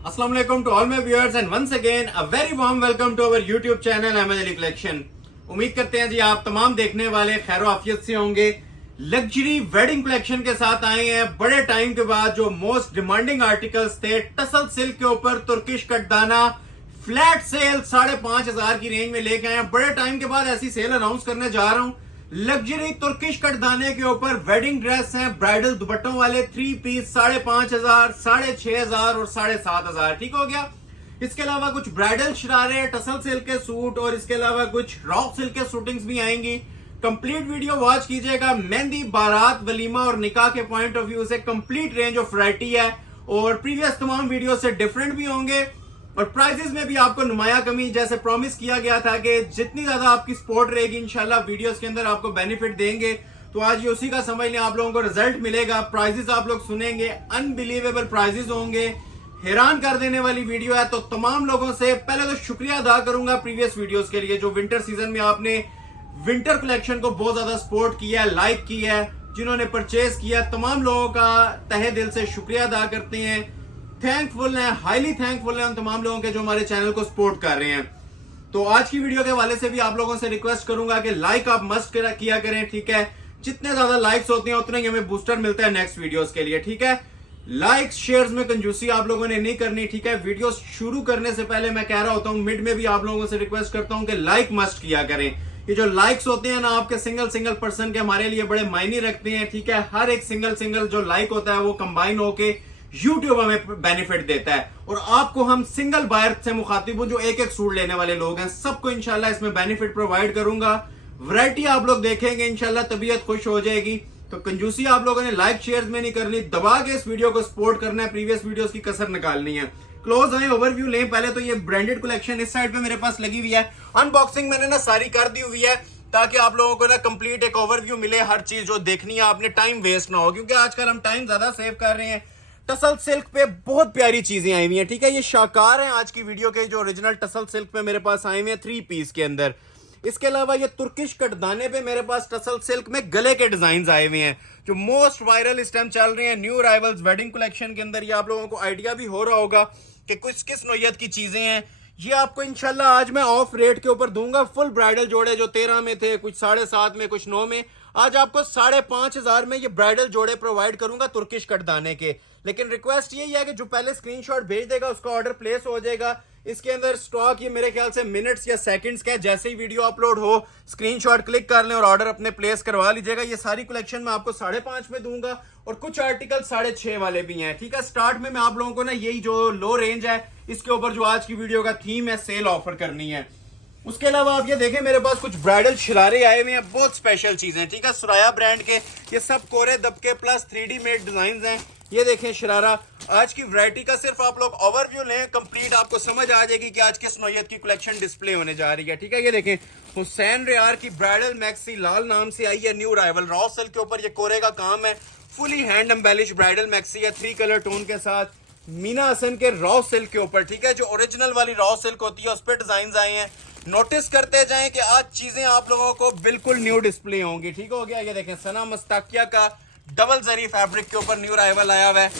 Assalamu alaikum to all my viewers and once again a very warm welcome to our YouTube channel Ahmed Ali collection. उम्मीद करते हैं जी आप तमाम देखने वाले खैर आफियत से होंगे। लग्जरी वेडिंग कलेक्शन के साथ आए हैं बड़े टाइम के बाद। जो मोस्ट डिमांडिंग आर्टिकल्स थे टसल सिल्क के ऊपर तुर्किश कटदाना फ्लैट सेल 5,500 की रेंज में लेके आए हैं। बड़े टाइम के बाद ऐसी सेल अनाउंस करने जा रहा हूं। लग्जरी तुर्किश कटदाने के ऊपर वेडिंग ड्रेस हैं ब्राइडल दुपट्टों वाले 3 पीस 5,500, 6,500 और 7,500। ठीक हो गया। इसके अलावा कुछ ब्राइडल शरारे टसल सिल्क के सूट और इसके अलावा कुछ रॉ सिल्क के शूटिंग्स भी आएंगी। कंप्लीट वीडियो वॉच कीजिएगा। मेहंदी बारात वलीमा और निकाह के पॉइंट ऑफ व्यू से कंप्लीट रेंज ऑफ वैरायटी है और प्रीवियस तमाम वीडियो से डिफरेंट भी होंगे और प्राइसेस में भी आपको नुमाया कमी। जैसे प्रॉमिस किया गया था कि जितनी ज्यादा आपकी सपोर्ट रहेगी इंशाल्लाह वीडियोस के अंदर आपको बेनिफिट देंगे। तो आज ये उसी का समझ लें, आप लोगों को रिजल्ट मिलेगा। प्राइसेस आप लोग सुनेंगे, अनबिलीवेबल प्राइसेस होंगे, हैरान कर देने वाली वीडियो है। तो तमाम लोगों से पहले तो शुक्रिया अदा करूंगा प्रीवियस वीडियोस के लिए जो विंटर सीजन में आपने विंटर कलेक्शन को बहुत ज्यादा सपोर्ट किया है, लाइक किया है, जिन्होंने परचेज किया। तमाम लोगों का तहे दिल से शुक्रिया अदा करते हैं। थैंकफुल है, हाईली थैंकफुल है उन तमाम लोगों के जो हमारे चैनल को सपोर्ट कर रहे हैं। तो आज की वीडियो के हवाले से भी आप लोगों से रिक्वेस्ट करूंगा कि लाइक आप मस्ट किया करें। ठीक है, जितने ज्यादा लाइक्स होते हैं उतना ही हमें बूस्टर मिलता है नेक्स्ट वीडियोस के लिए। ठीक है, लाइक्स शेयर्स में कंजूसी आप लोगों ने नहीं करनी। ठीक है, वीडियो शुरू करने से पहले मैं कह रहा होता हूं, मिड में भी आप लोगों से रिक्वेस्ट करता हूं कि लाइक मस्ट किया करें। ये जो लाइक्स होते हैं ना आपके सिंगल पर्सन के हमारे लिए बड़े मायने रखते हैं। ठीक है, हर एक सिंगल जो लाइक होता है वो कंबाइन होके YouTube हमें बेनिफिट देता है और आपको हम सिंगल बायर से मुखातिब हूं जो एक सूट लेने वाले लोग हैं, सबको इंशाल्लाह इसमें बेनिफिट प्रोवाइड करूंगा। वैरायटी आप लोग देखेंगे इंशाल्लाह, तबीयत खुश हो जाएगी। तो कंजूसी आप लोगों ने लाइक शेयर में नहीं करनी, दबा के इस वीडियो को सपोर्ट करना है, प्रीवियस वीडियोस की कसर निकालनी है। क्लोज आए, ओवरव्यू लें। पहले तो ये ब्रांडेड कलेक्शन इस साइड पे मेरे पास लगी हुई है। अनबॉक्सिंग मैंने ना सारी कर दी हुई है ताकि आप लोगों को ना कंप्लीट एक ओवरव्यू मिले। हर चीज जो देखनी है आपने, टाइम वेस्ट ना हो, क्योंकि आजकल हम टाइम ज्यादा सेव कर रहे हैं। टसल सिल्क पे बहुत प्यारी चीजें आई हुई हैं। ठीक है, ये शाकार हैं आज की वीडियो के जो ओरिजिनल टसल सिल्क पे मेरे पास आए हुए हैं 3 पीस के अंदर। इसके अलावा ये तुर्किश कटदाने पे मेरे पास टसल सिल्क में गले के डिजाइन आए हुए हैं जो मोस्ट वायरल इस टाइम चल रहे हैं न्यू अराइवल्स वेडिंग कलेक्शन के अंदर। ये आप लोगों को आइडिया भी हो रहा होगा कि कुछ किस नोयत की चीजें हैं। ये आपको इंशाल्लाह आज मैं ऑफ रेट के ऊपर दूंगा। फुल ब्राइडल जोड़े जो 13 में थे, कुछ 7.5 में, कुछ 9 में, आज आपको 5,500 में ये ब्राइडल जोड़े प्रोवाइड करूंगा तुर्किश कटदाने के। लेकिन रिक्वेस्ट यही है कि जो पहले स्क्रीनशॉट भेज देगा उसका ऑर्डर प्लेस हो जाएगा। इसके अंदर स्टॉक ये मेरे ख्याल से मिनट्स या सेकंड्स का है। जैसे ही वीडियो अपलोड हो स्क्रीनशॉट क्लिक कर लें और ऑर्डर अपने प्लेस करवा लीजिएगा। ये सारी कलेक्शन मैं आपको 5.5 में दूंगा और कुछ आर्टिकल 6.5 वाले भी हैं। ठीक है, स्टार्ट में मैं आप लोगों को ना यही जो लो रेंज है इसके ऊपर जो आज की वीडियो का थीम है सेल ऑफर करनी है। उसके अलावा आप ये देखें मेरे पास कुछ ब्राइडल शरारे आए हुए हैं, बहुत स्पेशल चीजें। ठीक है, सुराया ब्रांड के ये सब कोरे दबके प्लस 3D मेड डिजाइन हैं। ये देखें शरारा। आज की वैरायटी का सिर्फ आप लोग ओवरव्यू लें, कंप्लीट आपको समझ आ जाएगी कि आज किस नौयत की कलेक्शन डिस्प्ले होने जा रही है। ठीक है, ये देखें हुसैन रेयार की ब्राइडल मैक्सी लाल नाम से आई है न्यू अराइवल। रॉ सिल्क के ऊपर ये कोरे का काम है, fully hand embellish bridal maxi है 3 कलर टोन के साथ। मीना हसन के रॉ सिल्क के ऊपर, ठीक है, जो ओरिजिनल वाली रॉ सिल्क होती है उस पर डिजाइन आए हैं। नोटिस करते जाएं कि आज चीजें आप लोगों को बिल्कुल न्यू डिस्प्ले होंगी। ठीक हो गया। ये देखें सना मस्ताकिया का डबल जरी फैब्रिक के ऊपर न्यू अराइवल आया हुआ है।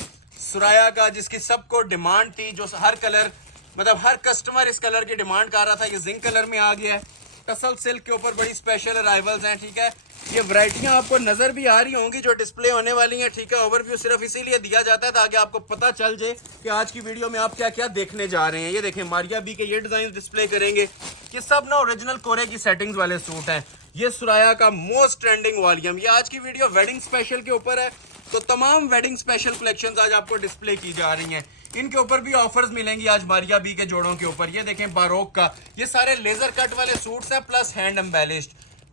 सुराया का जिसकी सबको डिमांड थी, जो हर कलर मतलब हर कस्टमर इस कलर की डिमांड कर रहा था, ये जिंक कलर में आ गया है। टसल सिल्क के ऊपर बड़ी स्पेशल अराइवल्स हैं। ठीक है, ये वैरायटियां आपको नजर भी आ रही होंगी जो डिस्प्ले होने वाली हैं। ठीक है, ओवरव्यू सिर्फ इसीलिए दिया जाता है ताकि आपको पता चल जाए कि आज की वीडियो में आप क्या क्या देखने जा रहे हैं। ये देखें मारिया बी के ये डिजाइन डिस्प्ले करेंगे। ये सब ना ओरिजिनल कोरे की सेटिंग्स वाले सूट हैं। ये सुराया का मोस्ट ट्रेंडिंग वॉल्यूम। ये आज की वीडियो वेडिंग स्पेशल के ऊपर है, तो तमाम वेडिंग स्पेशल कलेक्शंस आज आपको डिस्प्ले की जा रही हैं। इनके ऊपर भी ऑफर्स मिलेंगी आज मारिया बी के जोड़ों के ऊपर। ये देखें बारोक का, ये सारे लेजर कट वाले सूट्स हैं plus hand embellished.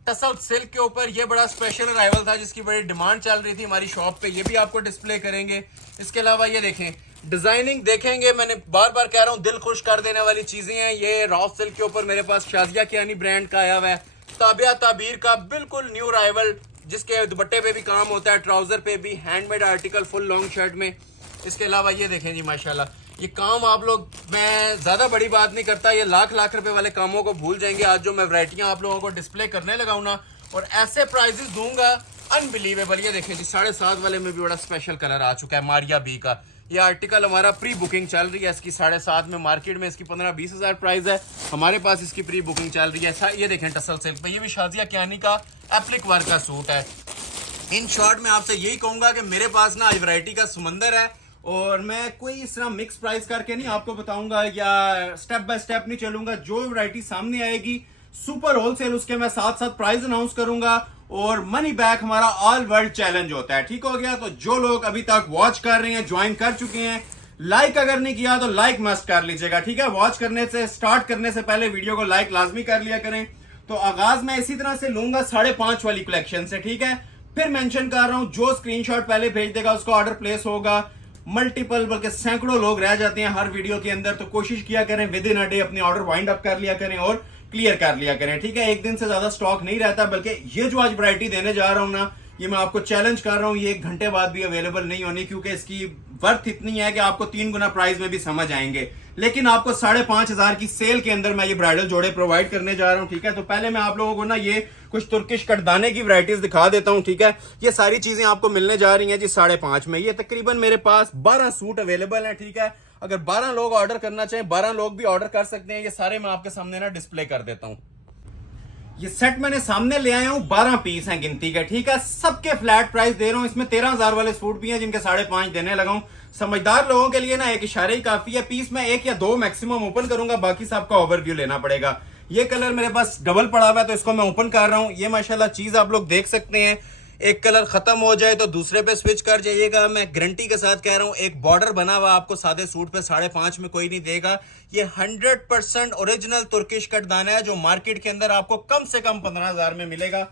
Tussle silk के ऊपर ये बड़ा स्पेशल अराइवल था जिसकी बड़ी डिमांड चल रही थी हमारी शॉप पे, ये भी आपको डिस्प्ले करेंगे। इसके अलावा ये देखें डिजाइनिंग देखेंगे, मैंने बार बार कह रहा हूँ दिल खुश कर देने वाली चीजें हैं। ये रॉ सिल्क के ऊपर मेरे पास शाजिया कियानी ब्रांड का आया हुआ है। ताबिया ताबीर का बिल्कुल न्यू अराइवल जिसके दुपट्टे पे भी काम होता है, ट्राउजर पे भी handmade article full long shirt में। इसके अलावा ये देखें जी माशाल्लाह, ये काम आप लोग, मैं ज्यादा बड़ी बात नहीं करता, ये लाख रुपए वाले कामों को भूल जाएंगे आज जो मैं वैरायटियां आप लोगों को डिस्प्ले करने लगा हूं ना, और ऐसे प्राइजेस दूंगा अनबिलीवेबल। ये देखें जी 7.5 वाले में भी बड़ा स्पेशल कलर आ चुका है मारिया बी का। ये आर्टिकल हमारा प्री बुकिंग चल रही है इसकी 7.5 में, मार्केट में इसकी 15-20 हज़ार प्राइस है, हमारे पास इसकी प्री बुकिंग चल रही है। ये देखें टसल सिल्क पे, ये भी शाजिया कियानी का एप्लिक वर्क का सूट है। इन शॉर्ट में आपसे यही कहूंगा कि मेरे पास ना वैरायटी का समंदर है और मैं कोई इस तरह मिक्स प्राइस करके नहीं आपको बताऊंगा या स्टेप बाय स्टेप नहीं चलूंगा। जो वैरायटी सामने आएगी सुपर होलसेल उसके मैं साथ साथ प्राइस अनाउंस करूंगा और मनी बैक हमारा ऑल वर्ल्ड चैलेंज होता है। ठीक हो गया? तो जो लोग अभी तक वॉच कर रहे हैं, ज्वाइन कर चुके हैं, लाइक अगर नहीं किया तो लाइक मस्ट कर लीजिएगा। ठीक है? वॉच करने से स्टार्ट करने से पहले वीडियो को लाइक लाजमी कर लिया करें। तो आगाज मैं इसी तरह से लूंगा 5.5 वाली कलेक्शन से। ठीक है? फिर मेंशन कर रहा हूं जो स्क्रीनशॉट पहले भेज देगा उसका ऑर्डर प्लेस होगा। मल्टीपल बल्कि सैकड़ों लोग रह जाते हैं हर वीडियो के अंदर, तो कोशिश किया करें विद इन अ डे अपने ऑर्डर वाइंड अप कर लिया करें और क्लियर कर लिया करें। ठीक है? एक दिन से ज्यादा स्टॉक नहीं रहता, बल्कि ये जो आज वैरायटी देने जा रहा हूं ना, ये मैं आपको चैलेंज कर रहा हूं, ये 1 घंटे बाद भी अवेलेबल नहीं होनी, क्योंकि इसकी वर्थ इतनी है कि आपको 3 गुना प्राइस में भी समझ आएंगे। लेकिन आपको 5,500 की सेल के अंदर मैं ये ब्राइडल जोड़े प्रोवाइड करने जा रहा हूं। ठीक है? तो पहले मैं आप लोगों को ना ये कुछ तुर्किश कटदाने की वैरायटीज दिखा देता हूं। ठीक है? ये सारी चीजें आपको मिलने जा रही हैं जी 5.5 में। ये तकरीबन मेरे पास 12 सूट अवेलेबल हैं। ठीक है? अगर 12 लोग ऑर्डर करना चाहें 12 लोग भी ऑर्डर कर सकते हैं। ये सारे मैं आपके सामने ना डिस्प्ले कर देता हूं। ये सेट मैंने सामने ले आया हूं, 12 पीस हैं गिनती के। ठीक है? सबके फ्लैट प्राइस दे रहा हूं। इसमें 13,000 वाले सूट भी हैं जिनके 5.5 देने लगा हूं। समझदार लोगों के लिए ना एक इशारे ही काफी है। पीस में 1 या 2 मैक्सिमम ओपन करूंगा, बाकी सबका ओवरव्यू लेना पड़ेगा। ये कलर मेरे पास डबल पड़ा हुआ है तो इसको मैं ओपन कर रहा हूं। ये माशाल्लाह चीज आप लोग देख सकते हैं, एक कलर खत्म हो जाए तो दूसरे पे स्विच कर जाइएगा। मैं गारंटी के साथ कह रहा हूं, एक बॉर्डर बना हुआ आपको सादे सूट पे 5.5 में कोई नहीं देगा। ये 100% ओरिजिनल तुर्किश कटदाना है जो मार्केट के अंदर आपको कम से कम 15,000 में मिलेगा।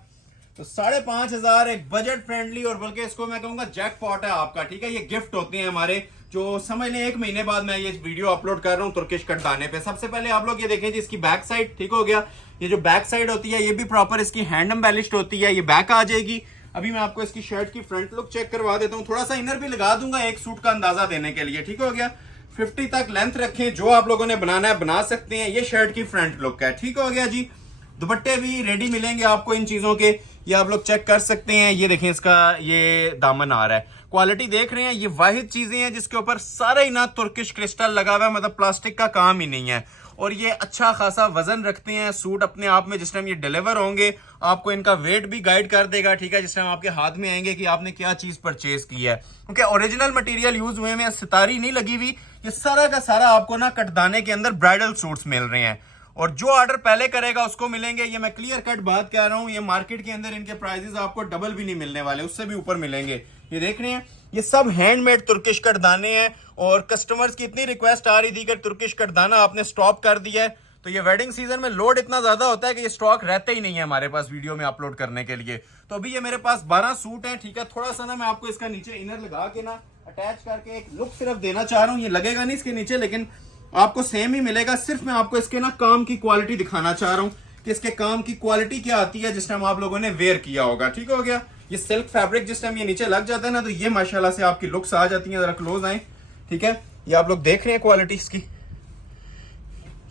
तो 5,500 एक बजट फ्रेंडली और बल्कि इसको मैं कहूंगा जैकपॉट है आपका। ठीक है? ये गिफ्ट होते हैं हमारे, जो समझ लें 1 महीने बाद मैं ये वीडियो अपलोड कर रहा हूं तुर्किश कटदाने पे। सबसे पहले आप लोग ये देखें जी इसकी बैक साइड। ठीक हो गया? ये जो बैक साइड होती है ये भी प्रॉपर इसकी हैंड एम्बेलिश्ड होती है, ये बैक आ जाएगी। अभी मैं आपको इसकी शर्ट की फ्रंट लुक चेक करवा देता हूं, थोड़ा सा इनर भी लगा दूंगा एक सूट का अंदाजा देने के लिए। ठीक हो गया? 50 तक लेंथ रखें, जो आप लोगों ने बनाना है बना सकते हैं। ये शर्ट की फ्रंट लुक है। ठीक हो गया जी? दुपट्टे भी रेडी मिलेंगे आपको इन चीजों के, ये आप लोग चेक कर सकते हैं। ये देखें इसका ये दामन आ रहा है, क्वालिटी देख रहे हैं। ये वाहिद चीजें हैं जिसके ऊपर सारा ही ना तुर्किश क्रिस्टल लगा हुआ है, मतलब प्लास्टिक का काम ही नहीं है। और ये अच्छा खासा वजन रखते हैं सूट अपने आप में। जिस टाइम ये डिलीवर होंगे आपको इनका वेट भी गाइड कर देगा। ठीक है? जिस टाइम आपके हाथ में आएंगे कि आपने क्या चीज परचेज की है, क्योंकि ओरिजिनल मटेरियल यूज हुए में सितारी नहीं लगी हुई। ये सारा का सारा आपको ना कटदाने के अंदर ब्राइडल सूट्स मिल रहे हैं और जो ऑर्डर पहले करेगा उसको मिलेंगे। ये मैं क्लियर कट बात कह रहा हूं, ये मार्केट के अंदर इनके प्राइसेस आपको डबल भी नहीं मिलने वाले, उससे भी ऊपर मिलेंगे। ये देख रहे हैं, ये सब हैंडमेड तुर्किश कटदाने हैं और कस्टमर्स की इतनी रिक्वेस्ट आ रही थी कि तुर्किश कटदाना आपने स्टॉप कर दिया है। तो ये वेडिंग सीजन में लोड इतना ज्यादा होता है कि ये स्टॉक रहते ही नहीं है हमारे पास वीडियो में अपलोड करने के लिए। तो अभी ये मेरे पास 12 सूट हैं। ठीक है? थोड़ा सा ना मैं आपको इसका नीचे इनर लगा के ना अटैच करके एक लुक सिर्फ देना चाह रहा हूँ। ये लगेगा नहीं इसके नीचे, लेकिन आपको सेम ही मिलेगा। सिर्फ मैं आपको इसके ना काम की क्वालिटी दिखाना चाह रहा हूँ कि इसके काम की क्वालिटी क्या आती है जिस टाइम आप लोगों ने वेयर किया होगा। ठीक हो गया? ये सिल्क फैब्रिक जिस टाइम ये नीचे लग जाता है ना, तो ये माशाल्लाह से आपकी लुक्स आ जाती है। जरा क्लोज आए। ठीक है? ये आप लोग देख रहे हैं क्वालिटी इसकी,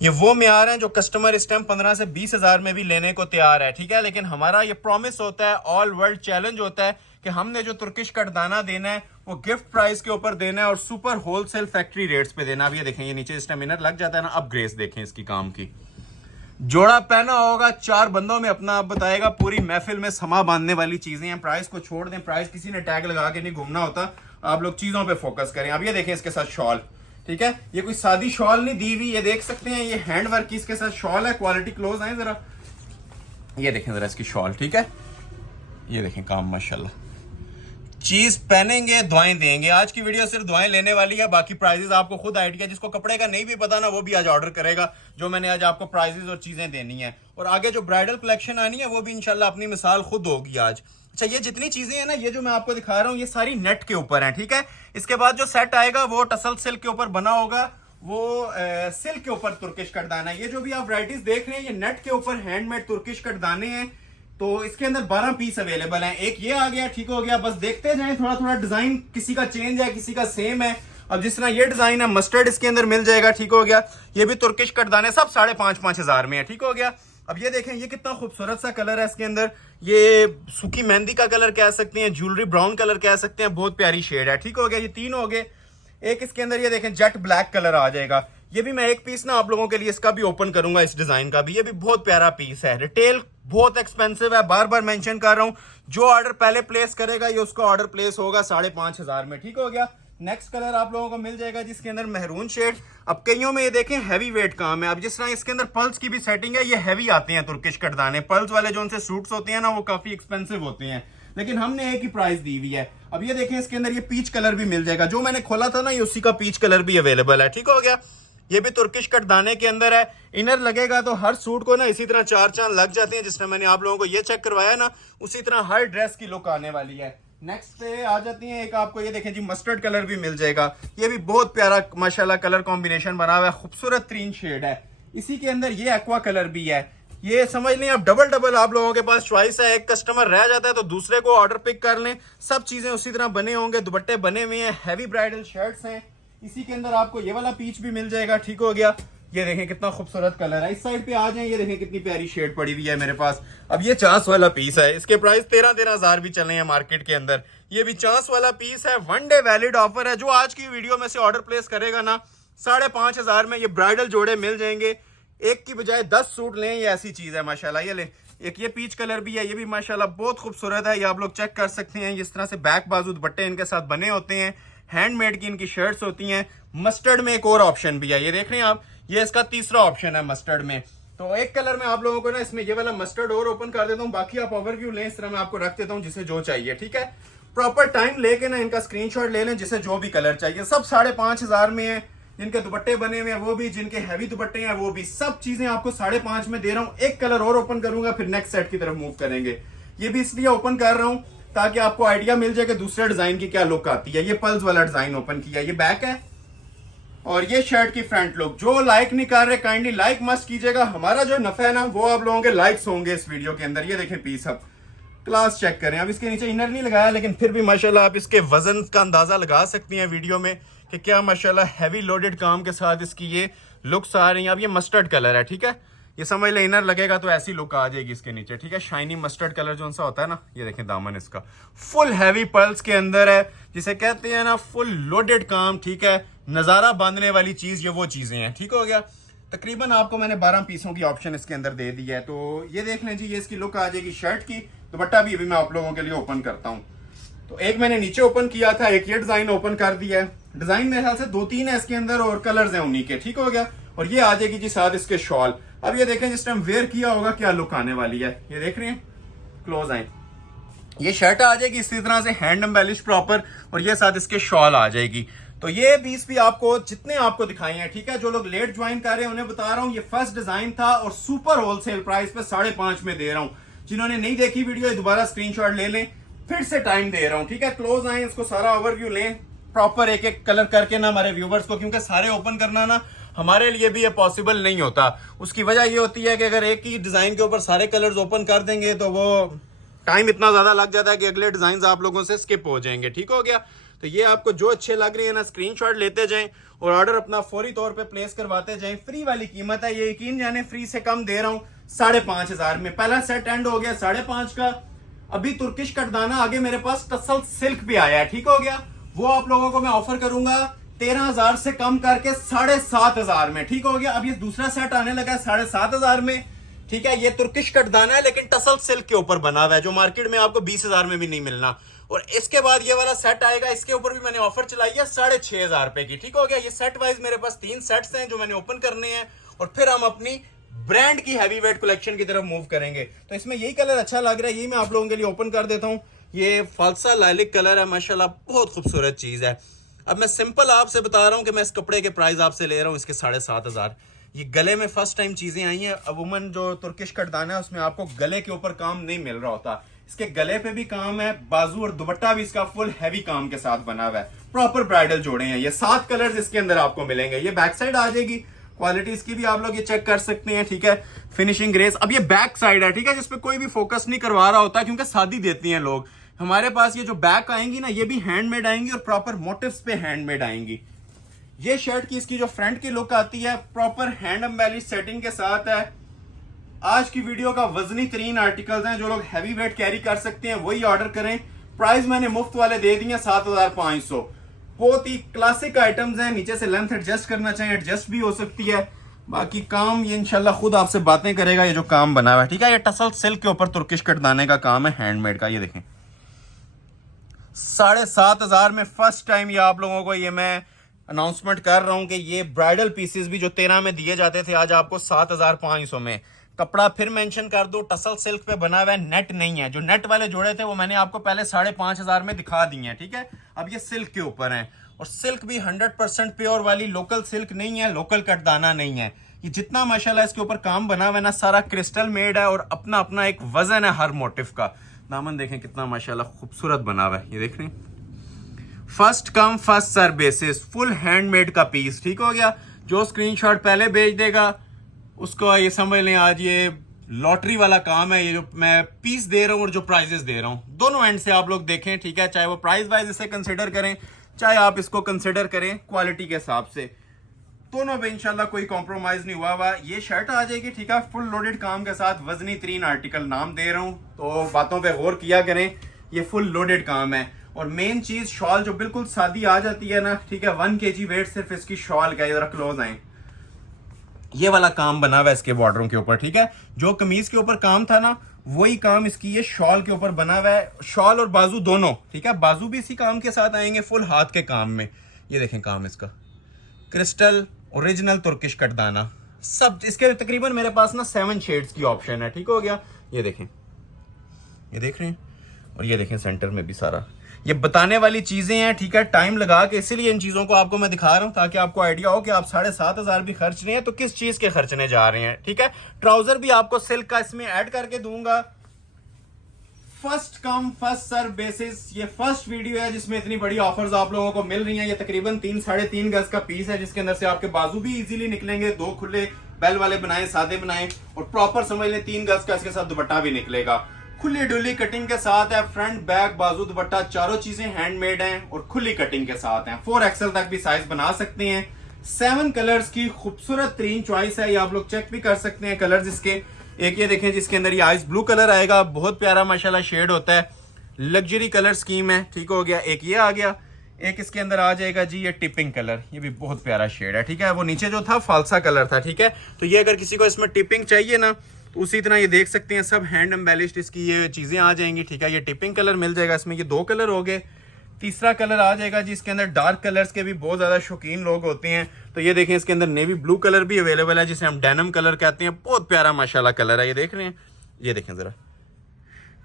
ये वो म्यार है जो कस्टमर इस टाइम 15 से 20 हजार में भी लेने को तैयार है। ठीक है? लेकिन हमारा ये प्रॉमिस होता है, ऑल वर्ल्ड चैलेंज होता है कि हमने जो तुर्किश कटदाना देना है वो गिफ्ट प्राइस के ऊपर देना है और सुपर होलसेल फैक्ट्री रेट्स पे देना। अब ये देखें, ये नीचे इस टाइम इनर लग जाता है ना, अब ग्रेस देखें इसकी काम की। जोड़ा पहना होगा 4 बंदों में अपना आप बताएगा, पूरी महफिल में समा बांधने वाली चीजें हैं। प्राइस को छोड़ दें, प्राइस किसी ने टैग लगा के नहीं घूमना होता, आप लोग चीजों पे फोकस करें। अब ये देखें इसके साथ शॉल। ठीक है? ये कोई सादी शॉल नहीं दी हुई, ये देख सकते हैं ये हैंड वर्क की इसके साथ शॉल है। क्वालिटी क्लोज आए जरा, ये देखें जरा इसकी शॉल। ठीक है? ये देखें काम माशाल्लाह, चीज पहनेंगे दुआएं देंगे। आज की वीडियो सिर्फ दुआएं लेने वाली है, बाकी प्राइजेस आपको खुद आइडिया, जिसको कपड़े का नहीं भी पता ना वो भी आज ऑर्डर करेगा, जो मैंने आज आपको प्राइजेस और चीजें देनी है। और आगे जो ब्राइडल कलेक्शन आनी है वो भी इंशाल्लाह अपनी मिसाल खुद होगी आज। अच्छा, ये जितनी चीजें हैं ना, ये जो मैं आपको दिखा रहा हूँ ये सारी नेट के ऊपर है। ठीक है? इसके बाद जो सेट आएगा वो टसल सिल्क के ऊपर बना होगा, वो सिल्क के ऊपर तुर्किश कटदाना है। ये जो भी आप वैरायटीज देख रहे हैं ये नेट के ऊपर हैंडमेड तुर्किश कटदाने हैं। तो इसके अंदर 12 पीस अवेलेबल हैं। एक ये आ गया। ठीक हो गया? बस देखते जाएं, थोड़ा थोड़ा डिजाइन किसी का चेंज है किसी का सेम है। अब जिस तरह ये डिजाइन है मस्टर्ड इसके अंदर मिल जाएगा। ठीक हो गया? ये भी तुर्किश कटदाने सब 5,500 हजार में है। ठीक हो गया? अब ये देखें, ये कितना खूबसूरत सा कलर है इसके अंदर, ये सूखी मेहंदी का कलर कह सकते हैं, ज्वेलरी ब्राउन कलर कह सकते हैं, बहुत प्यारी शेड है। ठीक हो गया? ये 3 हो गए। एक इसके अंदर ये देखें जेट ब्लैक कलर आ जाएगा। ये भी मैं एक पीस ना आप लोगों के लिए इसका भी ओपन करूंगा, इस डिजाइन का भी। ये भी बहुत प्यारा पीस है, रिटेल बहुत एक्सपेंसिव है, बार बार मेंशन कर रहा हूं। जो ऑर्डर पहले प्लेस करेगा ये उसका ऑर्डर प्लेस होगा 5,500 में, ठीक हो गया। नेक्स्ट कलर आप लोगों को मिल जाएगा जिसके अंदर मेहरून शेड। अब कईयों में ये देखें हैवी वेट काम है। अब जिस तरह इसके अंदर पल्स की भी सेटिंग है, ये हैवी आते हैं तुर्किश कटदाने। पल्स वाले जो उनसे सूट्स होते हैं ना वो काफी एक्सपेंसिव होते हैं, लेकिन हमने एक ही प्राइस दी हुई है। अब ये देखें इसके अंदर ये पीच कलर भी मिल जाएगा, जो मैंने खोला था ना ये उसी का पीच कलर भी अवेलेबल है, ठीक हो गया। ये भी तुर्किश कटदाने के अंदर है। इनर लगेगा तो हर सूट को ना इसी तरह 4 चांद लग जाते हैं, जिसमें मैंने आप लोगों को ये चेक करवाया ना, उसी तरह हर ड्रेस की लुक आने वाली है। नेक्स्ट पे आ जाती है, एक आपको ये देखें जी मस्टर्ड कलर भी मिल जाएगा। ये भी बहुत प्यारा माशाल्लाह कलर कॉम्बिनेशन बना हुआ है, खूबसूरत 3 शेड है। इसी के अंदर ये एक्वा कलर भी है। ये समझ लें आप डबल डबल आप लोगों के पास चॉइस है। एक कस्टमर रह जाता है तो दूसरे को ऑर्डर पिक कर लें, सब चीजें उसी तरह बने होंगे। दुपट्टे बने हुए हैं, हैवी ब्राइडल शर्ट्स हैं। इसी के अंदर आपको ये वाला पीच भी मिल जाएगा, ठीक हो गया। ये देखें कितना खूबसूरत कलर है। इस साइड पे आ जाएं, ये देखें कितनी प्यारी शेड पड़ी हुई है मेरे पास। अब ये चांस वाला पीस है, इसके प्राइस 13-13 हजार भी चले हैं मार्केट के अंदर। ये भी चांस वाला पीस है, 1 डे वैलिड ऑफर है। जो आज की वीडियो में से ऑर्डर प्लेस करेगा ना 5,500 में ये ब्राइडल जोड़े मिल जाएंगे। एक की बजाय 10 सूट लें, ये ऐसी चीज है माशाल्लाह। ये ले, एक ये पीच कलर भी है, ये भी माशाल्लाह बहुत खूबसूरत है। ये आप लोग चेक कर सकते हैं। इस तरह से बैक बाजू दुपट्टे इनके साथ बने होते हैं, हैंडमेड की इनकी शर्ट्स होती हैं। मस्टर्ड में एक और ऑप्शन भी है, ये देख रहे हैं आप, ये इसका तीसरा ऑप्शन है मस्टर्ड में। तो एक कलर में आप लोगों को ना इसमें ये वाला मस्टर्ड और ओपन कर देता हूँ, बाकी आप ओवरव्यू लें। इस तरह मैं आपको रख देता हूँ जिसे जो चाहिए, ठीक है। प्रॉपर टाइम लेके ना इनका स्क्रीनशॉट ले लें, जिसे जो भी कलर चाहिए। सब 5,500 में है। जिनके दुपट्टे बने हुए हैं वो भी, जिनके हैवी दुपट्टे हैं वो भी, सब चीजें आपको 5,500 में दे रहा हूँ। एक कलर और ओपन करूंगा, फिर नेक्स्ट सेट की तरफ मूव करेंगे। ये भी इसलिए ओपन कर रहा हूँ ताकि आपको आइडिया मिल जाए कि दूसरे डिजाइन की क्या लुक आती है। ये पल्स वाला डिजाइन ओपन किया, ये बैक है और ये शर्ट की फ्रंट लुक। जो लाइक नहीं कर रहे काइंडली लाइक मस्ट कीजिएगा। हमारा जो नफा है ना वो आप लोगों के लाइक्स होंगे इस वीडियो के अंदर। ये देखें पीस, अब क्लास चेक करें। अब इसके नीचे इनर नहीं लगाया, लेकिन फिर भी माशाल्लाह आप इसके वजन का अंदाजा लगा सकती हैं वीडियो में कि क्या माशाल्लाह हैवी लोडेड काम के साथ इसकी ये लुक्स आ रही हैं। अब ये मस्टर्ड कलर है, ठीक है। ये समझ ले इनर लगेगा तो ऐसी लुक आ जाएगी इसके नीचे, ठीक है। शाइनी मस्टर्ड कलर जो सा होता है ना, ये देखें दामन इसका फुल हैवी पर्ल्स के अंदर है, जिसे कहते हैं ना फुल लोडेड काम, ठीक है। नजारा बांधने वाली चीज ये वो चीजें हैं, ठीक हो गया। तकरीबन आपको मैंने 12 पीसों की ऑप्शन इसके अंदर दे दी है। तो ये देख लें जी, ये इसकी लुक आ जाएगी शर्ट की। दुपट्टा भी अभी मैं आप लोगों के लिए ओपन करता हूँ। तो एक मैंने नीचे ओपन किया था, एक ये डिजाइन ओपन कर दिया है। डिजाइन मेरे ख्याल से 2-3 है इसके अंदर और कलर्स हैं उन्हीं के, ठीक हो गया। और ये आ जाएगी जी साथ इसके शॉल। अब ये देखें जिस टाइम वेयर किया होगा क्या लुक आने वाली है। ये देख रहे हैं, क्लोज आए, ये शर्ट आ जाएगी इसी तरह से हैंड एम्बेलिश प्रॉपर, और ये साथ इसके शॉल आ जाएगी। तो ये पीस भी आपको जितने आपको दिखाए हैं, ठीक है। जो लोग लेट ज्वाइन कर रहे हैं उन्हें बता रहा हूँ, ये फर्स्ट डिजाइन था और सुपर होलसेल प्राइस पे 5.5 में दे रहा हूँ। जिन्होंने नहीं देखी वीडियो दोबारा स्क्रीनशॉट ले लें, फिर से टाइम दे रहा हूँ, ठीक है। क्लोज आए, इसको सारा ओवरव्यू लें प्रॉपर एक एक कलर करके ना हमारे व्यूवर्स को, क्योंकि सारे ओपन करना ना हमारे लिए भी ये पॉसिबल नहीं होता। उसकी वजह ये होती है कि अगर एक ही डिजाइन के ऊपर सारे कलर्स ओपन कर देंगे तो वो टाइम इतना ज्यादा लग जाता है कि अगले डिजाइन आप लोगों से स्किप हो जाएंगे, ठीक हो गया। तो ये आपको जो अच्छे लग रहे हैं ना स्क्रीनशॉट लेते जाएं और ऑर्डर अपना फौरी तौर पे प्लेस करवाते जाएं। फ्री वाली कीमत है, ये यकीन जाने फ्री से कम दे रहा हूँ 5,500 में। पहला सेट एंड हो गया 5.5 का। अभी तुर्किश कटदाना आगे मेरे पास टसल सिल्क भी आया है, ठीक हो गया। वो आप लोगों को मैं ऑफर करूंगा 13,000 से कम करके 7,500 में, ठीक हो गया। अब ये दूसरा सेट आने लगा है 7,500 में, ठीक है। ये तुर्किश कटदाना है लेकिन टसल सिल्क के ऊपर बना हुआ है, जो मार्केट में आपको 20,000 में भी नहीं मिलना। और इसके बाद ये वाला सेट आएगा, इसके ऊपर भी मैंने ऑफर चलाई है 6,500 रुपए की, ठीक हो गया। ये सेट वाइज मेरे पास 3 सेट्स हैं जो मैंने ओपन करने हैं, और फिर हम अपनी ब्रांड की हैवी वेट कलेक्शन की तरफ मूव करेंगे। तो इसमें यही कलर अच्छा लग रहा है, यही मैं आप लोगों के लिए ओपन कर देता हूँ। ये फालसा लाइलिक कलर है, माशाल्लाह बहुत खूबसूरत चीज है। अब मैं सिंपल आपसे बता रहा हूँ कि मैं इस कपड़े के प्राइस आपसे ले रहा हूँ इसके 7,500। ये गले में फर्स्ट टाइम चीजें आई हैं। अमूमन जो तुर्किश कटदाना है उसमें आपको गले के ऊपर काम नहीं मिल रहा होता, इसके गले पे भी काम है, बाजू और दुपट्टा भी इसका फुल हैवी काम के साथ बना हुआ है। प्रॉपर ब्राइडल जोड़े हैं। ये 7 कलर्स इसके अंदर आपको मिलेंगे। ये बैक साइड आ जाएगी, क्वालिटी इसकी भी आप लोग ये चेक कर सकते हैं, ठीक है। Finishing grace. अब ये बैक साइड है, ठीक है, जिसपे कोई भी फोकस नहीं करवा रहा होता क्योंकि शादी देती हैं लोग। हमारे पास ये जो बैक आएंगी ना, ये भी हैंडमेड आएंगी और प्रॉपर मोटिव्स पे हैंडमेड आएंगी। ये शर्ट की इसकी जो फ्रंट की लुक आती है प्रॉपर हैंड एम्बेलिश सेटिंग के साथ है। आज की वीडियो का वजनी तरीन आर्टिकल्स हैं, जो लोग हैवी वेट कैरी कर सकते हैं वही ऑर्डर करें। प्राइस मैंने मुफ्त वाले दे दिए 7,500। बहुत ही क्लासिक आइटम्स हैं। नीचे से लेंथ एडजस्ट करना चाहें एडजस्ट भी हो सकती है। बाकी काम ये इंशाल्लाह खुद आपसे बातें करेगा। ये जो काम बना हुआ है, ठीक है, ये टसल सिल्क के ऊपर तुर्किश कटदाने का काम है, हैंडमेड का। ये देखें 7,500 में फर्स्ट टाइम ये आप लोगों को ये मैं अनाउंसमेंट कर रहा हूं कि ये ब्राइडल पीसेस भी जो 13 में दिए जाते थे, आज आपको 7,500 में। कपड़ा फिर मेंशन कर दो, टसल सिल्क पे बना हुआ है, नेट नहीं है। जो नेट वाले जोड़े थे वो मैंने आपको पहले 5,500 में दिखा दिए हैं, ठीक है। अब ये सिल्क के ऊपर है, और सिल्क भी 100% प्योर वाली लोकल सिल्क नहीं है, लोकल कटदाना नहीं है। ये जितना माशाल्लाह इसके ऊपर काम बना हुआ है ना, सारा क्रिस्टल मेड है, और अपना अपना एक वजन है हर मोटिफ का। दामन देखें कितना माशाल्लाह खूबसूरत बना हुआ है, ये देख रहे हैं। First come first serve basis, full handmade का पीस, ठीक हो गया। जो स्क्रीनशॉट पहले भेज देगा उसको ये समझ लें आज ये लॉटरी वाला काम है। ये जो मैं पीस दे रहा हूँ और जो प्राइजेस दे रहा हूँ, दोनों एंड से आप लोग देखें, ठीक है। चाहे वो प्राइस वाइज इसे कंसिडर करें, चाहे आप इसको कंसिडर करें क्वालिटी के हिसाब से, दोनों पे इंशाल्लाह कोई कॉम्प्रोमाइज नहीं हुआ। ये शर्ट आ जाएगी, ठीक है, फुल लोडेड काम के साथ, वजनी 3 आर्टिकल नाम दे रहा हूँ, तो बातों पे गौर किया करें। ये फुल लोडेड काम है। और मेन चीज शॉल जो बिल्कुल सादी आ जाती है ना, ठीक है, 1 kg वेट सिर्फ इसकी शॉल का। जरा क्लोज आए, ये वाला काम बना हुआ है इसके बॉर्डरों के ऊपर, ठीक है। जो कमीज के ऊपर काम था ना, वही काम इसकी ये शॉल के ऊपर बना हुआ है। शॉल और बाजू दोनों, ठीक है, बाजू भी इसी काम के साथ आएंगे, फुल हाथ के काम में। ये देखें काम इसका, क्रिस्टल ओरिजिनल तुर्किश कटदाना, सब इसके तकरीबन मेरे पास ना 7 शेड्स की ऑप्शन है, ठीक हो गया। ये देखें, ये देख रहे हैं, और ये देखें सेंटर में भी सारा। ये बताने वाली चीजें हैं, ठीक है, टाइम लगा के, इसीलिए इन चीजों को आपको मैं दिखा रहा हूं, ताकि आपको आइडिया हो कि आप 7,500 भी खर्च रहे हैं तो किस चीज के खर्चने जा रहे हैं, ठीक है। ट्राउजर भी आपको सिल्क का इसमें ऐड करके दूंगा। First come first serve basis, ये फर्स्ट वीडियो है जिसमें इतनी बड़ी ऑफर्स आप लोगों को मिल रही हैं। ये तकरीबन 3-3.5 गज का पीस है, जिसके अंदर से आपके बाजू भी इजीली निकलेंगे। 2 खुले बेल वाले बनाए, सादे बनाए, और प्रॉपर समझ लें 3 गज का इसके साथ दुपट्टा भी निकलेगा। खुली डुली कटिंग के साथ है, फ्रंट बैक बाजू दुपट्टा चारों चीजें हैंडमेड हैं और खुली कटिंग के साथ हैं। 4XL तक भी साइज बना सकते हैं। 7 कलर्स की खूबसूरत 3 चॉइस है, ये आप लोग चेक भी कर सकते हैं कलर्स इसके। एक ये देखें जिसके अंदर ये आइस ब्लू कलर आएगा, बहुत प्यारा माशाल्लाह शेड होता है, लग्जरी कलर स्कीम है, ठीक हो गया। एक ये आ गया, एक इसके अंदर आ जाएगा जी ये टिपिंग कलर, ये भी बहुत प्यारा शेड है, ठीक है। वो नीचे जो था फालसा कलर था, ठीक है। तो ये अगर किसी को इसमें टिपिंग चाहिए ना, तो उसी तरह ये देख सकते हैं, सब हैंड एम्बेलिश्ड इसकी ये चीजें आ जाएंगी, ठीक है। ये टिपिंग कलर मिल जाएगा इसमें, ये 2 कलर हो गए। तीसरा कलर आ जाएगा जी इसके अंदर, डार्क कलर्स के भी बहुत ज्यादा शौकीन लोग होते हैं, तो ये देखें इसके अंदर नेवी ब्लू कलर भी अवेलेबल है, जिसे हम डेनिम कलर कहते हैं। बहुत प्यारा माशाल्लाह कलर है, ये देख रहे हैं। ये देखें जरा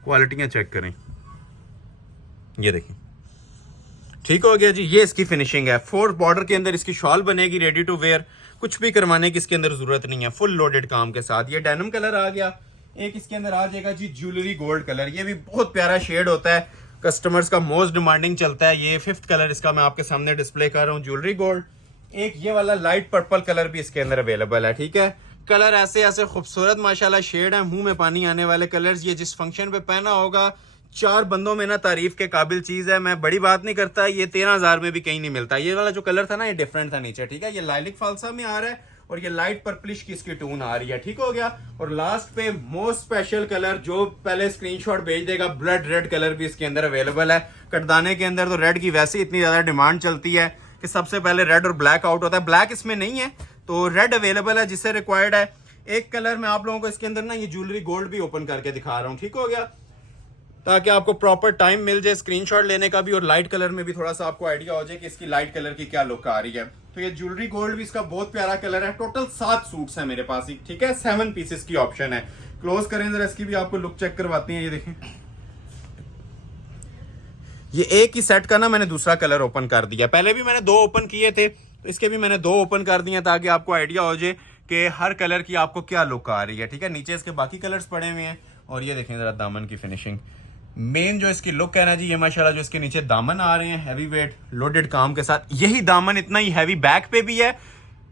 क्वालिटियां चेक करें, ये देखें, ठीक हो गया जी। ये इसकी फिनिशिंग है। 4 बॉर्डर के अंदर इसकी शॉल बनेगी, रेडी टू वेयर, कुछ भी करवाने की इसके अंदर जरूरत नहीं है, फुल लोडेड काम के साथ। ये डेनिम कलर आ गया। एक इसके अंदर आ जाएगा जी ज्वेलरी गोल्ड कलर, ये भी बहुत प्यारा शेड होता है, कस्टमर्स का मोस्ट डिमांडिंग चलता है। ये 5th कलर इसका मैं आपके सामने डिस्प्ले कर रहा हूँ, ज्वेलरी गोल्ड। एक ये वाला लाइट पर्पल कलर भी इसके अंदर अवेलेबल है, ठीक है। कलर ऐसे ऐसे खूबसूरत माशाल्लाह शेड है, मुंह में पानी आने वाले कलर्स। ये जिस फंक्शन पे पहना होगा 4 बंदों में ना तारीफ के काबिल चीज है। मैं बड़ी बात नहीं करता, ये 13,000 में भी कहीं नहीं मिलता। ये वाला जो कलर था ना, ये डिफरेंट था नीचे, ठीक है। ये लाइलिक फालसा में आ रहा है, और ये लाइट पर्पलिश की इसकी टून आ रही है, ठीक हो गया। और लास्ट पे मोस्ट स्पेशल कलर, जो पहले स्क्रीनशॉट भेज देगा, ब्लड रेड कलर भी इसके अंदर अवेलेबल है। कटदाने के अंदर तो रेड की वैसे इतनी ज्यादा डिमांड चलती है कि सबसे पहले रेड और ब्लैक आउट होता है। ब्लैक इसमें नहीं है, तो रेड अवेलेबल है जिससे रिक्वायर्ड है। एक कलर मैं आप लोगों को इसके अंदर ना ये ज्वेलरी गोल्ड भी ओपन करके दिखा रहा हूँ, ठीक हो गया, ताकि आपको प्रॉपर टाइम मिल जाए स्क्रीनशॉट लेने का भी, और लाइट कलर में भी थोड़ा सा आपको आइडिया हो जाए कि इसकी लाइट कलर की क्या लुक आ रही है। तो ये ज्वेलरी गोल्ड भी इसका बहुत प्यारा कलर है। टोटल 7 सूट्स है मेरे पास, ठीक है। 7 पीसेस की ऑप्शन है। क्लोज करें जरा, इसकी भी आपको लुक चेक करवाते हैं। ये देखें, ये एक ही सेट का ना मैंने दूसरा कलर ओपन कर दिया। पहले भी मैंने 2 ओपन किए थे, तो इसके भी मैंने 2 ओपन कर दिए, ताकि आपको आइडिया हो जाए कि हर कलर की आपको क्या लुक आ रही है, ठीक है। नीचे इसके बाकी कलर्स पड़े हुए हैं, और ये देखें जरा दामन की फिनिशिंग। मेन जो इसकी लुक है ना जी, ये माशाल्लाह जो इसके नीचे दामन आ रहे हैं हैवी वेट लोडेड काम के साथ। यही दामन इतना ही हैवी बैक पे भी है,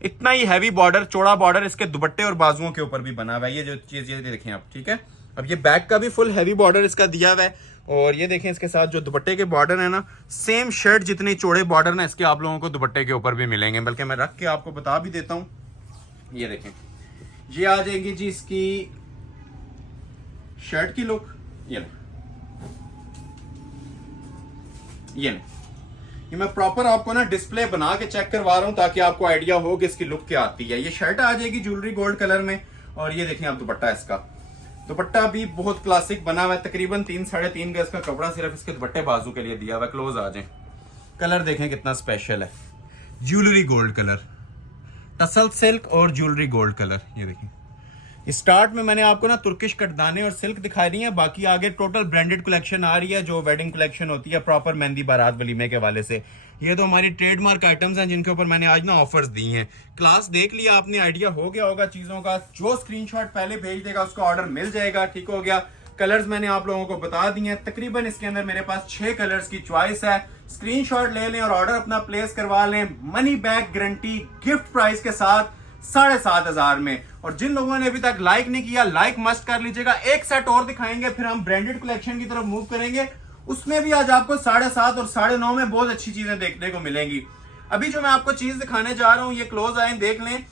इतना ही हैवी बॉर्डर, चौड़ा बॉर्डर इसके दुपट्टे और बाजुओं के ऊपर भी बना हुआ है। ये जो चीज ये देखें आप, ठीक है। अब ये बैक का भी फुल हैवी बॉर्डर इसका दिया हुआ है, और ये देखें इसके साथ जो दुपट्टे के बॉर्डर है ना, सेम शर्ट जितने चौड़े बॉर्डर ना इसके आप लोगों को दुपट्टे के ऊपर भी मिलेंगे। बल्कि मैं रख के आपको बता भी देता हूँ, ये देखें, ये आ जाएगी जी इसकी शर्ट की लुक। ये ये मैं प्रॉपर आपको ना डिस्प्ले बना के चेक करवा रहा हूँ ताकि आपको आइडिया हो कि इसकी लुक क्या आती है। ये शर्ट आ जाएगी ज्वेलरी गोल्ड कलर में, और ये देखें आप दुपट्टा इसका। दुपट्टा भी बहुत क्लासिक बना हुआ है, तकरीबन 3-3.5 गज का कपड़ा सिर्फ इसके दुपट्टे बाजू के लिए दिया हुआ है। क्लोज आ जाए, कलर देखें कितना स्पेशल है, jewellery gold colour, tussle silk और ज्वेलरी गोल्ड कलर। ये देखें, स्टार्ट में मैंने आपको ना तुर्किश कटदाने और सिल्क दिखाई रही है, बाकी आगे टोटल ब्रांडेड कलेक्शन आ रही है जो वेडिंग कलेक्शन होती है प्रॉपर मेहंदी बारात वलीमे के हवाले से। ये तो हमारी ट्रेडमार्क आइटम्स हैं जिनके ऊपर मैंने आज ना ऑफर्स दी हैं। क्लास देख लिया आपने, आइडिया हो गया होगा चीजों का। जो स्क्रीनशॉट पहले भेज देगा उसका ऑर्डर मिल जाएगा, ठीक हो गया। कलर्स मैंने आप लोगों को बता दिए हैं, तकरीबन इसके अंदर मेरे पास 6 कलर्स की चॉइस है। स्क्रीनशॉट ले लें और ऑर्डर अपना प्लेस करवा लें, money back guarantee, gift price के साथ 7,500 में। और जिन लोगों ने अभी तक लाइक नहीं किया, लाइक मस्ट कर लीजिएगा। एक सेट और दिखाएंगे, फिर हम ब्रांडेड कलेक्शन की तरफ मूव करेंगे। उसमें भी आज आपको 7.5 और 9.5 में बहुत अच्छी चीजें देखने को मिलेंगी। अभी जो मैं आपको चीज दिखाने जा रहा हूं, ये क्लोज आए देख लें।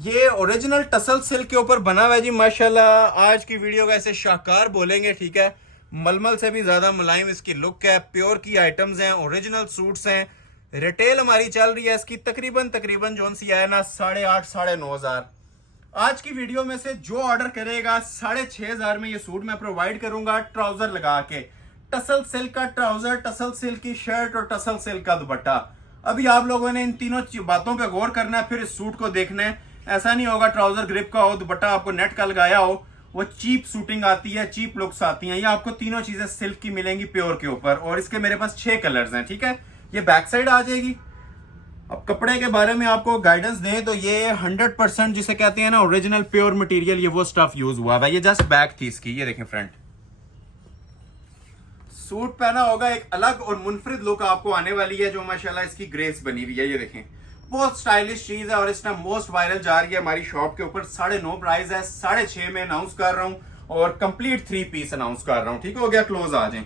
ये ओरिजिनल टसल सिल्क के ऊपर बना हुआ है जी, माशाल्लाह। आज की वीडियो का ऐसे शाहकार बोलेंगे, ठीक है। मलमल से भी ज्यादा मुलायम इसकी लुक है, प्योर की आइटम्स हैं, ओरिजिनल सूट्स हैं। रिटेल हमारी चल रही है इसकी तकरीबन जो सी है ना 8,500-9,500। आज की वीडियो में से जो ऑर्डर करेगा 6,500 में ये सूट मैं प्रोवाइड करूंगा, ट्राउजर लगा के। टसल सिल्क का ट्राउजर, टसल सिल्क की शर्ट और टसल सिल्क का दुपट्टा। अभी आप लोगों ने इन तीनों बातों पे गौर करना है, फिर इस सूट को देखना है। ऐसा नहीं होगा ट्राउजर ग्रिप का हो, दुपट्टा आपको नेट का लगाया हो, वो चीप शूटिंग आती है, चीप लुक्स आती हैं। ये आपको तीनों चीजें सिल्क की मिलेंगी प्योर के ऊपर, और इसके मेरे पास 6 कलर्स हैं, ठीक है। ये बैक साइड आ जाएगी। अब कपड़े के बारे में आपको गाइडेंस दें तो ये 100% जिसे कहते हैं ना ओरिजिनल प्योर मटेरियल, ये वो स्टफ यूज हुआ है। ये जस्ट बैक थी इसकी, ये देखें फ्रंट। सूट पहना होगा, एक अलग और मुनफरिद लुक आपको आने वाली है, जो माशाल्लाह इसकी ग्रेस बनी हुई है। ये देखें, बहुत स्टाइलिश चीज है और इस टाइम मोस्ट वायरल जा रही है हमारी शॉप के ऊपर। 9.5 प्राइस है, 6.5 में अनाउंस कर रहा हूं और कंप्लीट 3 पीस अनाउंस कर रहा हूं, ठीक हो गया। क्लोज आ जाए,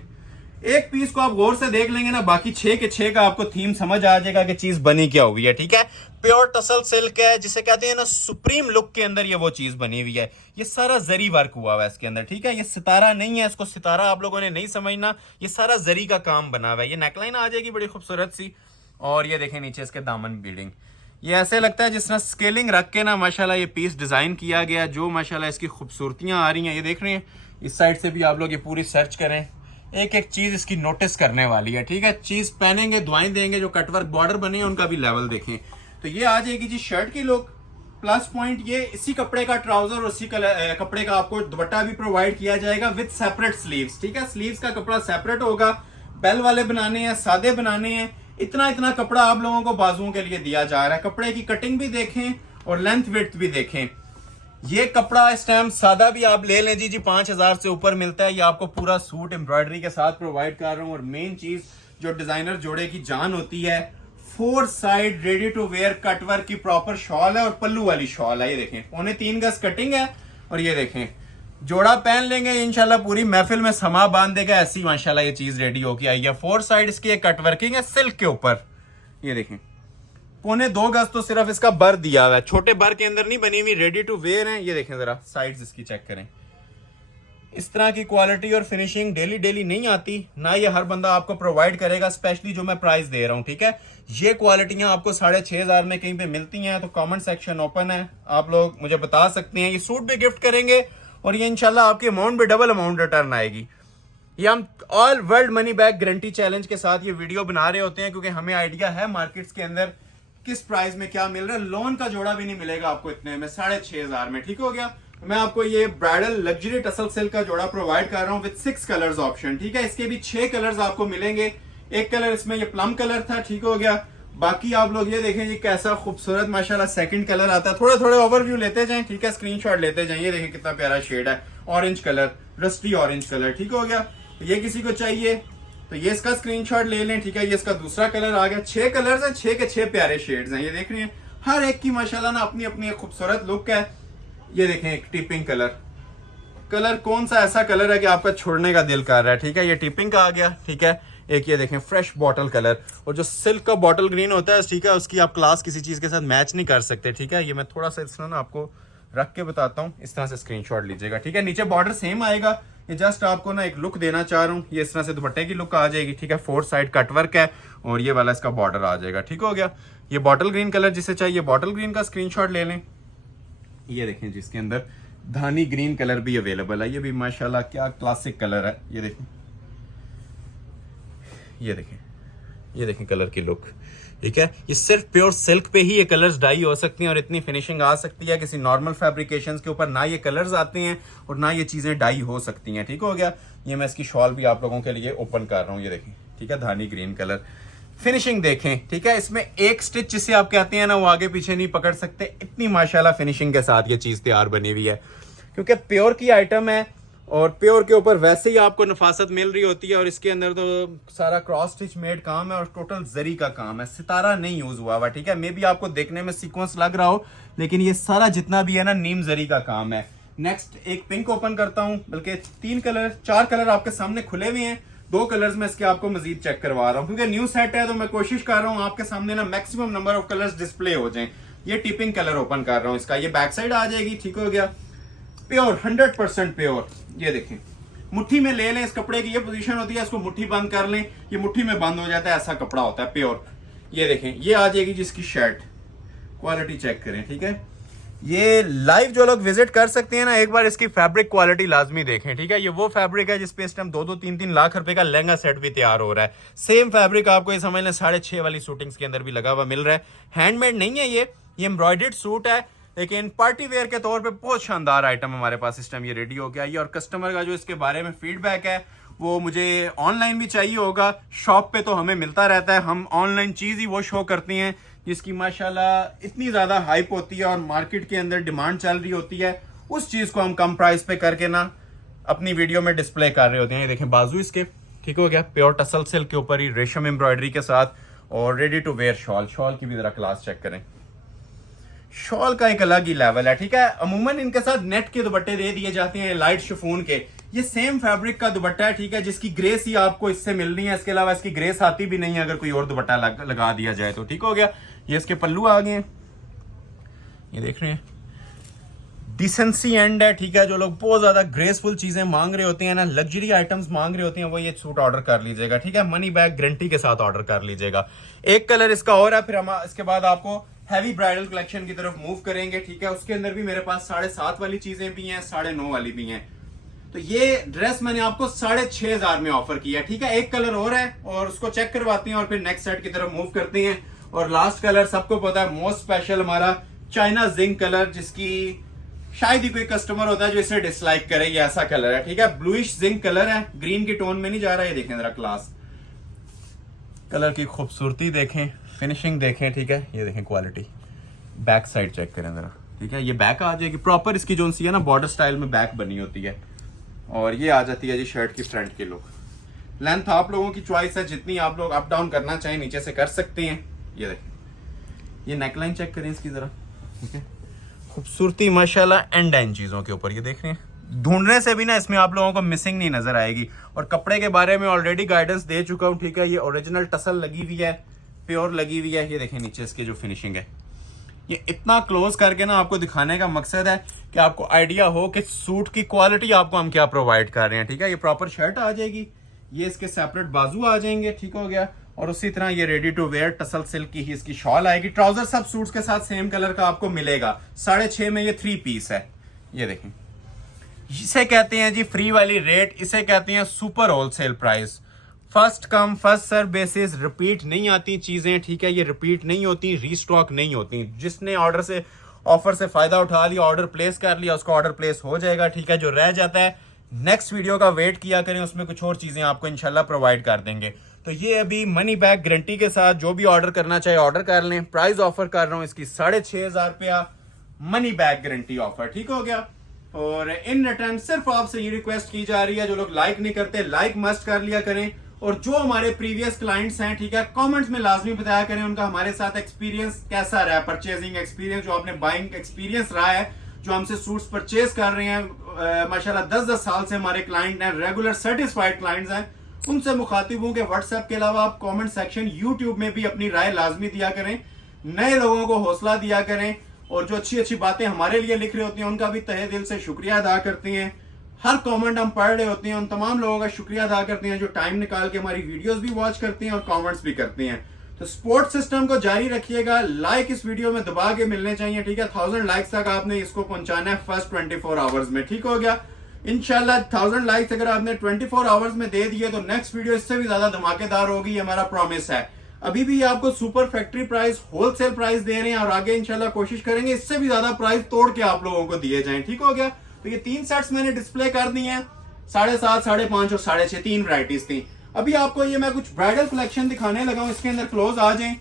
एक पीस को आप गौर से देख लेंगे ना, बाकी 6 के 6 का आपको थीम समझ आ जाएगा कि चीज बनी क्या हुई है, ठीक है। प्योर टसल सिल्क है, जिसे कहते हैं ना सुप्रीम लुक के अंदर ये वो चीज बनी हुई है। ये सारा जरी वर्क हुआ हुआ है इसके अंदर, ठीक है। ये सितारा नहीं है, इसको सितारा आप लोगों ने नहीं समझना, ये सारा जरी का काम बना हुआ है। ये नेकलाइन आ जाएगी बड़ी खूबसूरत सी, और ये देखें नीचे इसके दामन बीडिंग। ये ऐसे लगता है जिस तरह स्केलिंग रख के ना माशाल्लाह ये पीस डिजाइन किया गया, जो माशाल्लाह इसकी खूबसूरतियां आ रही हैं। ये देख रहे हैं, इस साइड से भी आप लोग ये पूरी सर्च करें, एक एक चीज इसकी नोटिस करने वाली है, ठीक है। चीज पहनेंगे, दुआएं देंगे, जो कटवर्क बॉर्डर बने हैं उनका भी लेवल देखें। तो ये आ जाएगी जी शर्ट की लुक। प्लस पॉइंट ये इसी कपड़े का ट्राउजर और इसी कपड़े का आपको दुपट्टा भी प्रोवाइड किया जाएगा विद सेपरेट स्लीव्स, ठीक है। स्लीव्स का कपड़ा सेपरेट होगा, बेल वाले बनाने हैं, सादे बनाने हैं, इतना कपड़ा आप लोगों को बाजुओं के लिए दिया जा रहा है। कपड़े की कटिंग भी देखें और लेंथ विड्थ भी देखें। ये कपड़ा इस टाइम सादा भी आप ले लें जी 5,000 से ऊपर मिलता है। ये आपको पूरा सूट एम्ब्रॉयडरी के साथ प्रोवाइड कर रहा हूं। और मेन चीज जो डिजाइनर जोड़े की जान होती है, 4 side ready to wear cutwork की प्रॉपर शॉल है और पल्लू वाली शॉल है। ये देखें, 3.25 गज कटिंग है, और ये देखें जोड़ा पहन लेंगे इंशाल्लाह पूरी महफिल में समा बांध देगा। ऐसी माशाल्लाह ये चीज रेडी होके आई है। 4 साइड इसकी एक कटवर्किंग है सिल्क के ऊपर। ये देखें, 2.25 गज तो सिर्फ इसका बर दिया हुआ है, छोटे बर के अंदर नहीं बनी हुई, रेडी टू वेयर है। ये देखें जरा साइड्स इसकी चेक करें। इस तरह की क्वालिटी और फिनिशिंग डेली नहीं आती, ना ये हर बंदा आपको प्रोवाइड करेगा, स्पेशली जो मैं प्राइस दे रहा हूं, ठीक है। ये क्वालिटियां आपको 6,500 में कहीं पे मिलती हैं, तो कमेंट सेक्शन ओपन है, आप लोग मुझे बता सकते हैं। ये सूट भी गिफ्ट करेंगे और ये इंशाल्लाह आपकी अमाउंट भी डबल अमाउंट रिटर्न आएगी। ये हम all world money back guarantee challenge के साथ ये वीडियो बना रहे होते हैं, क्योंकि हमें आइडिया है मार्केट्स के अंदर किस प्राइस में क्या मिल रहा है। लोन का जोड़ा भी नहीं मिलेगा आपको इतने में, 6,500 में, ठीक हो गया। मैं आपको ये ब्राइडल लग्जरी टसल सिल्क का जोड़ा प्रोवाइड कर रहा हूँ विद 6 कलर्स ऑप्शन, ठीक है। इसके भी 6 कलर्स आपको मिलेंगे। एक कलर इसमें ये प्लम कलर था, ठीक हो गया। बाकी आप लोग ये देखें, ये कैसा खूबसूरत माशाल्लाह सेकंड कलर आता है। थोड़े ओवरव्यू लेते जाएं, ठीक है, स्क्रीनशॉट लेते जाएं। ये देखें कितना प्यारा शेड है, orange colour, rusty orange colour, ठीक हो गया। तो ये किसी को चाहिए तो ये इसका स्क्रीनशॉट ले लें, ठीक है। ये इसका दूसरा कलर आ गया। 6 कलर्स हैं, 6 के 6 प्यारे शेड्स हैं। ये देख रहे हैं, हर एक की माशाल्लाह ना अपनी अपनी खूबसूरत लुक है। ये देखें एक टिपिंग कलर कौन सा ऐसा कलर है कि आपका छोड़ने का दिल कर रहा है, ठीक है। ये टिपिंग का आ गया, ठीक है। एक ये देखें फ्रेश बॉटल कलर, और जो सिल्क का बॉटल ग्रीन होता है, ठीक है, उसकी आप क्लास किसी चीज के साथ मैच नहीं कर सकते, ठीक है। ये मैं थोड़ा सा इस तरह ना आपको रख के बताता हूँ, इस तरह से स्क्रीनशॉट लीजिएगा, ठीक है। नीचे बॉर्डर सेम आएगा, ये जस्ट आपको ना एक लुक देना चाह रहा हूँ। ये इस तरह से दुपट्टे की लुक आ जाएगी, ठीक है। 4 साइड कटवर्क है और ये वाला इसका बॉर्डर आ जाएगा। ठीक हो गया। ये बॉटल ग्रीन कलर जिसे चाहिए बॉटल ग्रीन का स्क्रीनशॉट ले लें। ये देखें जिसके अंदर धानी ग्रीन कलर भी अवेलेबल है। ये भी माशाल्लाह क्या क्लासिक कलर है। ये देखें, ये देखें, ये देखें कलर की लुक। ठीक है, ये सिर्फ प्योर सिल्क पे ही ये कलर्स डाई हो सकती हैं और इतनी फिनिशिंग आ सकती है। किसी नॉर्मल फैब्रिकेशंस के ऊपर ना ये कलर्स आते हैं और ना ये चीज़ें डाई हो सकती हैं। ठीक हो गया। ये मैं इसकी शॉल भी आप लोगों के लिए ओपन कर रहा हूँ। ये देखें, ठीक है, धानी ग्रीन कलर। फिनिशिंग देखें। ठीक है, इसमें एक स्टिच जिसे आप कहते हैं ना वो आगे पीछे नहीं पकड़ सकते। इतनी माशाल्लाह फिनिशिंग के साथ ये चीज़ तैयार बनी हुई है, क्योंकि प्योर की आइटम है और प्योर के ऊपर वैसे ही आपको नफासत मिल रही होती है। और इसके अंदर तो सारा क्रॉस स्टिच मेड काम है और टोटल जरी का काम है, सितारा नहीं यूज हुआ हुआ। ठीक है, मे भी आपको देखने में सीक्वेंस लग रहा हो, लेकिन ये सारा जितना भी है ना नीम जरी का काम है। नेक्स्ट एक पिंक ओपन करता हूँ, बल्कि 4 कलर आपके सामने खुले हुए हैं। 2 कलर्स में इसके आपको मजीद चेक करवा रहा हूँ, क्योंकि न्यू सेट है तो मैं कोशिश कर रहा हूँ आपके सामने ना maximum number of colours display हो जाएं। ये टिपिंग कलर ओपन कर रहा हूँ इसका, ये बैक साइड आ जाएगी। ठीक हो गया, प्योर 100% प्योर। ये देखें, मुट्ठी में ले लें। इस कपड़े की ये पोजीशन होती है, इसको मुट्ठी बंद कर लें, ये मुट्ठी में बंद हो जाता है, ऐसा कपड़ा होता है प्योर। ये देखें, ये आ जाएगी जिसकी शर्ट, क्वालिटी चेक करें। ठीक है, ये लाइव जो लोग विजिट कर सकते हैं ना, एक बार इसकी फैब्रिक क्वालिटी लाजमी देखें। ठीक है, ये वो फैब्रिक है जिसपे इस टाइम 2-3 लाख रुपए का लहंगा सेट भी तैयार हो रहा है। सेम फैब्रिक आपको ये समझ लें 6.5 वाली शूटिंग्स के अंदर भी लगा हुआ मिल रहा है। हैंडमेड नहीं है ये एम्ब्रॉयडर्ड सूट है, लेकिन पार्टी वेयर के तौर पे बहुत शानदार आइटम हमारे पास इस टाइम ये रेडी हो गया। ये और कस्टमर का जो इसके बारे में फीडबैक है वो मुझे ऑनलाइन भी चाहिए होगा। शॉप पे तो हमें मिलता रहता है, हम ऑनलाइन चीज़ ही वो शो करती हैं जिसकी माशाल्लाह इतनी ज़्यादा हाइप होती है और मार्केट के अंदर डिमांड चल रही होती है। उस चीज़ को हम कम प्राइस पे करके ना अपनी वीडियो में डिस्प्ले कर रहे होते हैं। ये देखें बाजू इसके, ठीक हो गया, प्योर टसल सिल्क के ऊपर ही रेशम एम्ब्रॉयडरी के साथ और ready to wear shawl. Shawl की भी जरा क्लास चेक करें। शॉल का एक अलग ही लेवल है। ठीक है, अमूमन इनके साथ नेट के दुपट्टे दे दिए जाते हैं, लाइट शिफॉन के। ये सेम फैब्रिक का दुपट्टा है। ठीक है, जिसकी ग्रेस ही आपको इससे मिलनी है, इसके अलावा इसकी ग्रेस आती भी नहीं है अगर कोई और दुपट्टा लगा दिया जाए तो। ठीक हो गया, ये इसके पल्लू आ गए, ये देख रहे हैं, डिसेंसी एंड है। ठीक है, जो लोग बहुत ज्यादा ग्रेसफुल चीजें मांग रहे होते हैं ना, लग्जरी आइटम्स मांग रहे होते हैं, वो ये सूट ऑर्डर कर लीजिएगा। ठीक है, मनी बैक गारंटी के साथ ऑर्डर कर लीजिएगा। एक कलर इसका और है, फिर हम इसके बाद आपको हैवी ब्राइडल कलेक्शन की तरफ मूव करेंगे। ठीक है, उसके अंदर भी मेरे पास 7.5 वाली चीजें भी हैं, 9.5 वाली भी हैं। तो ये ड्रेस मैंने आपको 6,500 में ऑफर किया। ठीक है, एक कलर और है और उसको चेक करवाते हैं और फिर नेक्स्ट सेट की तरफ मूव करते हैं। और लास्ट कलर सबको पता है मोस्ट स्पेशल हमारा चाइना जिंक कलर, जिसकी शायद ही कोई कस्टमर होता है जो इसे डिसलाइक करे। ये ऐसा कलर है। ठीक है, ब्लूइश जिंक कलर है, ग्रीन के टोन में नहीं जा रहा है। ये देखें जरा क्लास, कलर की खूबसूरती देखें, फिनिशिंग देखें। ठीक है, ये देखें क्वालिटी। बैक साइड चेक करें जरा। ठीक है, ये बैक आ जाएगी प्रॉपर, इसकी जो सी है ना बॉर्डर स्टाइल में बैक बनी होती है। और ये आ जाती है जी शर्ट की फ्रंट की लुक। लेंथ आप लोगों की चॉइस है, जितनी आप लोग अप डाउन करना चाहें नीचे से कर सकते हैं। ये देखें, ये नेकलाइन चेक करें इसकी जरा। ठीक है, खूबसूरती माशाल्लाह एंड एंड चीजों के ऊपर। ये देख रहे हैं, ढूंढने से भी ना इसमें आप लोगों को मिसिंग नहीं नजर आएगी। और कपड़े के बारे में ऑलरेडी गाइडेंस दे चुका हूँ। ठीक है, ये ओरिजिनल टसल लगी हुई है, प्योर लगी हुई है। ये देखें नीचे इसकी जो फिनिशिंग है, ये इतना क्लोज करके ना आपको दिखाने का मकसद है कि आपको आइडिया हो कि सूट की क्वालिटी आपको हम क्या प्रोवाइड कर रहे हैं। ठीक है, ये प्रॉपर शर्ट आ जाएगी, ये इसके सेपरेट बाजू आ जाएंगे। ठीक हो गया, और उसी तरह ये ready to wear tussar silk की ही इसकी शॉल आएगी। ट्राउजर सब सूट्स के साथ सेम कलर का आपको मिलेगा। 6.5 में ये 3 पीस है। ये देखें, इसे कहते हैं जी फ्री वाली रेट, इसे कहते हैं super wholesale price. First come first serve basis, repeat नहीं आती चीजें। ठीक है, ये रिपीट नहीं होती, रीस्टॉक नहीं होती। जिसने ऑर्डर से ऑफर से फायदा उठा लिया, ऑर्डर प्लेस कर लिया, उसका ऑर्डर प्लेस हो जाएगा। ठीक है, जो रह जाता है नेक्स्ट वीडियो का वेट किया करें, उसमें कुछ और चीजें आपको इंशाल्लाह प्रोवाइड कर देंगे। तो ये अभी मनी बैक गारंटी के साथ जो भी ऑर्डर करना चाहे ऑर्डर कर लें। प्राइस ऑफर कर रहा हूँ इसकी 6,500 रुपया, मनी बैक गारंटी ऑफर। ठीक हो गया, और इन रिटर्न सिर्फ आपसे ये रिक्वेस्ट की जा रही है, जो लोग लाइक नहीं करते लाइक मस्ट कर लिया करें। और जो हमारे प्रीवियस क्लाइंट्स हैं, ठीक है, कमेंट्स में लाजमी बताया करें उनका हमारे साथ एक्सपीरियंस कैसा रहा है, परचेजिंग एक्सपीरियंस, जो आपने बाइंग एक्सपीरियंस रहा है, जो हमसे सूट्स परचेज कर रहे हैं। माशाल्लाह 10-10 साल से हमारे क्लाइंट हैं, रेगुलर सर्टिफाइड क्लाइंट्स हैं। उनसे मुखातिब हूं कि व्हाट्सएप के अलावा आप कमेंट सेक्शन यूट्यूब में भी अपनी राय लाजमी दिया करें, नए लोगों को हौसला दिया करें। और जो अच्छी अच्छी बातें हमारे लिए लिख रहे होती हैं उनका भी तहे दिल से शुक्रिया अदा करते हैं। हर कमेंट हम पढ़ रहे होते हैं। उन तमाम लोगों का शुक्रिया अदा करते हैं जो टाइम निकाल के हमारी वीडियोस भी वॉच करते हैं और कमेंट्स भी करते हैं। तो सपोर्ट सिस्टम को जारी रखिएगा। लाइक इस वीडियो में दबा के मिलने चाहिए, ठीक है। 1000 लाइक्स तक आपने इसको पहुंचाना है फर्स्ट 24 आवर्स में, ठीक हो गया। इंशाल्लाह 1000 लाइक्स अगर आपने 24 आवर्स में दे दिए तो नेक्स्ट वीडियो इससे भी ज्यादा धमाकेदार होगी, ये हमारा प्रॉमिस है। अभी भी आपको super factory price, wholesale price दे रहे हैं और आगे इंशाल्लाह कोशिश करेंगे इससे भी ज्यादा प्राइस तोड़ के आप लोगों को दिए जाएं, ठीक हो गया। तो ये 3 सेट्स मैंने डिस्प्ले कर दिए हैं, 7.5, 5.5 और 6.5, 3 वैरायटीज थी। अभी आपको ये मैं कुछ ब्राइडल कलेक्शन दिखाने लगा हूं, इसके अंदर क्लोज आ जाएं,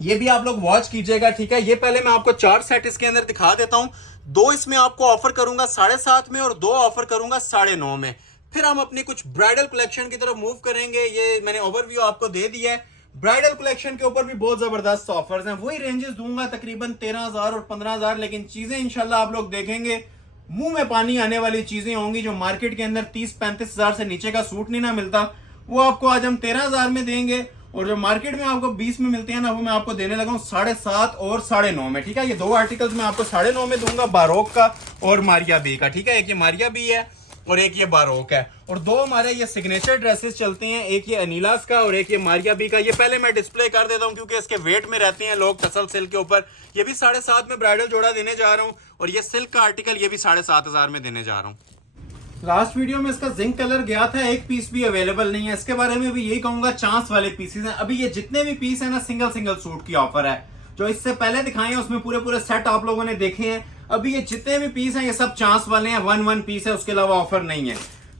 ये भी आप लोग वॉच कीजिएगा, ठीक है। ये पहले मैं आपको 4 सेट इसके अंदर दिखा देता हूं। 2 इसमें आपको ऑफर करूंगा 7.5 में और 2 ऑफर करूंगा 9.5 में। फिर हम अपनी कुछ ब्राइडल कलेक्शन की तरफ मूव करेंगे। ये मैंने ओवरव्यू आपको दे दिया है। ब्राइडल कलेक्शन के ऊपर भी बहुत जबरदस्त ऑफर्स हैं, वही रेंजेस दूंगा तकरीबन 13,000 और 15,000, लेकिन चीजें इंशाल्लाह आप लोग देखेंगे मुंह में पानी आने वाली चीजें होंगी। जो मार्केट के अंदर 30-35,000 से नीचे का सूट नहीं ना मिलता, वो आपको आज हम 13,000 में देंगे, और जो मार्केट में आपको 20 में मिलते हैं ना, वो मैं आपको देने लगा हूं 7.5 और 9.5 में, ठीक है। ये 2 आर्टिकल्स मैं आपको 9.5 में दूंगा, बारोक का और मारिया बी का, ठीक है। एक ये मारिया बी है और एक ये बारोक है, और 2 हमारे ये सिग्नेचर ड्रेसेस चलते हैं, एक ये अनीलास का और एक ये मारिया बी का। ये पहले मैं डिस्प्ले कर देता हूं क्योंकि इसके वेट में रहते हैं लोग टसल सिल्क के ऊपर। ये भी 7.5 में ब्राइडल जोड़ा देने जा रहा हूं, और ये सिल्क का आर्टिकल ये भी 7,500 में देने जा रहा हूं। लास्ट वीडियो में इसका जिंक कलर गया था, एक पीस भी अवेलेबल नहीं है। इसके बारे में भी यही कहूंगा, चांस वाले पीसेस हैं। अभी ये जितने भी पीस है ना, सिंगल सिंगल सूट की ऑफर है। जो इससे पहले दिखाए हैं उसमें पूरे पूरे सेट आप लोगों ने देखे हैं। अभी ये जितने भी पीस हैं ये सब चांस वाले हैं, 1 पीस है, उसके अलावा ऑफर नहीं है।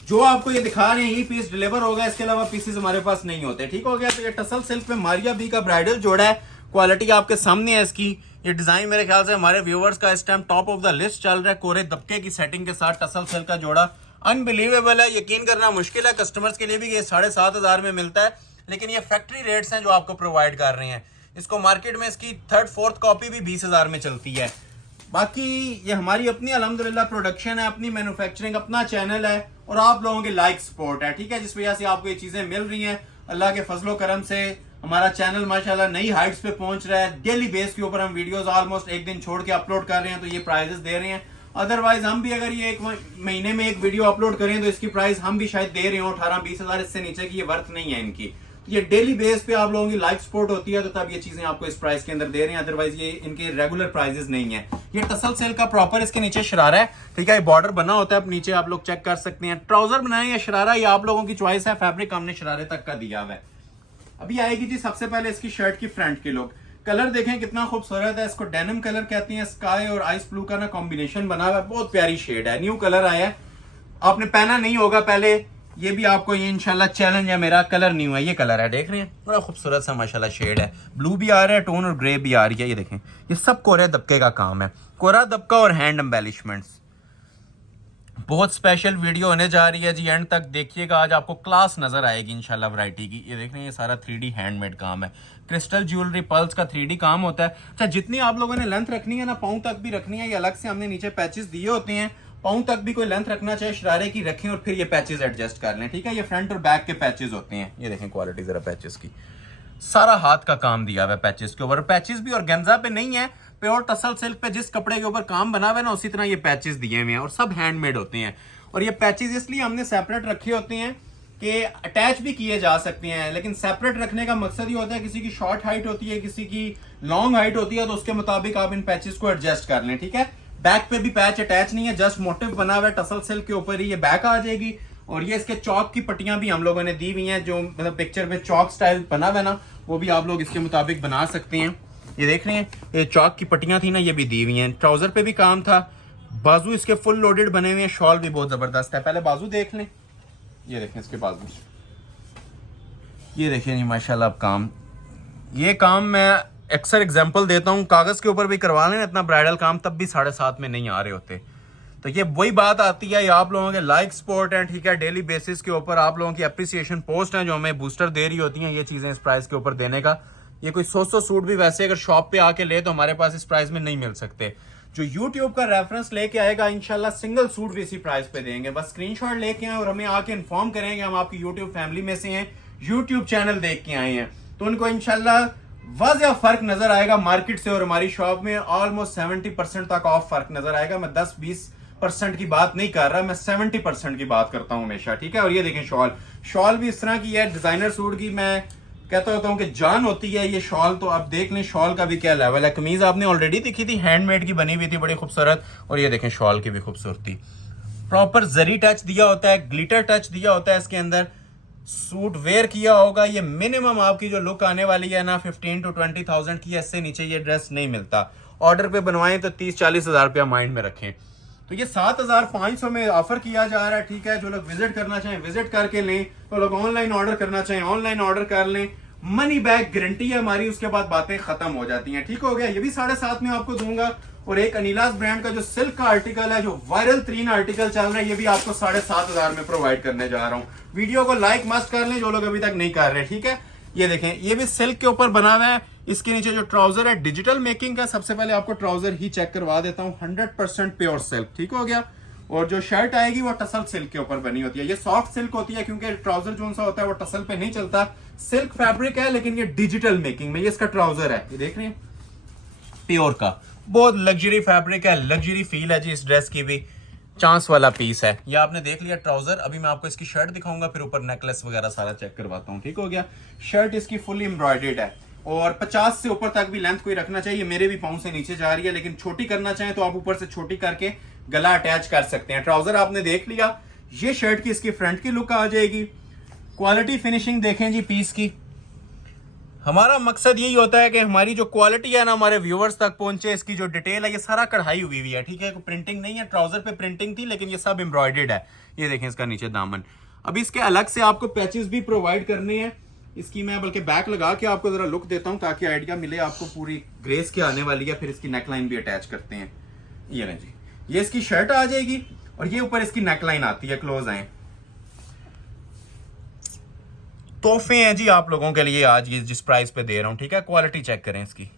जो आपको ये दिखा रहे हैं यही पीस डिलीवर होगा, इसके अलावा पीसेस हमारे पास नहीं होते, ठीक हो गया। तो ये टसल सिल्क पे मारिया बी का ब्राइडल जोड़ा है, क्वालिटी आपके सामने है इसकी। ये डिजाइन मेरे ख्याल से हमारे व्यूवर्स का इस time top of the list चल रहा है। कोरे दबके की सेटिंग के साथ टसल सिल्क का जोड़ा अनबिलीवेबल है, यकीन करना मुश्किल है। कस्टमर्स के लिए भी ये 7,500 में मिलता है, लेकिन ये फैक्ट्री रेट्स हैं जो आपको प्रोवाइड कर रहे हैं। इसको मार्केट में इसकी 3rd 4th कॉपी भी 20,000 में चलती है। बाकी ये हमारी अपनी अल्हम्दुलिल्लाह प्रोडक्शन है, अपनी मैन्युफैक्चरिंग, अपना चैनल है, और आप लोगों के लाइक सपोर्ट है, ठीक है, जिस वजह से आपको ये चीजें मिल रही हैं। अल्लाह के फजलो करम से हमारा चैनल माशाल्लाह नई हाइट्स पे पहुंच रहा है। डेली बेस के ऊपर हम वीडियोस ऑलमोस्ट एक दिन छोड़ के अपलोड कर रहे हैं, तो ये प्राइजेस दे रहे हैं। अदरवाइज हम भी अगर ये 1 महीने में एक वीडियो अपलोड करें तो इसकी प्राइस हम भी शायद दे रहे हो 18-20 हजार, इससे नीचे की ये वर्थ नहीं है इनकी। ये डेली बेस पे आप लोगों की लाइक सपोर्ट होती है, तो तब ये चीजें आपको इस प्राइस के अंदर दे रहे हैं। अदरवाइज ये इनके रेगुलर प्राइजेस नहीं है। ये टसल सिल्क का प्रॉपर इसके नीचे शरारा है, ठीक है। ये बॉर्डर बना होता है, अब नीचे आप लोग चेक कर सकते हैं। ट्राउजर बनाए या शरारा, ये आप लोगों की चॉइस है। फैब्रिक हमने शरारे तक का दिया हुआ है। अभी आएगी जी सबसे पहले इसकी शर्ट की फ्रंट की लुक। कलर देखें कितना खूबसूरत है, इसको डेनिम कलर कहते हैं। स्काई और आइस ब्लू का ना कॉम्बिनेशन बना हुआ है, बहुत प्यारी शेड है। न्यू कलर आया है, आपने पहना नहीं होगा पहले। ये भी आपको ये इंशाल्लाह चैलेंज है मेरा, कलर न्यू है। ये कलर है, देख रहे हैं, बड़ा खूबसूरत सा माशाल्लाह शेड है। ब्लू भी आ रहा है टोन और ग्रे भी आ रही है। ये देखें, ये सब कोरा दबके का काम है, कोरा दबका और हैंड एम्बेलिशमेंट्स। बहुत स्पेशल वीडियो होने जा रही है जी, एंड तक देखिएगा। आज आपको क्लास नजर आएगी इंशाल्लाह वैरायटी की। ये देख रहे हैं, ये सारा 3D हैंडमेड काम है। क्रिस्टल ज्वेलरी पल्स का 3D काम होता है। अच्छा, जितनी आप लोगों ने लेंथ रखनी है ना, पाँव तक भी रखनी है, ये अलग से हमने नीचे पैचेस दिए होते हैं। पाँव तक भी कोई लेंथ रखना चाहे शरारे की रखें, और फिर ये पैचेस एडजस्ट कर लें, ठीक है। ये फ्रंट और बैक के पैचेस होते हैं। ये देखें क्वालिटी जरा पैचेस की, सारा हाथ का काम दिया हुआ है पैचेस के ऊपर। पैचेस भी ऑर्गेन्जा पे नहीं है, प्योर टसल सिल्क पे जिस कपड़े के ऊपर काम बना हुआ है ना, उसी तरह ये पैचेस दिए हुए हैं, और सब हैंडमेड होते हैं। और ये पैचेस इसलिए हमने सेपरेट रखे होते हैं कि अटैच भी किए जा सकते हैं, लेकिन सेपरेट रखने का मकसद ये होता है किसी की शॉर्ट हाइट होती है, किसी की लॉन्ग हाइट होती है, तो उसके मुताबिक आप इन पैचेस को एडजस्ट कर लें, ठीक है। बैक पे भी पैच अटैच नहीं है, जस्ट मोटिव बना हुआ है टसल सिल्क के ऊपर ही, ये बैक आ जाएगी। और ये इसके चौक की पट्टियां भी हम लोगों ने दी हुई हैं, जो मतलब पिक्चर में चौक स्टाइल बना हुआ है ना, वो भी आप लोग इसके मुताबिक बना सकते हैं। ये देख रहे हैं, ये चौक की पट्टियां थी ना, ये भी दी हुई हैं। ट्राउजर पे भी काम था, बाजू इसके फुल लोडेड बने हुए हैं। शॉल भी बहुत जबरदस्त है, पहले बाजू देख लें। ये देखें इसके बाजू, ये देखिए जी माशाल्लाह। अब काम, ये काम मैं अक्सर एग्जांपल देता हूँ, कागज के ऊपर भी करवा लें इतना ब्राइडल काम, तब भी 7.5 में नहीं आ रहे होते। तो ये वही बात आती है, ये आप लोगों के लाइक सपोर्ट है, ठीक है। डेली बेसिस के ऊपर आप लोगों की अप्रिसिएशन पोस्ट है जो हमें बूस्टर दे रही होती हैं ये चीजें इस प्राइस के ऊपर देने का। ये कोई 100 सूट भी वैसे अगर शॉप पे आके ले तो हमारे पास इस प्राइस में नहीं मिल सकते। जो यूट्यूब का रेफरेंस लेके आएगा इंशाल्लाह सिंगल सूट भी इसी प्राइस पे देंगे। बस स्क्रीनशॉट लेके आए और हमें आके इन्फॉर्म करेंगे हम आपकी यूट्यूब फैमिली में से हैं, यूट्यूब चैनल देख के आए हैं, तो उनको इंशाल्लाह वाज़ेह फर्क नजर आएगा मार्केट से। और हमारी शॉप में ऑलमोस्ट 70% तक ऑफ फर्क नजर आएगा। मैं 10-20 परसेंट की बात नहीं कर रहा, मैं 70% की बात करता हूं हमेशा, ठीक है। और ये देखें शॉल, शॉल भी इस तरह की है, डिजाइनर सूट की मैं कहता होता हूँ कि जान होती है ये शॉल। तो आप देख लें शॉल का भी क्या लेवल है। कमीज आपने ऑलरेडी दिखी थी, हैंडमेड की बनी हुई थी, बड़ी खूबसूरत। और ये देखें शॉल की भी खूबसूरती, प्रॉपर जरी टच दिया होता है, ग्लिटर टच दिया होता है इसके अंदर। सूट वेयर किया होगा, ये मिनिमम आपकी जो लुक आने वाली है ना 15 to 20,000 की, इससे नीचे ये ड्रेस नहीं मिलता। ऑर्डर पे बनवाएं तो 30-40 हज़ार रुपया माइंड में रखें। तो ये 7,500 में ऑफर किया जा रहा है, ठीक है। जो लोग विजिट करना चाहें विजिट करके लें, तो लोग ऑनलाइन ऑर्डर करना चाहें ऑनलाइन ऑर्डर कर लें। मनी बैक गारंटी है हमारी, उसके बाद बातें खत्म हो जाती हैं, ठीक हो गया। ये भी 7.5 में आपको दूंगा। और एक अनीलास ब्रांड का जो सिल्क का आर्टिकल है, जो वायरल 3 आर्टिकल चल रहा है, ये भी आपको 7,500 में प्रोवाइड करने जा रहा हूँ। वीडियो को लाइक मस्ट कर लें जो लोग अभी तक नहीं कर रहे, ठीक है। ये देखें, ये भी सिल्क के ऊपर बना हुआ है। इसके नीचे जो ट्राउजर है डिजिटल मेकिंग का। सबसे पहले आपको ट्राउजर ही चेक करवा देता हूँ, 100% प्योर सिल्क, ठीक हो गया। और जो शर्ट आएगी वो टसल सिल्क के ऊपर बनी होती है। ये सॉफ्ट सिल्क होती है क्योंकि ट्राउजर जो सा होता है वो टसल पे नहीं चलता। सिल्क फैब्रिक है लेकिन ये डिजिटल मेकिंग में, ये इसका ट्राउजर है, ये देख रहे हैं, प्योर का। बहुत लग्जरी फैब्रिक है, लग्जरी फील है जी इस ड्रेस की भी। चांस वाला पीस है। ये आपने देख लिया ट्राउजर। अभी मैं आपको इसकी शर्ट दिखाऊंगा, फिर ऊपर नेकलेस वगैरह सारा चेक करवाता हूँ, ठीक हो गया। शर्ट इसकी फुली एम्ब्रॉयडर्ड है और 50 से ऊपर तक भी लेंथ कोई रखना चाहिए। मेरे भी पाँव से नीचे जा रही है, लेकिन छोटी करना चाहें तो आप ऊपर से छोटी करके गला अटैच कर सकते हैं। ट्राउजर आपने देख लिया। ये शर्ट की इसकी फ्रंट की लुक आ जाएगी। क्वालिटी फिनिशिंग देखें जी पीस की। हमारा मकसद यही होता है कि हमारी जो क्वालिटी है ना हमारे व्यूवर्स तक पहुंचे। इसकी जो डिटेल है ये सारा कढ़ाई हुई हुई है, ठीक है। कोई प्रिंटिंग नहीं है, ट्राउजर पे प्रिंटिंग थी लेकिन ये सब एम्ब्रॉयडर्ड है। ये देखें इसका नीचे दामन। अभी इसके अलग से आपको पैचेस भी प्रोवाइड करने हैं। इसकी मैं बल्कि बैक लगा के आपको जरा लुक देता हूं ताकि आइडिया मिले आपको। पूरी ग्रेस की आने वाली है। फिर इसकी नेकलाइन भी अटैच करते हैं। ये लें जी, ये इसकी शर्ट आ जाएगी और ये ऊपर इसकी नेकलाइन आती है। क्लोज आए, तोहफे हैं जी आप लोगों के लिए आज ये जिस प्राइस पे दे रहा हूं, ठीक है। क्वालिटी चेक करें इसकी,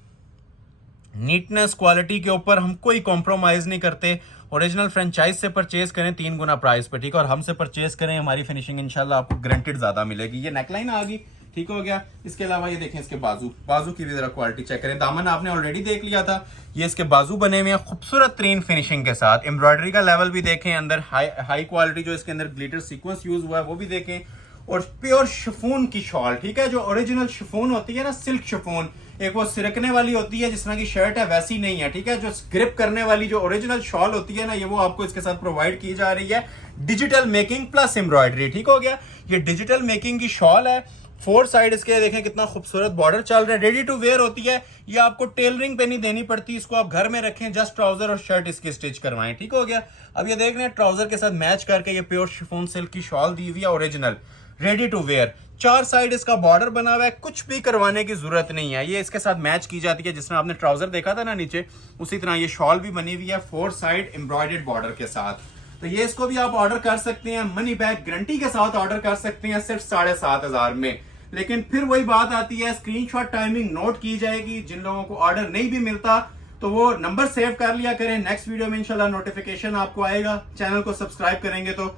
नीटनेस क्वालिटी के ऊपर हम कोई कॉम्प्रोमाइज नहीं करते। ओरिजिनल फ्रेंचाइज से परचेज करें 3 गुना प्राइस पे, ठीक है। और हमसे परचेज करें, हमारी फिनिशिंग इंशाल्लाह आपको गारंटेड ज्यादा मिलेगी। ये नेकलाइन आ गई, ठीक हो गया। इसके अलावा ये देखें इसके बाजू, बाजू की भी जरा क्वालिटी चेक करें। दामन आपने ऑलरेडी देख लिया था। ये इसके बाजू बने हुए हैं खूबसूरत तरीन फिनिशिंग के साथ। एम्ब्रॉयडरी का लेवल भी देखें, अंदर हाई क्वालिटी जो इसके अंदर ग्लिटर सीक्वेंस यूज हुआ है वो भी देखें। और प्योर शिफॉन की शॉल, ठीक है। जो ओरिजिनल शिफॉन होती है ना, सिल्क शिफॉन, एक वो सिरकने वाली होती है जिस तरह की शर्ट है वैसी नहीं है, ठीक है। जो ग्रिप करने वाली जो ओरिजिनल शॉल होती है ना, ये वो आपको इसके साथ प्रोवाइड की जा रही है। डिजिटल मेकिंग प्लस एम्ब्रॉयडरी, ठीक हो गया। ये डिजिटल मेकिंग की शॉल है। 4 साइड इसके देखें कितना खूबसूरत बॉर्डर चल रहा है। रेडी टू वेयर होती है। ये आपको टेलरिंग पे नहीं देनी पड़ती। इसको आप घर में रखें, जस्ट ट्राउजर और शर्ट इसकी स्टिच करवाएं, ठीक हो गया। अब ये देख रहे हैं ट्राउजर के साथ मैच करके ये प्योर शिफॉन सिल्क की शॉल दी हुई है original, ready to wear. 4 side इसका बॉर्डर बना हुआ है, कुछ भी करवाने की जरूरत नहीं है। ये इसके साथ मैच की जाती है। जिस तरह आपने ट्राउजर देखा था ना नीचे, उसी तरह ये शॉल भी बनी हुई है 4 साइड एम्ब्रॉयडर्ड बॉर्डर के साथ। तो ये इसको भी आप ऑर्डर कर सकते हैं, मनी बैक गारंटी के साथ ऑर्डर कर सकते हैं, सिर्फ 7,500 में। लेकिन फिर वही बात आती है, स्क्रीनशॉट टाइमिंग नोट की जाएगी। जिन लोगों को ऑर्डर नहीं भी मिलता तो वो नंबर सेव कर लिया करें। नेक्स्ट वीडियो में इंशाल्लाह नोटिफिकेशन आपको आएगा। चैनल को सब्सक्राइब करेंगे तो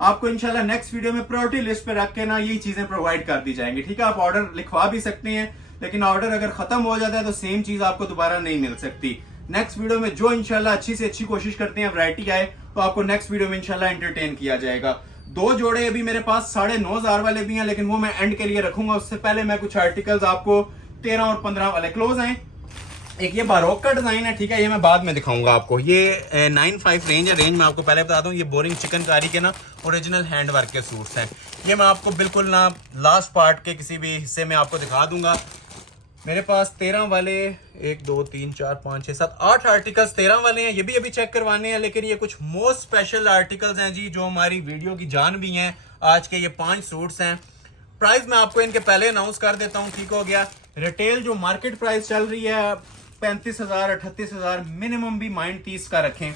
आपको इंशाल्लाह नेक्स्ट वीडियो में प्रायोरिटी लिस्ट पे रख के ना यही चीजें प्रोवाइड कर दी जाएंगी, ठीक है। आप ऑर्डर लिखवा भी सकते हैं, लेकिन ऑर्डर अगर खत्म हो जाता है तो सेम चीज आपको दोबारा नहीं मिल सकती। नेक्स्ट वीडियो में जो इंशाल्लाह अच्छी से अच्छी कोशिश करते हैं वैरायटी आए, तो आपको नेक्स्ट वीडियो में इंशाल्लाह एंटरटेन किया जाएगा। 2 जोड़े अभी मेरे पास 9,500 वाले भी हैं, लेकिन वो मैं एंड के लिए रखूंगा। उससे पहले मैं कुछ आर्टिकल्स आपको 13 और 15 वाले क्लोज आए। एक ये बारोक का डिजाइन है, ठीक है। ये मैं बाद में दिखाऊंगा आपको। ये 9.5 रेंज है। रेंज मैं आपको पहले बता दूं, ये बोरिंग चिकनकारी के ना ओरिजिनल हैंड वर्क के सूट्स हैं। ये मैं आपको बिल्कुल ना लास्ट पार्ट के किसी भी हिस्से में आपको दिखा दूंगा। मेरे पास 13 वाले 1 2 3 4 5 6 7 8 आर्टिकल्स 13 वाले हैं। ये भी अभी चेक करवाने हैं, लेकिन ये कुछ मोस्ट स्पेशल आर्टिकल्स हैं जी, जो हमारी वीडियो की जान भी हैं। आज के ये 5 सूट्स हैं। प्राइस मैं आपको इनके पहले अनाउंस कर देता हूँ, ठीक हो गया। रिटेल जो मार्केट प्राइस चल रही है 35,000 38,000, मिनिमम भी माइंड 30 का रखें।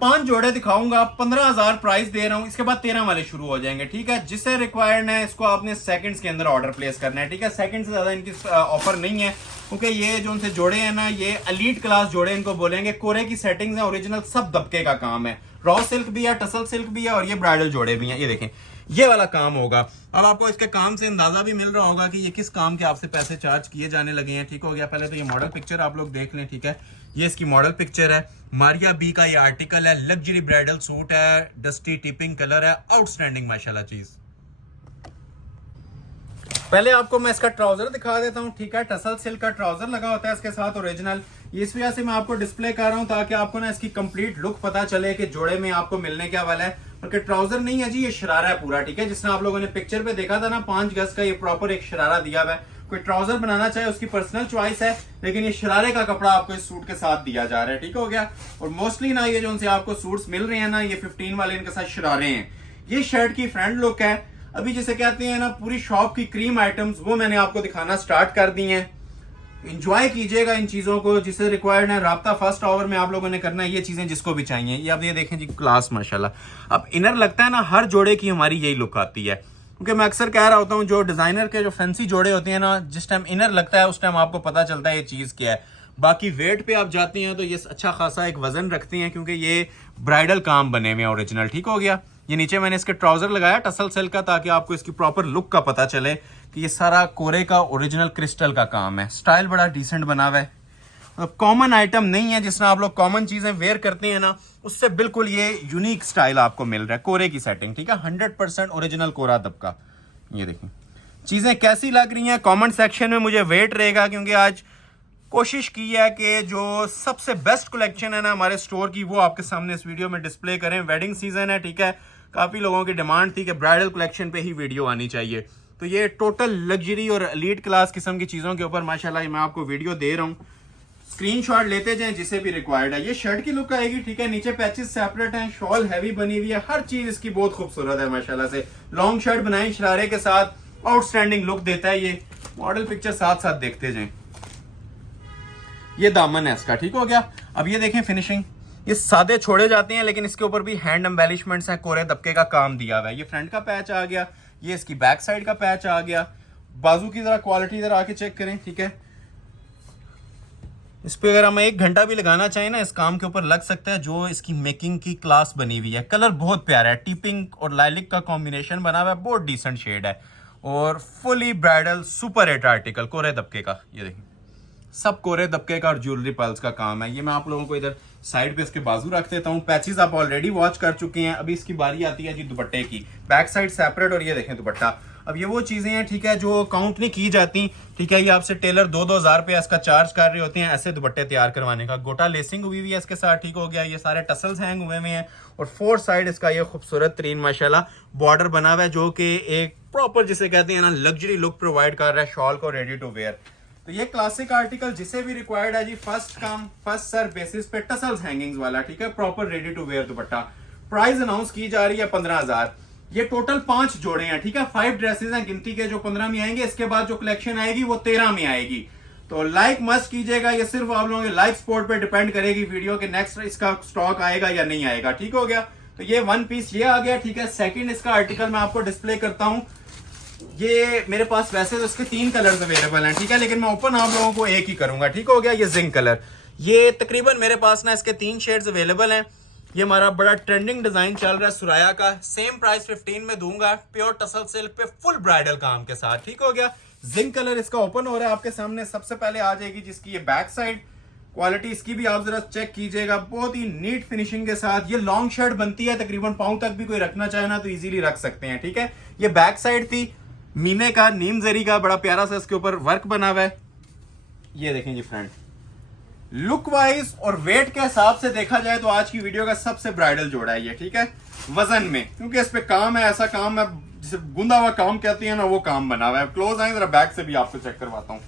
5 जोड़े दिखाऊंगा, 15,000 प्राइस दे रहा हूं। इसके बाद 13 वाले शुरू हो जाएंगे, ठीक है। जिसे रिक्वायर्ड है इसको आपने सेकंड्स के अंदर ऑर्डर प्लेस करना है, ठीक है। सेकंड से ज्यादा इनकी ऑफर नहीं है, क्योंकि ये जो उनसे जोड़े हैं ना, ये एलीट क्लास जोड़े इनको बोलेंगे। कोरे की सेटिंग्स है, ओरिजिनल सब दबके का काम है। रॉ सिल्क भी है, टसल सिल्क भी है, और ये ब्राइडल जोड़े भी हैं। ये देखें, ये वाला काम होगा। अब आपको इसके काम से अंदाजा भी मिल रहा होगा कि ये किस काम के आपसे पैसे चार्ज किए जाने लगे हैं, ठीक हो गया। पहले तो ये मॉडल पिक्चर आप लोग देख लें, ठीक है। ये इसकी मॉडल पिक्चर है, मारिया बी का ये आर्टिकल है, लग्जरी ब्राइडल सूट है, डस्टी टिपिंग कलर है, आउटस्टैंडिंग माशाल्लाह चीज। पहले आपको मैं इसका ट्राउजर दिखा देता हूँ, ठीक है। टसल सिल्क का ट्राउजर लगा होता है इसके साथ ओरिजिनल। इस वजह से मैं आपको डिस्प्ले कर रहा हूँ ताकि आपको ना इसकी कंप्लीट लुक पता चले कि जोड़े में आपको मिलने क्या वाला है। बल्कि ट्राउजर नहीं है जी, ये शरारा है पूरा, ठीक है। जिसने आप लोगों ने पिक्चर पे देखा था ना 5 गज का ये प्रॉपर एक शरारा दिया हुआ है। कोई ट्राउजर बनाना चाहे उसकी पर्सनल चॉइस है, लेकिन ये शरारे का कपड़ा आपको इस सूट के साथ दिया जा रहा है, ठीक हो गया। और मोस्टली ना ये जो उनसे आपको सूट्स मिल रहे हैं ना, ये 15 वाले इनके साथ शरारे हैं। ये शर्ट की फ्रंट लुक है। अभी जिसे कहते हैं ना पूरी शॉप की क्रीम आइटम्स, वो मैंने आपको दिखाना स्टार्ट कर दी हैं। इंजॉय कीजिएगा इन चीजों को, जिसे रिक्वायर्ड है। राब्ता फर्स्ट आवर में आप लोगों ने करना है ये चीजें जिसको भी चाहिए। ये आप ये देखें जी, क्लास माशाल्लाह। अब इनर लगता है ना, हर जोड़े की हमारी यही लुक आती है, क्योंकि मैं अक्सर कह रहा होता हूँ जो डिजाइनर के जो फैंसी जोड़े होते हैं ना, जिस टाइम इनर लगता है उस टाइम आपको पता चलता है ये चीज क्या है। बाकी वेट पे आप जाती हैं तो ये अच्छा खासा एक वजन रखती हैं, क्योंकि ये ब्राइडल काम बने हुए हैं ओरिजिनल, ठीक हो गया। ये नीचे मैंने इसके ट्राउजर लगाया टसल सिल्क का, ताकि आपको इसकी प्रॉपर लुक का पता चले कि ये सारा कोरे का ओरिजिनल क्रिस्टल का काम है। स्टाइल बड़ा डिसेंट बना हुआ है, कॉमन आइटम नहीं है। जिस तरह आप लोग कॉमन चीजें वेयर करते हैं ना, उससे बिल्कुल ये यूनिक स्टाइल आपको मिल रहा है। कोरे की सेटिंग, ठीक है, 100% ओरिजिनल कोरा दबका। ये देखिए चीजें कैसी लग रही हैं, कमेंट सेक्शन में मुझे वेट रहेगा, क्योंकि आज कोशिश की है कि जो सबसे बेस्ट कलेक्शन है ना हमारे स्टोर की, वो आपके सामने इस वीडियो में डिस्प्ले करें। वेडिंग सीजन है, ठीक है, काफी लोगों की डिमांड थी कि ब्राइडल कलेक्शन पे ही वीडियो आनी चाहिए। तो ये टोटल लग्जरी और एलीट क्लास किस्म की चीजों के ऊपर माशाल्लाह मैं आपको वीडियो दे रहा हूँ। स्क्रीनशॉट लेते जाएं जिसे भी रिक्वायर्ड है। ये शर्ट की लुक आएगी, ठीक है। नीचे पैचेस सेपरेट हैं, शॉल हैवी बनी हुई है, हर चीज इसकी बहुत खूबसूरत है माशाल्लाह से। लॉन्ग शर्ट बनाई शरारे के साथ, आउटस्टैंडिंग लुक देता है ये। मॉडल पिक्चर साथ साथ देखते जाएं। ये दामन है इसका, ठीक हो गया। अब ये देखें फिनिशिंग, ये सादे छोड़े जाते हैं, लेकिन इसके ऊपर भी हैंड एम्बेलिशमेंट्स हैं, कोरे दबके का काम दिया हुआ है। ये फ्रंट का पैच आ गया, ये इसकी बैक साइड का पैच आ गया। बाजू की जरा क्वालिटी इधर आके चेक करें, ठीक है। इस पे अगर हम 1 घंटा भी लगाना चाहें ना, इस काम के ऊपर लग सकता है। जो इसकी मेकिंग की क्लास बनी हुई है, कलर बहुत प्यारा है, टिपिंग और लाइलिक का कॉम्बिनेशन बना हुआ है, बहुत डिसेंट शेड है। और fully bridal super hit article कोरे दबके का। ये देखिए सब कोरे दबके का और ज्वेलरी पल्स का काम है। ये मैं आप लोगों को इधर साइड पे इसके बाजू रख देता हूँ। पैचेस आप ऑलरेडी वॉच कर चुके हैं। अभी इसकी बारी आती है जी दुपट्टे की, बैक साइड सेपरेट, और ये देखें दुपट्टा। अब ये वो चीजें हैं, ठीक है, जो काउंट नहीं की जाती, ठीक है। ये आपसे टेलर 2-2 हज़ार रुपया इसका चार्ज कर रहे होते हैं ऐसे दुपट्टे तैयार करवाने का। गोटा लेसिंग हुई है इसके साथ, ठीक हो गया। ये सारे टसल्स हैंग हुए हुए हैं, और 4 साइड इसका ये खूबसूरत तरीन माशाल्लाह बॉर्डर बना हुआ है, जो कि एक प्रॉपर जिसे कहते हैं ना लग्जरी लुक प्रोवाइड कर रहा है शॉल को रेडी टू वेयर। तो ये क्लासिक आर्टिकल जिसे भी रिक्वायर्ड है जी, first come first serve basis पे टसल्स हैंगिंग्स वाला, ठीक है, proper ready to wear dupatta. Price announce की जा रही है 15,000। ये टोटल 5 जोड़े हैं, ठीक है। 5 ड्रेसेस हैं गिनती के, जो 15 में आएंगे। इसके बाद जो कलेक्शन आएगी वो 13 में आएगी। तो लाइक मस्ट कीजिएगा। ये सिर्फ आप लोगों के लाइक सपोर्ट पे डिपेंड करेगी वीडियो के नेक्स्ट इसका स्टॉक आएगा या नहीं आएगा, ठीक हो गया। तो ये 1 पीस ये आ गया, ठीक है। सेकंड इसका आर्टिकल मैं आपको डिस्प्ले करता हूँ। ये मेरे पास वैसे तो इसके 3 कलर्स अवेलेबल हैं, ठीक है, लेकिन मैं ओपन आप लोगों को एक ही करूंगा, ठीक हो गया। ये जिंक कलर, ये तकरीबन मेरे पास ना इसके 3 शेड्स अवेलेबल हैं। ये हमारा बड़ा ट्रेंडिंग डिजाइन चल रहा है सुराया का। सेम प्राइस 15 में दूंगा, प्योर टसल सिल्क पे फुल ब्राइडल काम के साथ, ठीक हो गया। जिंक कलर इसका ओपन हो रहा है आपके सामने। सबसे पहले आ जाएगी जिसकी ये बैक साइड, क्वालिटी इसकी भी आप जरा चेक कीजिएगा, बहुत ही नीट फिनिशिंग के साथ। ये लॉन्ग शर्ट बनती है, तकरीबन पाँव तक भी कोई रखना चाहे ना तो इजीली रख सकते हैं, ठीक है। ये बैक साइड थी, मीने का नीम जरी का बड़ा प्यारा सा इसके ऊपर वर्क बना हुआ है। ये देखें जी फ्रेंड, लुक वाइज और वेट के हिसाब से देखा जाए तो आज की वीडियो का सबसे ब्राइडल जोड़ा है ये, ठीक है, वजन में, क्योंकि इस पे काम है, ऐसा काम है जिसे गुंदा हुआ काम कहती है ना, वो काम बना हुआ है। क्लोज आए जरा बैक से भी आपको चेक करवाता हूँ।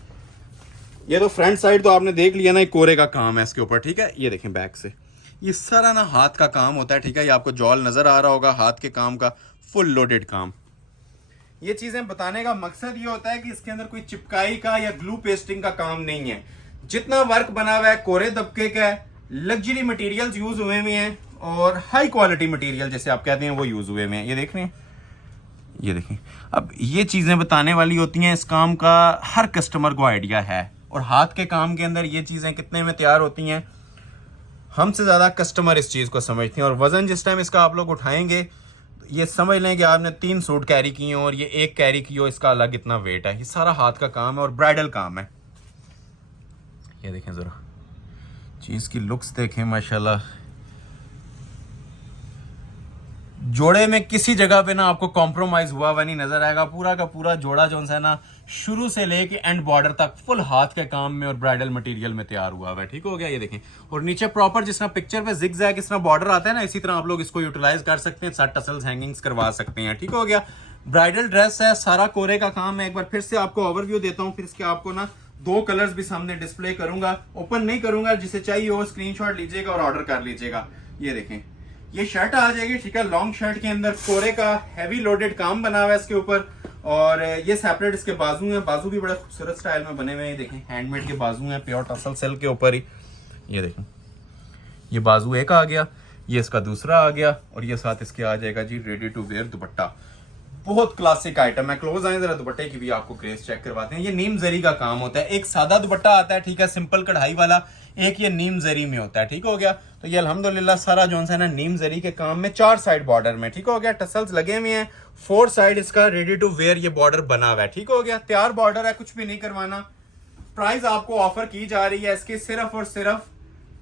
ये तो फ्रंट साइड तो आपने देख लिया ना, कोरे का काम है इसके ऊपर, ठीक है। ये देखें बैक से, ये सारा ना हाथ का काम होता है, ठीक है। ये आपको जॉल नजर आ रहा होगा, हाथ के काम का फुल लोडेड काम। ये चीजें बताने का मकसद ये होता है कि इसके अंदर कोई चिपकाई का या ग्लू पेस्टिंग का काम नहीं है। जितना वर्क बना हुआ है कोरे दबके का है, लग्जरी मटेरियल्स यूज हुए हुए हैं, और हाई क्वालिटी मटेरियल जैसे आप कहते हैं वो यूज हुए हुए हैं। ये देख रहे हैं, ये देखें। अब ये चीजें बताने वाली होती हैं, इस काम का हर कस्टमर को आइडिया है, और हाथ के काम के अंदर ये चीजें कितने में तैयार होती हैं, हमसे ज्यादा कस्टमर इस चीज को समझते हैं। और वजन जिस टाइम इसका आप लोग उठाएंगे, ये समझ लें कि आपने 3 सूट कैरी किए हो और ये 1 कैरी की हो, इसका अलग इतना वेट है। ये सारा हाथ का काम है और ब्राइडल काम है। ये देखें जरा, चीज़ की लुक्स देखें माशाल्लाह, जोड़े में किसी जगह पे ना आपको कॉम्प्रोमाइज हुआ नहीं नजर आएगा। पूरा का पूरा जोड़ा जो है ना शुरू से लेके एंड बॉर्डर तक फुल हाथ के काम में और ब्राइडल मटेरियल में तैयार हुआ है। ठीक हो गया, ये देखें। और नीचे प्रॉपर जिस तरह पिक्चर पे जिग जैग इस तरह बॉर्डर आता है ना, इसी तरह आप लोग इसको यूटिलाइज कर सकते हैं, साथ टसल्स हैंगिंग्स करवा सकते हैं। ठीक हो गया, ब्राइडल ड्रेस है, सारा कोरे का काम है। एक बार फिर से आपको ओवरव्यू देता हूँ, फिर इसके आपको ना 2 कलर्स भी सामने डिस्प्ले करूंगा, ओपन नहीं करूंगा, जिसे चाहिए हो स्क्रीनशॉट लीजिएगा और ऑर्डर कर लीजिएगा। ये देखें, ये शर्ट आ जाएगी, ठीक है, लॉन्ग शर्ट के अंदर कोरे का हैवी लोडेड काम बना हुआ है इसके ऊपर, और ये सेपरेट इसके बाजू हैं। बाजू भी बड़े खूबसूरत स्टाइल में बने हुए हैं, देखें हैंडमेड के बाजू हैं, प्योर टसल सिल्क के ऊपर ही। ये देखें, ये बाजू एक आ गया, ये इसका दूसरा आ गया, और ये साथ इसके आ जाएगा जी रेडी टू वेयर दुपट्टा। बहुत क्लासिक आइटम है। क्लोज आए जरा, दुपट्टे की भी आपको ग्रेस चेक करवाते हैं। ये नीम जरी का काम होता है, एक सादा दुपट्टा आता है, ठीक है, सिंपल कढ़ाई वाला, एक ये नीम जरी में होता है। ठीक हो गया, तो ये अल्हम्दुलिल्लाह सारा जो है ना नीम जरी के काम में, 4 साइड बॉर्डर में। ठीक हो गया, टसल्स लगे हुए हैं, 4 साइड इसका रेडी टू वेयर ये बॉर्डर बना हुआ है। ठीक हो गया, तैयार बॉर्डर है, कुछ भी नहीं करवाना। प्राइस आपको ऑफर की जा रही है इसकी सिर्फ और सिर्फ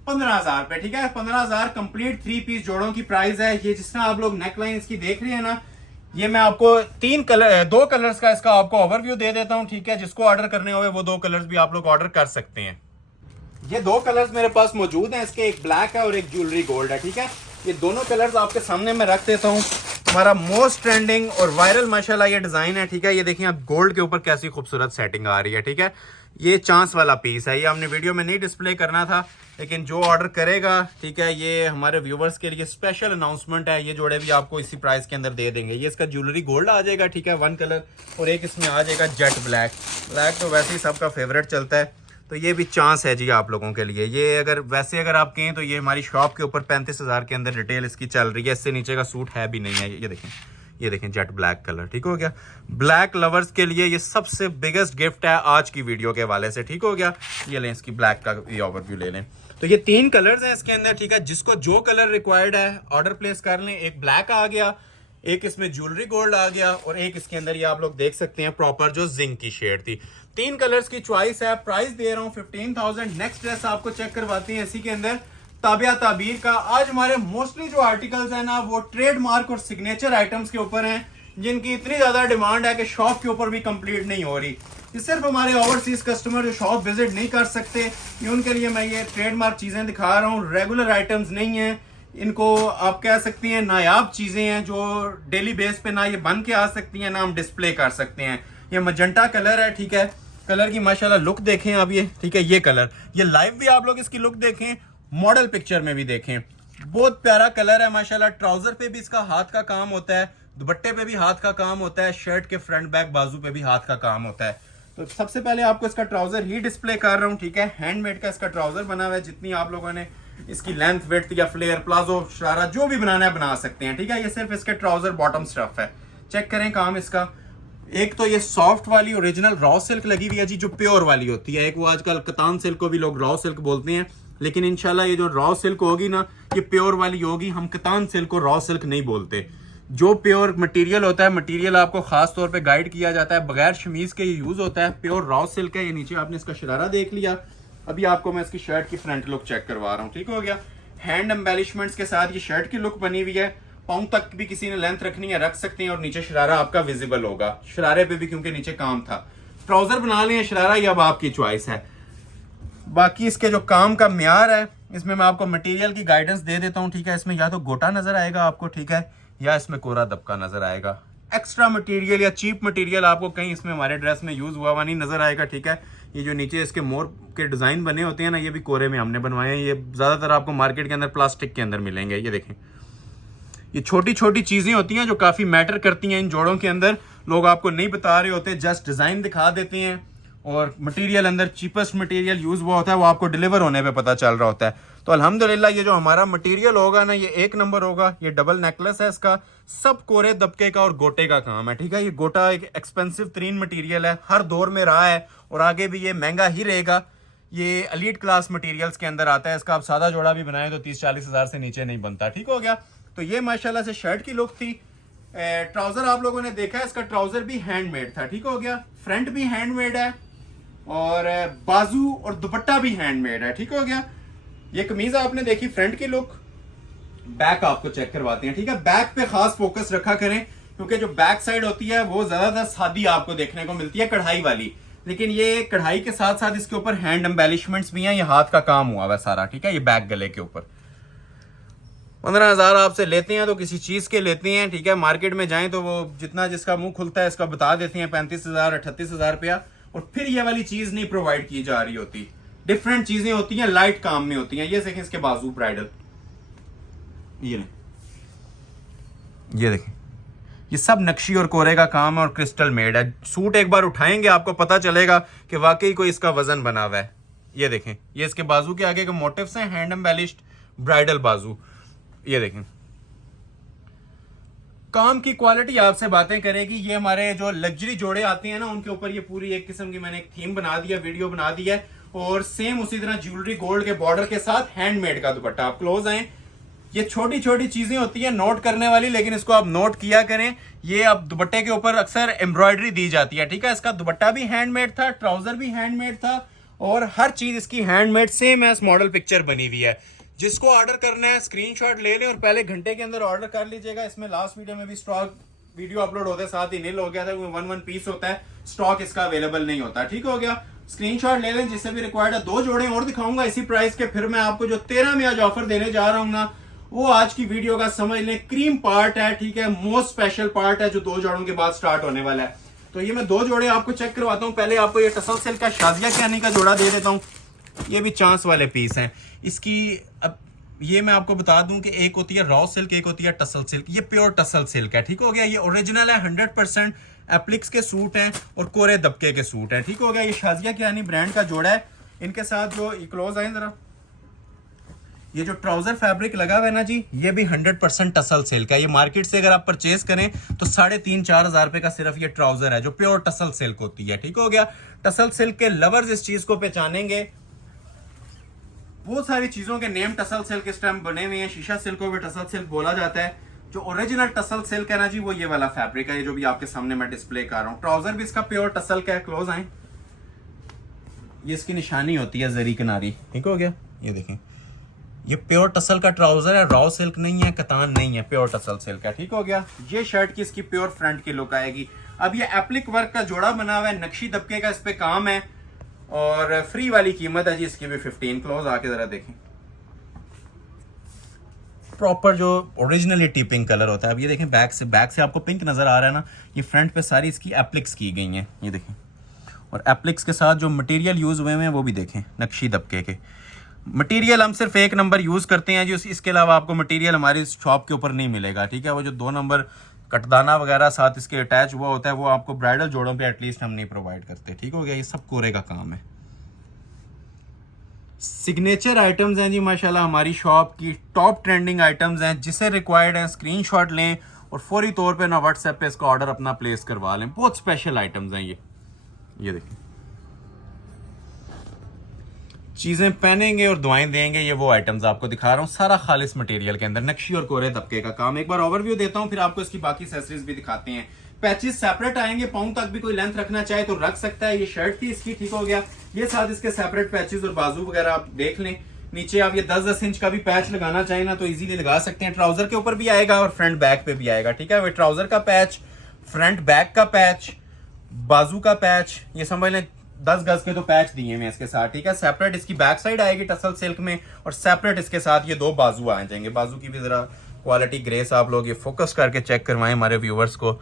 15,000 रुपए। ठीक है, 15,000 कंप्लीट 3 पीस जोड़ों की प्राइस है। ये जिस तरह आप लोग नेकलाइन इसकी देख रहे हैं ना, ये मैं आपको 2 कलर्स का इसका आपको ओवरव्यू दे देता हूं। ठीक है, जिसको ऑर्डर करने होवे वो 2 कलर्स भी आप लोग ऑर्डर कर सकते हैं। ये 2 कलर्स मेरे पास मौजूद हैं, इसके एक ब्लैक है और एक ज्वेलरी गोल्ड है। ठीक है, ये दोनों कलर्स आपके सामने मैं रख देता हूँ। हमारा मोस्ट ट्रेंडिंग और वायरल माशाल्लाह ये डिजाइन है। ठीक है, ये देखिए आप गोल्ड के ऊपर कैसी खूबसूरत सेटिंग आ रही है। ठीक है, ये चांस वाला पीस है, ये हमने वीडियो में नहीं डिस्प्ले करना था, लेकिन जो ऑर्डर करेगा, ठीक है, ये हमारे व्यूवर्स के लिए स्पेशल अनाउंसमेंट है। ये जोड़े भी आपको इसी प्राइस के अंदर दे देंगे। ये इसका ज्वेलरी गोल्ड आ जाएगा, ठीक है, 1 कलर, और एक इसमें आ जाएगा जेट ब्लैक। ब्लैक तो वैसे ही सबका फेवरेट चलता है, तो ये भी चांस है जी आप लोगों के लिए। ये अगर आप कहें तो ये हमारी शॉप के ऊपर 35,000 के अंदर रिटेल इसकी चल रही है। इससे नीचे का सूट है भी नहीं है। ये देखें जेट ब्लैक कलर। ठीक हो गया, ब्लैक लवर्स के लिए ये सबसे बिगेस्ट गिफ्ट है आज की वीडियो के हवाले से। ठीक हो गया, ये लें इसकी ब्लैक का ये ओवरव्यू ले लें। तो ये 3 कलर्स हैं इसके अंदर। ठीक है, जिसको जो कलर रिक्वायर्ड है ऑर्डर प्लेस कर लें। एक ब्लैक आ गया, एक इसमें ज्वेलरी गोल्ड आ गया, और एक इसके अंदर ये आप लोग देख सकते हैं प्रॉपर जो जिंक की शेड थी। 3 कलर्स की चॉइस है। प्राइस दे रहा हूँ 15,000। नेक्स्ट ड्रेस आपको चेक करवाते हैं इसी के अंदर, ताबिया ताबीर का। आज हमारे मोस्टली जो आर्टिकल्स हैं ना, वो ट्रेडमार्क और सिग्नेचर आइटम्स के ऊपर हैं, जिनकी इतनी ज्यादा डिमांड है कि शॉप के ऊपर भी कंप्लीट नहीं हो रही। ये सिर्फ हमारे ओवरसीज कस्टमर जो शॉप विजिट नहीं कर सकते, ये उनके लिए मैं ये ट्रेडमार्क चीजें दिखा रहा हूँ। रेगुलर आइटम्स नहीं है, इनको आप कह सकती हैं नायाब चीजें हैं, जो डेली बेस पे ना ये बन के आ सकती हैं, ना हम डिस्प्ले कर सकते हैं। ये मजेंटा कलर है। ठीक है, कलर की माशाल्लाह लुक देखें आप ये। ठीक है, ये कलर, ये लाइव भी आप लोग इसकी लुक देखें, मॉडल पिक्चर में भी देखें, बहुत प्यारा कलर है माशाल्लाह। ट्राउजर पे भी इसका हाथ का काम होता है, दुपट्टे पे भी हाथ का काम होता है, शर्ट के फ्रंट बैक बाजू पे भी हाथ का काम होता है। तो सबसे पहले आपको इसका ट्राउजर ही डिस्प्ले कर रहा हूँ। ठीक है, हैंडमेड का इसका ट्राउजर बना हुआ है। जितनी आप लोगों ने इसकी लेंथ, विड्थ या फ्लेयर, प्लाजो, शरारा जो भी बनाना है बना सकते हैं। ठीक है, ये सिर्फ इसके ट्राउजर बॉटम स्टफ है। चेक करें काम इसका। एक तो ये सॉफ्ट वाली ओरिजिनल रॉ सिल्क लगी हुई है जी, जो प्योर वाली होती है। एक वो आजकल कतान सिल्क को भी लोग रॉ सिल्क बोलते हैं, लेकिन इंशाल्लाह ये जो रॉ सिल्क होगी ना, ये प्योर वाली होगी। हम कतान सिल्क को रॉ सिल्क नहीं बोलते। जो प्योर मटेरियल होता है, मटेरियल आपको खास तौर पे गाइड किया जाता है, बगैर शमीज के ये यूज होता है। प्योर रॉ सिल्क है। ये नीचे आपने इसका शरारा देख लिया। अभी आपको मैं इसकी शर्ट की फ्रंट लुक चेक करवा रहा हूँ। ठीक हो गया, हैंड एम्बेलिशमेंट्स के साथ ये शर्ट की लुक बनी हुई है। पाउं तक भी किसी ने लेंथ रखनी है रख सकते हैं, और नीचे शरारा आपका विजिबल होगा। शरारे पे भी क्योंकि नीचे काम था। ट्राउजर बना लें, शरारा ये अब आपकी चॉइस है। बाकी इसके जो काम का म्यार है, इसमें मैं आपको मटेरियल की गाइडेंस दे देता हूँ। ठीक है, इसमें या तो गोटा नजर आएगा आपको, ठीक है, या इसमें कोरा दबका नजर आएगा। एक्स्ट्रा मटेरियल या चीप मटेरियल आपको कहीं इसमें हमारे ड्रेस में यूज हुआ नहीं नजर आएगा। ठीक है, ये जो नीचे इसके मोर के डिजाइन बने होते हैं ना, ये भी कोरे में हमने बनवाए हैं। ये ज्यादातर आपको मार्केट के अंदर प्लास्टिक के अंदर मिलेंगे। ये देखें, ये छोटी छोटी चीजें होती हैं जो काफी मैटर करती हैं इन जोड़ों के अंदर। लोग आपको नहीं बता रहे होते, जस्ट डिजाइन दिखा देते हैं, और मटेरियल अंदर चीपेस्ट मटेरियल यूज हुआ होता है, वो आपको डिलीवर होने पे पता चल रहा होता है। तो अल्हम्दुलिल्लाह ये जो हमारा मटेरियल होगा ना, ये 1 नंबर होगा। ये डबल नेकलेस है इसका, सब कोरे दबके का और गोटे का काम है। ठीक है, ये गोटा एक एक्सपेंसिव तरीन मटेरियल है, हर दौर में रहा है और आगे भी ये महंगा ही रहेगा। ये एलीट क्लास मटेरियल्स के अंदर आता है। इसका आप सादा जोड़ा भी बनाए तो 30-40 हजार से नीचे नहीं बनता। ठीक हो गया, तो ये माशाल्लाह से शर्ट की लुक थी। ट्राउजर आप लोगों ने देखा है, इसका ट्राउजर भी हैंडमेड था। ठीक हो गया, फ्रंट भी हैंडमेड है, और बाजू और दुपट्टा भी हैंडमेड है। ठीक हो गया, ये कमीज आपने देखी फ्रंट की लुक, बैक आपको चेक करवाते हैं, ठीक है। बैक पे खास फोकस रखा करें क्योंकि जो बैक साइड होती है वो ज्यादातर सादी आपको देखने को मिलती है, कढ़ाई वाली, लेकिन ये कढ़ाई के साथ साथ इसके ऊपर हैंड एम्बेलिशमेंट्स भी हैं, ये हाथ का काम हुआ हुआ सारा, ठीक है। ये बैक गले के ऊपर 15,000 आपसे लेते हैं तो किसी चीज के लेते हैं, ठीक है। मार्केट में जाएं तो वो जितना जिसका मुंह खुलता है इसका बता देते हैं 35,000 38,000 रुपया, और फिर ये वाली चीज नहीं प्रोवाइड की जा रही होती। डिफरेंट चीजें होती हैं, लाइट काम में होती हैं। ये देखें इसके बाजू ब्राइडल, ये देखें, ये सब नक्शी और कोरे का काम है और क्रिस्टल मेड है। सूट एक बार उठाएंगे आपको पता चलेगा कि वाकई कोई इसका वजन बना हुआ है। ये देखें, ये इसके बाजू के आगे के मोटिव्स हैं, हैंड एम्बेलिश्ड ब्राइडल बाजू। ये देखें, काम की क्वालिटी आपसे बातें करेगी। ये हमारे जो लग्जरी जोड़े आते हैं ना उनके ऊपर ये पूरी एक किस्म की मैंने एक थीम बना दिया, वीडियो बना दी है। और सेम उसी तरह ज्वेलरी गोल्ड के बॉर्डर के साथ हैंडमेड का दुपट्टा। आप क्लोज आए, ये छोटी छोटी चीजें होती हैं नोट करने वाली, लेकिन इसको आप नोट किया करें। ये अब दुपट्टे के ऊपर अक्सर एम्ब्रॉयडरी दी जाती है, ठीक है। इसका दुपट्टा भी हैंडमेड था, ट्राउजर भी हैंडमेड था, और हर चीज इसकी handmade same as model picture बनी हुई है। जिसको ऑर्डर करना है स्क्रीनशॉट ले लें और पहले घंटे के अंदर ऑर्डर कर लीजिएगा। इसमें लास्ट वीडियो में भी स्टॉक वीडियो अपलोड होते साथ ही नील हो गया था, 1 पीस होता है, स्टॉक इसका अवेलेबल नहीं होता, ठीक हो गया। स्क्रीनशॉट ले लें जिससे भी रिक्वायर्ड है। 2 जोड़े और दिखाऊंगा इसी प्राइस के। फिर मैं आपको जो 13 में आज ऑफर देने जा रहा हूं ना, वो आज की वीडियो का समझ लें क्रीम पार्ट है, ठीक है, मोस्ट स्पेशल पार्ट है जो 2 जोड़ों के बाद स्टार्ट होने वाला है। तो ये मैं 2 जोड़े आपको चेक करवाता हूं। पहले आपको ये टसल सिल्क का शाजिया कैनी का जोड़ा दे देता हूं। ये भी चांस वाले पीस हैं इसकी। अब ये मैं आपको बता दूं कि एक होती है रॉ सिल्क, एक होती है टसल सिल्क। ये प्योर टसल सिल्क है, ठीक हो गया। ये ओरिजिनल है, 100% एप्लिक्स के सूट हैं और कोरे दबके के सूट हैं, ठीक हो गया। ये शाजिया कैनी ब्रांड का जोड़ा है। इनके साथ जो क्लोज आए जरा, ये जो ट्राउजर फैब्रिक लगा हुआ है ना जी, ये भी 100% टसल सिल्क है। ये मार्केट से अगर आप परचेज करें तो 3,500-4 हजार रुपए का सिर्फ ये ट्राउजर है जो प्योर टसल सिल्क होती है, ठीक हो गया। टसल सिल्क के लवर्स इस चीज को पहचानेंगे। बहुत सारी चीजों के नेम टसल सिल्क इस टाइम बने हुए हैं। शीशा सिल्क को भी टसल सिल्क बोला जाता है। जो ओरिजिनल टसल सिल्क है ना जी, वो ये वाला फैब्रिक है, ये जो भी आपके सामने मैं डिस्प्ले कर रहा हूँ। ट्राउजर भी इसका प्योर टसल का है। क्लोज आए, ये इसकी निशानी होती है जरी किनारी, ठीक हो गया। ये देखें, ये प्योर टसल का ट्राउजर है, रॉ सिल्क नहीं है, कतान नहीं है, प्योर टसल सिल्क है, ठीक हो गया। ये शर्ट की इसकी प्योर फ्रंट की लुक आएगी। अब ये एप्लिक वर्क का जोड़ा बना हुआ है, नक्शी दबके का इस पे काम है, और फ्री वाली कीमत है जी इसकी भी 15। क्लोज आके जरा देखें, प्रॉपर जो ओरिजिनली टिपिंग कलर होता है। अब ये देखें, बैक से आपको पिंक नजर आ रहा है ना, ये फ्रंट पे सारी इसकी एप्लिक्स की गई हैं, ये देखें। और एप्लिक्स के साथ जो मटेरियल यूज हुए हैं वो भी देखें, नक्शी दबके के। मटेरियल हम सिर्फ 1 नंबर यूज करते हैं जी, इसके अलावा आपको मटेरियल हमारी शॉप के ऊपर नहीं मिलेगा, ठीक है। वो जो 2 नंबर कटदाना वगैरह साथ इसके अटैच हुआ होता है वो आपको ब्राइडल जोड़ों पे एटलीस्ट हम नहीं प्रोवाइड करते, ठीक हो गया। ये सब कोरे का काम है। सिग्नेचर आइटम्स हैं जी माशाल्लाह, हमारी शॉप की टॉप ट्रेंडिंग आइटम्स हैं। जिसे रिक्वायर्ड है स्क्रीनशॉट लें और फौरी तौर पे ना व्हाट्सएप पे इसका ऑर्डर अपना प्लेस करवा लें। बहुत स्पेशल आइटम्स हैं ये देखिए, चीजें पहनेंगे और दुआएं देंगे, ये वो आइटम्स आपको दिखा रहा हूँ। सारा खालिस मटेरियल के अंदर नक्शी और कोरे दबके का काम। एक बार ओवरव्यू देता हूँ, फिर आपको इसकी बाकी एक्सेसरीज भी दिखाते हैं। पैचेस सेपरेट आएंगे, पाउं तक भी कोई लेंथ रखना चाहे तो रख सकता है। ये शर्ट थी इसकी, ठीक हो गया। ये साथ इसके सेपरेट पैचेस और बाजू वगैरह आप देख लें। नीचे आप ये 10-10 इंच का भी पैच लगाना चाहें ना तो इजीली लगा सकते हैं। ट्राउजर के ऊपर भी आएगा और फ्रंट बैक पे भी आएगा, ठीक है। वो ट्राउजर का पैच, फ्रंट बैक का पैच, बाजू का पैच, ये समझ लें 10 गज के तो पैच दिए हुए इसके साथ, ठीक है। सेपरेट इसकी बैक साइड आएगी टसल सिल्क में, और सेपरेट इसके साथ ये 2 बाजू आ जाएंगे। बाजू की भी जरा क्वालिटी ग्रेस आप लोग ये फोकस करके चेक करवाएं हमारे व्यूवर्स को।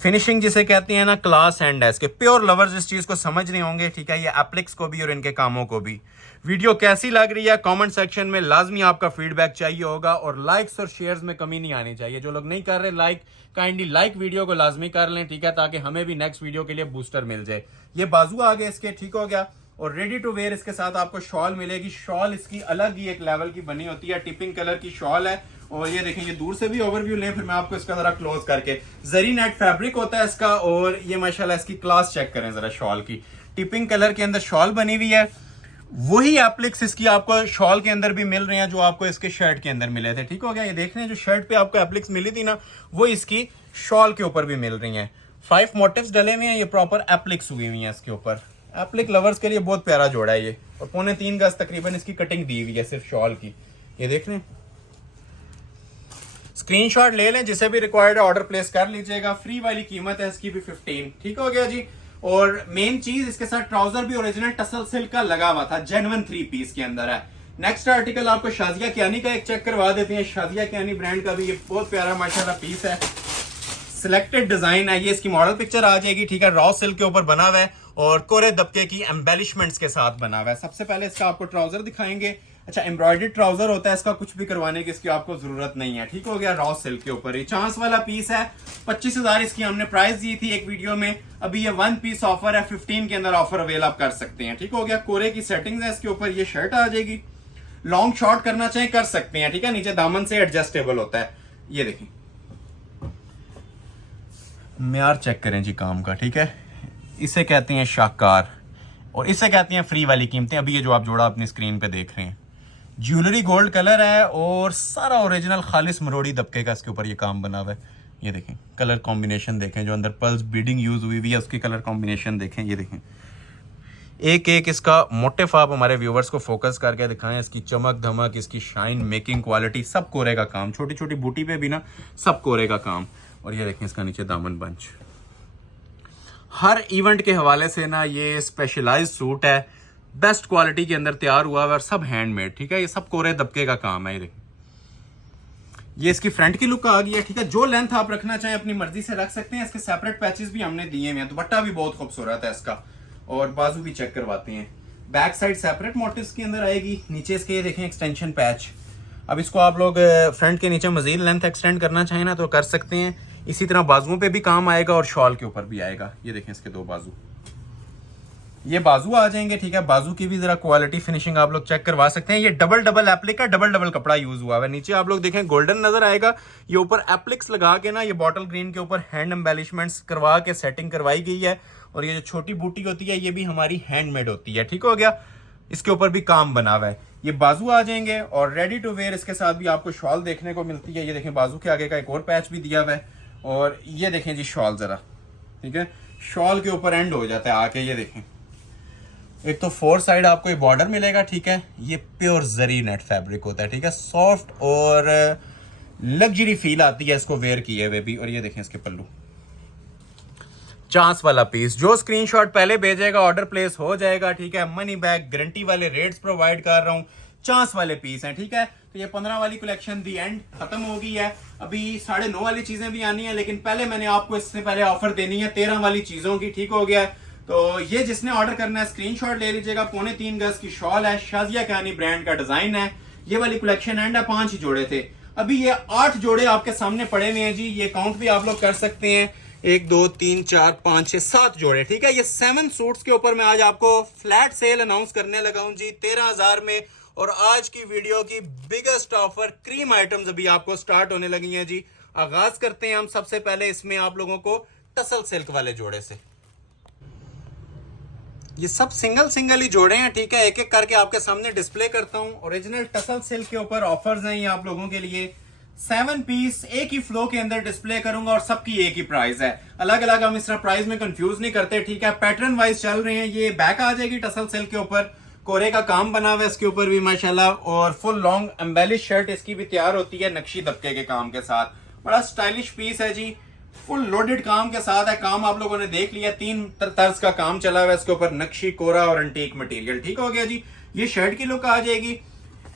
फिनिशिंग जिसे कहते हैं ना, क्लास एंड है इसके। प्योर लवर्स इस चीज को समझ रहे होंगे, ठीक है। ये एप्लिक्स को भी और इनके कामों को भी। वीडियो कैसी लग रही है कमेंट सेक्शन में लाजमी आपका फीडबैक चाहिए होगा, और लाइक्स और शेयर्स में कमी नहीं आनी चाहिए। जो लोग नहीं कर रहे लाइक, काइंडली लाइक वीडियो को लाजमी कर लें, ठीक है, ताकि हमें भी नेक्स्ट वीडियो के लिए बूस्टर मिल जाए। ये बाजू आ गए इसके, ठीक हो गया। और रेडी टू वेयर इसके साथ आपको शॉल मिलेगी। शॉल इसकी अलग ही एक लेवल की बनी होती है, टिपिंग कलर की शॉल है। और ये देखें, ये दूर से भी ओवरव्यू लें, फिर मैं आपको इसका जरा क्लोज करके, जरी नेट फैब्रिक होता है इसका। और ये माशाल्लाह इसकी क्लास चेक करें जरा शॉल की। टिपिंग कलर के अंदर शॉल बनी हुई है। वही एप्लिक्स इसकी आपको शॉल के अंदर भी मिल रहे हैं जो आपको इसके शर्ट के अंदर मिले थे, ठीक हो गया। ये देख रहे हैं जो शर्ट पे आपको एप्लिक्स मिली थी ना, वो इसकी शॉल के ऊपर भी मिल रही हैं। 5 मोटिव्स डले हुए हैं, ये प्रॉपर एप्लिक्स हुई हुई हैं इसके ऊपर। एप्लिक लवर्स के लिए बहुत प्यारा जोड़ा है ये, और 3.25 गज तकरीबन इसकी कटिंग दी हुई है सिर्फ शॉल की। ये देख लें, स्क्रीनशॉट ले लें, जिसे भी रिक्वायर्ड है ऑर्डर प्लेस कर लीजिएगा। फ्री वाली कीमत है इसकी भी 15। ठीक हो गया जी। और मेन चीज, इसके साथ ट्राउजर भी ओरिजिनल टसल सिल्क का लगा हुआ था, जेन्युइन 3 पीस के अंदर है। नेक्स्ट आर्टिकल आपको शाजिया कियानी का एक चेक करवा देते हैं। शाजिया कियानी ब्रांड का भी ये बहुत प्यारा माशाल्लाह पीस है, सिलेक्टेड डिजाइन है। ये इसकी मॉडल पिक्चर आ जाएगी, ठीक है। रॉ सिल्क के ऊपर बना हुआ है और कोरे दबके की एम्बेलिशमेंट्स के साथ बना हुआ है। सबसे पहले इसका आपको ट्राउजर दिखाएंगे। अच्छा, एम्ब्रॉयडर्ड ट्राउजर होता है, इसका कुछ भी करवाने की इसकी आपको जरूरत नहीं है। ठीक हो गया। रॉ सिल्क के ऊपर ये चांस वाला पीस है। 25,000 इसकी हमने प्राइस दी थी एक वीडियो में। अभी ये 1 पीस ऑफर है, 15 के अंदर ऑफर अवेल आप कर सकते हैं। ठीक हो गया। कोरे की सेटिंग है इसके ऊपर। ये शर्ट आ जाएगी, लॉन्ग शॉर्ट करना चाहे कर सकते हैं, ठीक है। नीचे दामन से एडजस्टेबल होता है। ये देखें, म्यार चेक करें जी काम का, ठीक है। इसे कहते हैं शाहकार और इसे कहते हैं फ्री वाली कीमतें। अभी ये जो आप जोड़ा अपनी स्क्रीन पे देख रहे हैं, ज्वेलरी गोल्ड कलर है और सारा ओरिजिनल खालिस मरोड़ी दबके का इसके ऊपर ये काम बना हुआ है। ये देखें, कलर कॉम्बिनेशन देखें, जो अंदर पल्स बीडिंग यूज हुई है उसकी कलर कॉम्बिनेशन देखें। ये देखें, एक एक इसका मोटिव आप हमारे व्यूवर्स को फोकस करके दिखाएं। इसकी चमक धमक, इसकी शाइन, मेकिंग क्वालिटी, सब कोरे का काम। छोटी छोटी बूटी पे भी ना सब कोरे का काम। और ये देखें इसका नीचे दामन बंच। हर इवेंट के हवाले से ना ये स्पेशलाइज्ड सूट है, बेस्ट क्वालिटी के अंदर तैयार हुआ है और सब हैंडमेड, ठीक है। ये सब कोरे दबके का काम है। ये देखें, ये इसकी फ्रंट की लुक आ गई है, ठीक है। जो लेंथ आप रखना चाहें अपनी मर्जी से रख सकते हैं। इसके सेपरेट पैचेस भी हमने दिए हुए हैं। दुपट्टा भी बहुत खूबसूरत है इसका, और बाजू भी चेक करवाते हैं। बैक साइड सेपरेट मोटिव्स के अंदर आएगी। नीचे इसके ये देखें एक्सटेंशन पैच। अब इसको आप लोग फ्रंट के नीचे मजीद लेंथ एक्सटेंड करना चाहें ना तो कर सकते हैं। इसी तरह बाजुओं पे भी काम आएगा और शॉल के ऊपर भी आएगा। ये देखें इसके 2 बाजू, ये बाजू आ जाएंगे, ठीक है। बाजू की भी जरा क्वालिटी फिनिशिंग आप लोग चेक करवा सकते हैं। ये डबल एप्लिक का डबल कपड़ा यूज हुआ है। नीचे आप लोग देखें गोल्डन नजर आएगा। ये ऊपर एप्लिक्स लगा के ना ये बॉटल ग्रीन के ऊपर हैंड एम्बेलिशमेंट्स करवा के सेटिंग करवाई गई है। और ये जो छोटी बूटी होती है ये भी हमारी हैंडमेड होती है। ठीक हो गया। इसके ऊपर भी काम बना हुआ है। ये बाजू आ जाएंगे और रेडी टू वेयर इसके साथ भी आपको शॉल देखने को मिलती है। ये देखें, बाजू के आगे का एक और पैच भी दिया हुआ है। और ये देखें जी शॉल जरा, ठीक है। शॉल के ऊपर एंड हो जाता है आके। ये देखें, एक तो 4 साइड आपको ये बॉर्डर मिलेगा, ठीक है। ये प्योर जरी नेट फैब्रिक होता है, ठीक है। सॉफ्ट और लग्जरी फील आती है इसको वेयर किए हुए भी। और ये देखें इसके पल्लू, चांस वाला पीस। जो स्क्रीनशॉट पहले भेजेगा ऑर्डर प्लेस हो जाएगा, ठीक है। मनी बैक गारंटी वाले रेट्स प्रोवाइड कर रहा हूं। चांस वाले पीस हैं, ठीक है। तो ये 15 वाली कलेक्शन दी एंड खत्म हो गई है। अभी 9:30 वाली चीजें भी आनी है, लेकिन पहले मैंने आपको इससे पहले ऑफर देनी है 13 वाली चीजों की। ठीक हो गया है। तो ये जिसने ऑर्डर करना है स्क्रीनशॉट ले लीजिएगा। 3.25 गज की शॉल है, शाजिया कियानी ब्रांड का डिजाइन है। ये वाली कलेक्शन एंड है, 5 ही जोड़े थे। अभी ये 8 जोड़े आपके सामने पड़े हुए हैं जी। ये काउंट भी आप लोग कर सकते हैं, 1 2 3 4 5 6 7 जोड़े, ठीक है। ये 7 सूट्स के ऊपर मैं आज आपको फ्लैट सेल अनाउंस करने लगा हूं जी 13,000 में। और आज की वीडियो की बिगेस्ट ऑफर क्रीम आइटम्स अभी आपको स्टार्ट होने लगी हैं जी। आगाज करते हैं हम सबसे पहले इसमें आप लोगों को टसल सिल्क वाले जोड़े से। ये सब सिंगल ही जोड़े हैं, ठीक है। एक एक करके आपके सामने डिस्प्ले करता हूं। ओरिजिनल टसल सिल्क के ऊपर ऑफर्स हैं ये आप लोगों के लिए। 7 पीस एक ही फ्लो के अंदर डिस्प्ले करूंगा और सबकी एक ही प्राइस है। अलग अलग हम इस तरह प्राइस में कंफ्यूज नहीं करते, ठीक है। पैटर्न वाइज चल रहे हैं। ये बैक आ जाएगी टसल सिल्क के ऊपर, कोरे का काम बना हुआ है इसके ऊपर भी माशाल्लाह। और फुल लॉन्ग एम्बेलिश शर्ट इसकी भी तैयार होती है नक्शी दबके के काम के साथ। बड़ा स्टाइलिश पीस है जी, फुल लोडेड काम के साथ है। काम आप लोगों ने देख लिया, 3 तर्ज का काम चला हुआ है इसके ऊपर, नक्शी, कोरा और एंटीक मटेरियल। ठीक हो गया जी। ये शर्ट की लुक आ जाएगी।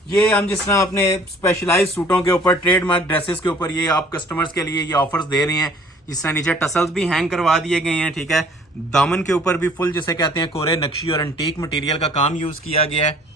ये हम जिस तरह अपने स्पेशलाइज सूटों के ऊपर, ट्रेडमार्क ड्रेसेस के ऊपर ये आप कस्टमर्स के लिए ये ऑफर्स दे रहे हैं। जिस तरह नीचे टसल्स भी हैंग करवा दिए गए हैं, ठीक है। दामन के ऊपर भी फुल जिसे कहते हैं कोरे, नक्शी और एंटीक मटेरियल का काम यूज किया गया है।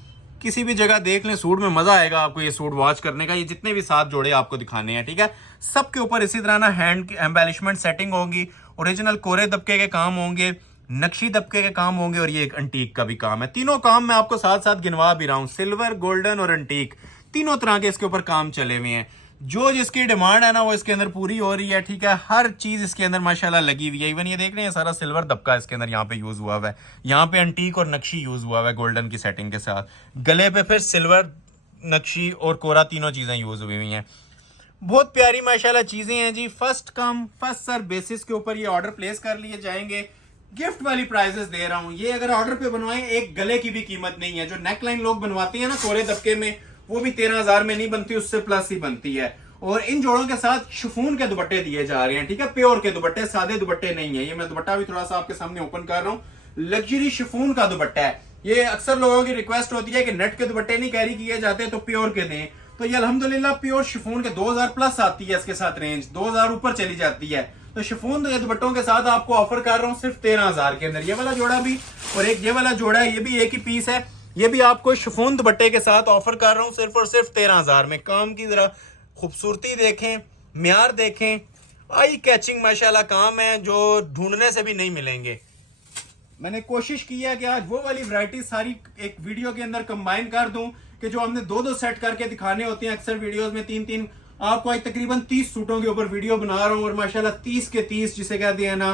किसी भी जगह देख लें, सूट में मजा आएगा आपको ये सूट वॉच करने का। ये जितने भी 7 जोड़े आपको दिखाने हैं, ठीक है। सबके ऊपर इसी तरह ना हैंड एम्बेलिशमेंट सेटिंग होगी। ओरिजिनल कोरे दबके के काम होंगे, नक्शी दबके के काम होंगे और ये एक एंटीक का भी काम है। तीनों काम मैं आपको साथ साथ गिनवा भी रहा हूं। सिल्वर, गोल्डन और एंटीक, तीनों तरह के इसके ऊपर काम चले हुए हैं। जो जिसकी डिमांड है ना वो इसके अंदर पूरी हो रही है, ठीक है। हर चीज इसके अंदर माशाल्लाह लगी हुई है। इवन ये देख रहे हैं सारा सिल्वर दबका इसके अंदर यहाँ पे यूज हुआ हुआ है। यहाँ पे एंटीक और नक्शी यूज हुआ हुआ है गोल्डन की सेटिंग के साथ। गले पे फिर सिल्वर, नक्शी और कोरा तीनों चीजें यूज हुई हुई हैं। बहुत प्यारी माशाल्लाह चीजें हैं जी। First come first serve basis के ऊपर ये ऑर्डर प्लेस कर लिए जाएंगे। गिफ्ट वाली प्राइजेस दे रहा हूं। ये अगर ऑर्डर पे बनवाएं एक गले की भी कीमत नहीं है। जो नेकलाइन लोग बनवाती है ना कोरे दबके में, वो भी 13,000 में नहीं बनती, उससे प्लस ही बनती है। और इन जोड़ों के साथ शिफॉन के दुपट्टे दिए जा रहे हैं, ठीक है, प्योर के दुपट्टे, सादे दुपट्टे नहीं है। ये मैं दुपट्टा भी थोड़ा सा आपके सामने ओपन कर रहा हूँ, लग्जरी शिफॉन का दुपट्टा है। ये अक्सर लोगों की रिक्वेस्ट होती है कि नेट के दुपट्टे नहीं कैरी किए जाते तो प्योर के दें, तो ये अल्हम्दुलिल्लाह प्योर शिफॉन के 2000 प्लस आती है, इसके साथ रेंज 2000 ऊपर चली जाती है। तो शिफॉन ये दुपट्टों के साथ आपको ऑफर कर रहा हूं सिर्फ 13,000 के अंदर। ये वाला जोड़ा भी और एक ये वाला जोड़ा है, ये भी एक ही पीस है। ये भी आपको शिफॉन दुपट्टे के साथ ऑफर कर रहा हूं सिर्फ और सिर्फ 13,000 में। काम की जरा खूबसूरती देखें, म्यार देखें, आई कैचिंग माशाल्लाह काम है जो ढूंढने से भी नहीं मिलेंगे। मैंने कोशिश की है कि आज वो वाली वैरायटी सारी एक वीडियो के अंदर कंबाइन कर दूं कि जो हमने दो दो सेट करके दिखाने होते हैं अक्सर वीडियोस में, 3-3। आपको आज तकरीबन 30 सूटों के ऊपर वीडियो बना रहा हूं और माशाल्लाह 30 के 30 जिसे कहते हैं ना,